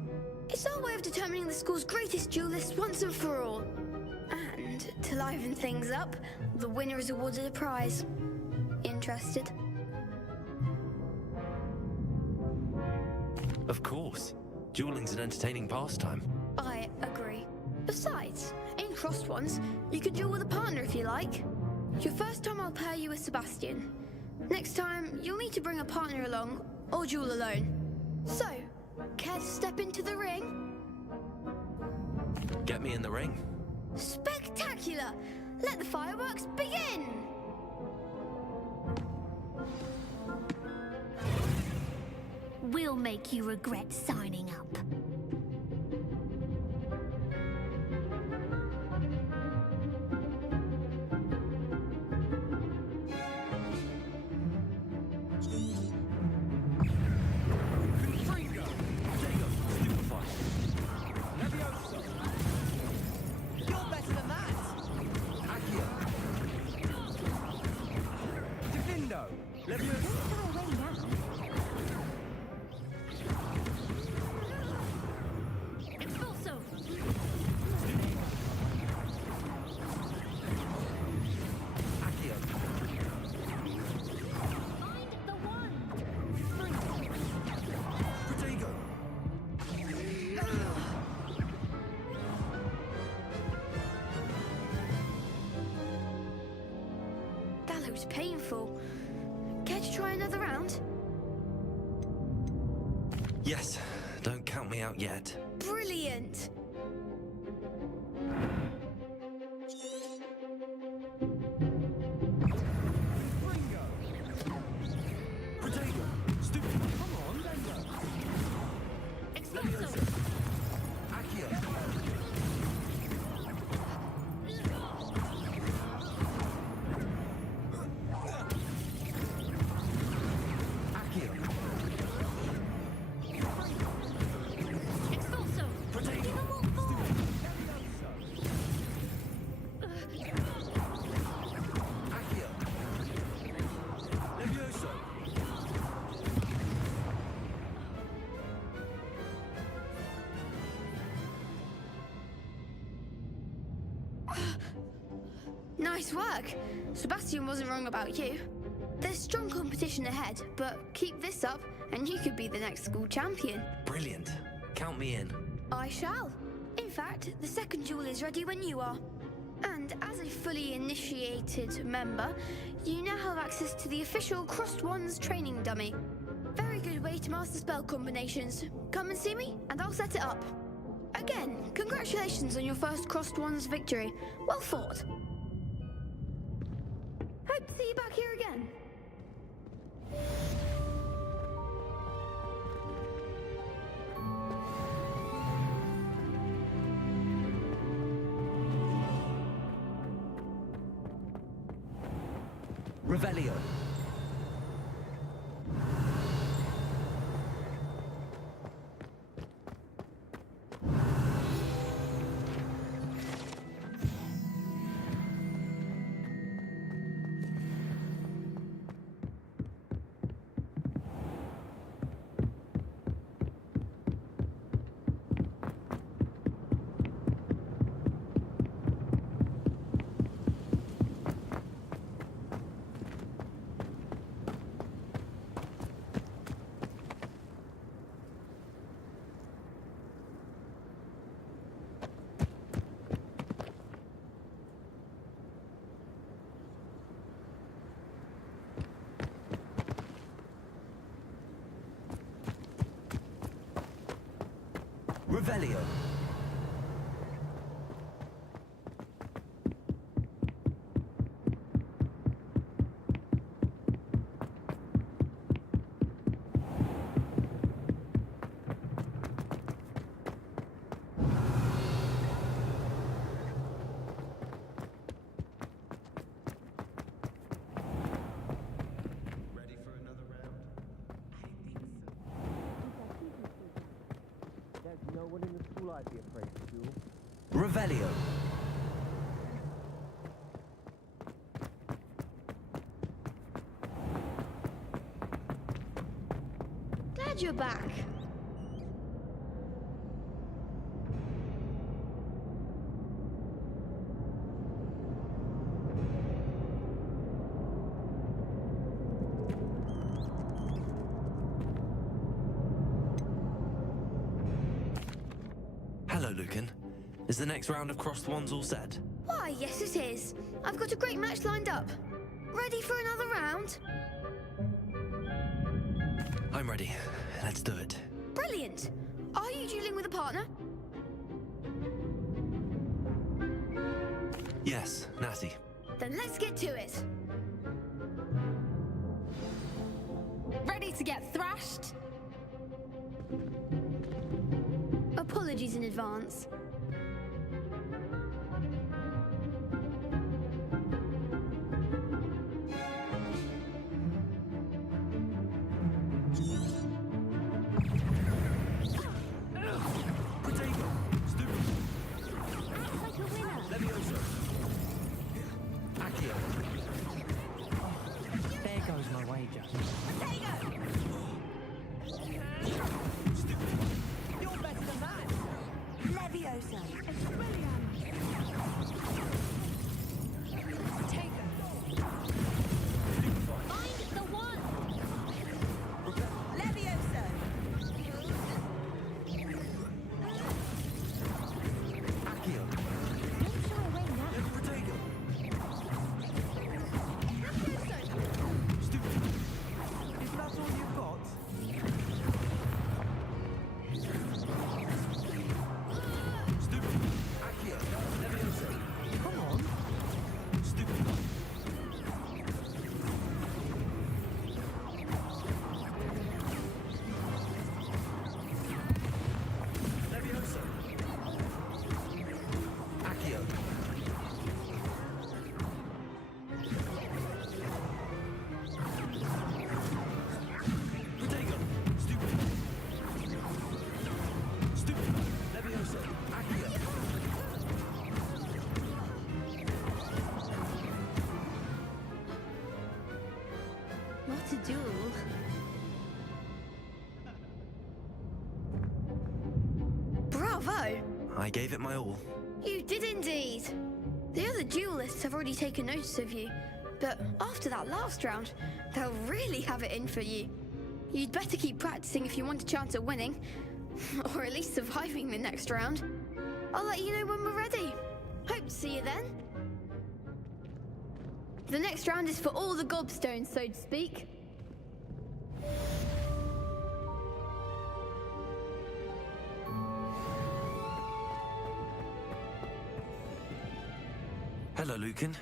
It's our way of determining the school's greatest duelist once and for all. And to liven things up, the winner is awarded a prize. Interested? Of course. Dueling's an entertaining pastime. I agree. Besides, in crossed ones, you can duel with a partner if you like. Your first time I'll pair you with Sebastian. Next time, you'll need to bring a partner along, or duel alone. So, care to step into the ring? Get me in the ring. Spectacular! Let the fireworks begin! We'll make you regret signing up. That looks painful. Care to try another round? Yes, don't count me out yet. Brilliant! Nice work. Sebastian wasn't wrong about you. There's strong competition ahead, but keep this up and you could be the next school champion. Brilliant. Count me in. I shall. In fact, the second duel is ready when you are. And as a fully initiated member, you now have access to the official Crossed Wands training dummy. Very good way to master spell combinations. Come and see me, and I'll set it up. Again, congratulations on your first Crossed Wands victory. Well fought. Hope to see you back here again. Revelio. Revelio. No one in the school I'd be afraid to duel. Revelio. Glad you're back. Hello, Lucan. Is the next round of Crossed Wands all set? Why, yes it is. I've got a great match lined up. Ready for another round? ready. Let's do it. Brilliant! Are you dueling with a partner? Yes, Natty. Then let's get to it. Ready to get thrashed? Apologies in advance. There goes my wager. You're better than that. Leviosa. Find the one! Leviosa. Accio. Don't shy away now. Protego. Is that all you've got? Accio. Leviosa. Come on. Leviosa. Accio. Protego. Stupid. Leviosa. Accio. What a duel. Bravo! I gave it my all. You did indeed. The other duelists have already taken notice of you, but after that last round, they'll really have it in for you. You'd better keep practicing if you want a chance at winning, or at least surviving the next round. I'll let you know when we're ready. Hope to see you then. The next round is for all the gobstones, so to speak. Hello, Lucan.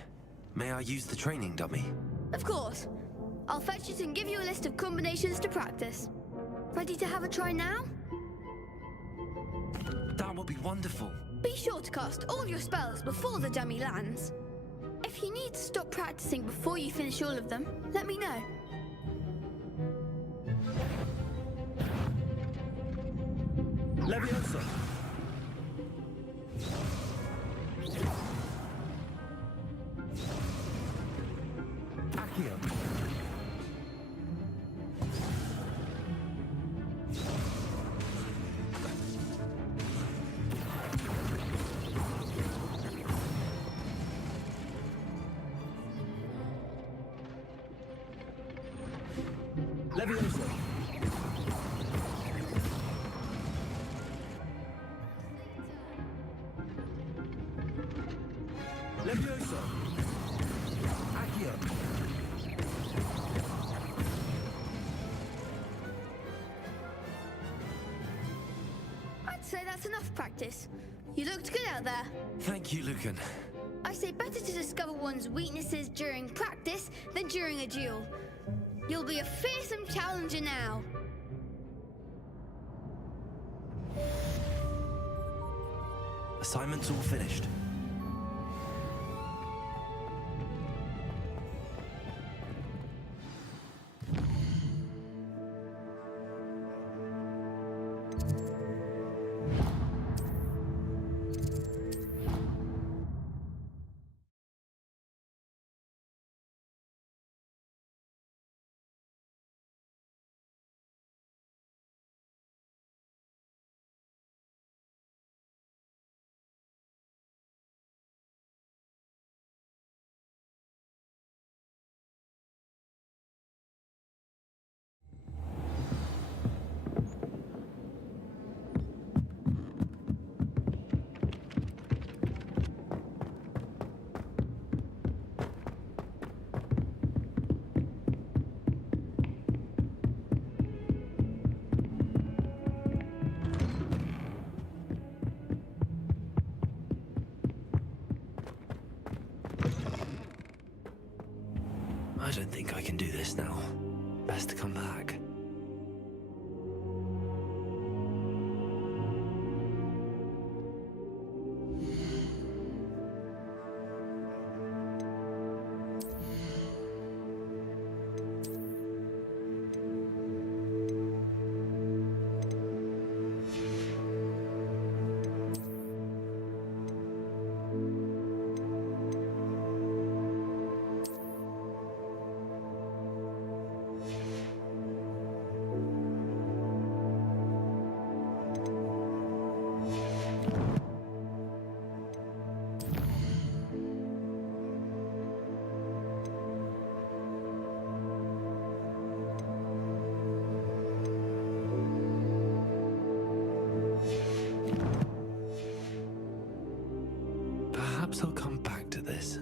May I use the training dummy? Of course. I'll fetch it and give you a list of combinations to practice. Ready to have a try now? That would be wonderful. Be sure to cast all your spells before the dummy lands. If you need to stop practicing before you finish all of them, let me know. Leviosa. Accio. Leviosa. Leviosa. Accio. I'd say that's enough practice. You looked good out there. Thank you, Lucan. I say better to discover one's weaknesses during practice than during a duel. You'll be a fearsome challenger now. Assignment's all finished. don't think I can do this now. Best to come back. Perhaps I'll come back to this.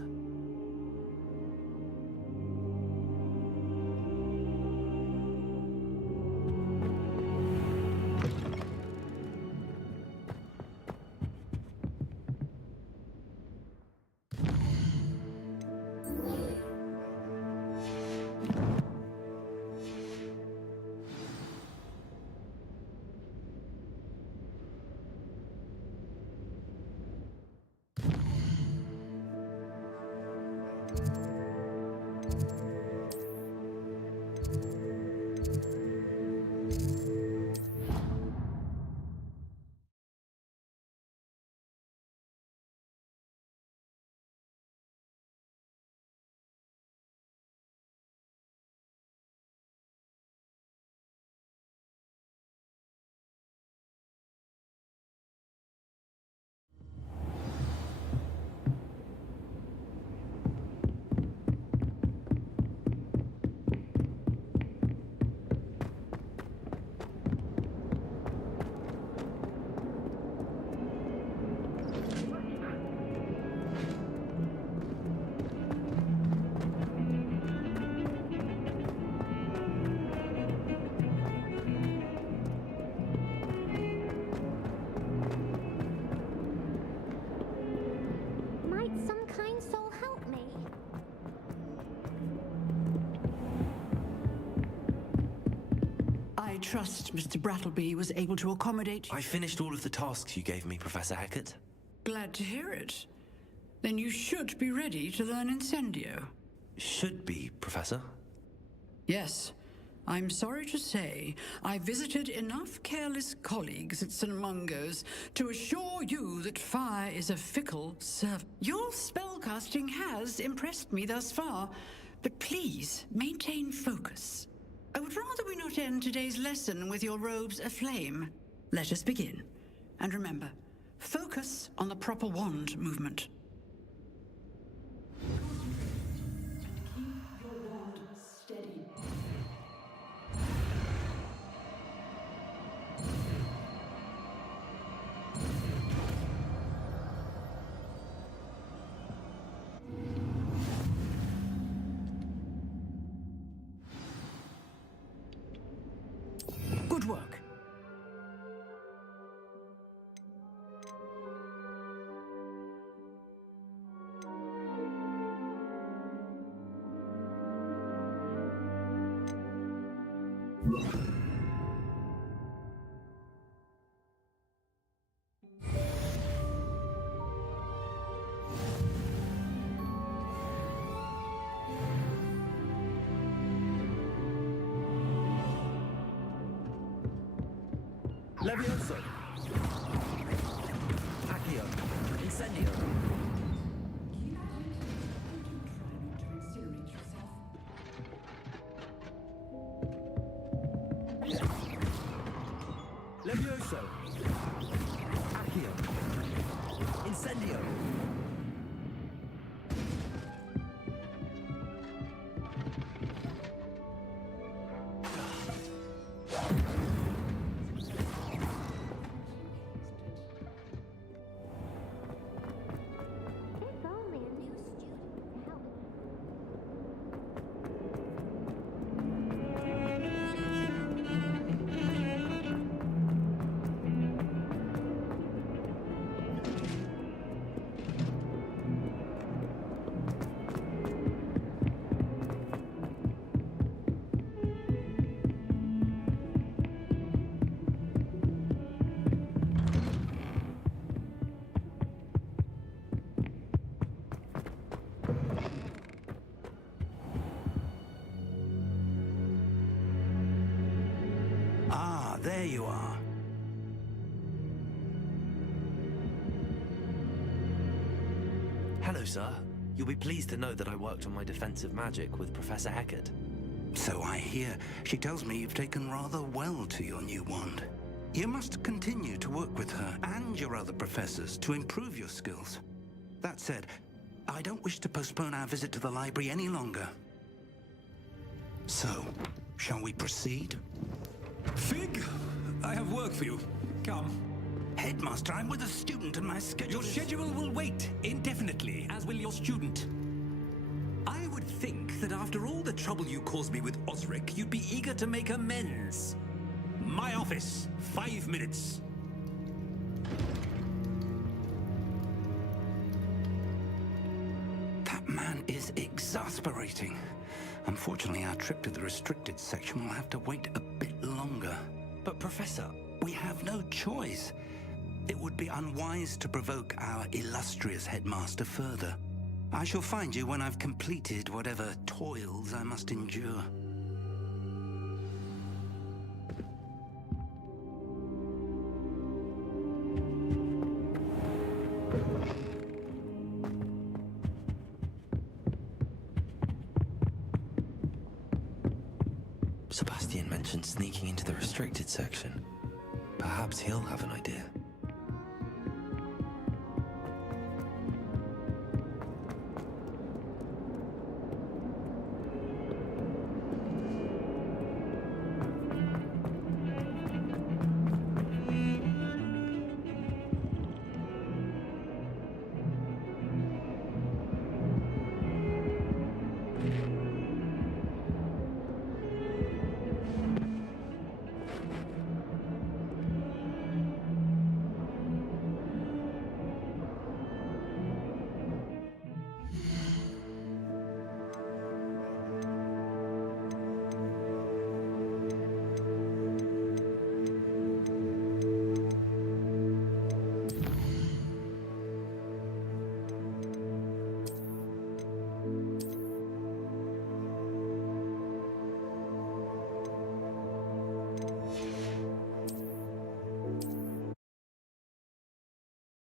I trust Mr. Brattleby was able to accommodate you. I finished all of the tasks you gave me, Professor Hackett. Glad to hear it. Then you should be ready to learn Incendio. Should be, Professor. Yes. I'm sorry to say, I visited enough careless colleagues at St. Mungo's to assure you that fire is a fickle servant. Your spellcasting has impressed me thus far, but please maintain focus. I would rather we not end today's lesson with your robes aflame. Let us begin. And remember, focus on the proper wand movement. Good work. Levioso. Accio. Incendio. Levioso. Accio. Incendio. there you are. Hello, sir. You'll be pleased to know that I worked on my defensive magic with Professor Eckert. So I hear. She tells me you've taken rather well to your new wand. You must continue to work with her and your other professors to improve your skills. That said, I don't wish to postpone our visit to the library any longer. So, shall we proceed? Fig, I have work for you. Come. Headmaster, I'm with a student and my schedule Your schedule will wait indefinitely, as will your student. I would think that after all the trouble you caused me with Osric, you'd be eager to make amends. My office, 5 minutes. That man is exasperating. Unfortunately, our trip to the restricted section will have to wait a bit longer. But, Professor... We have no choice. It would be unwise to provoke our illustrious headmaster further. I shall find you when I've completed whatever toils I must endure. Sebastian mentioned sneaking into the restricted section. Perhaps he'll have an idea.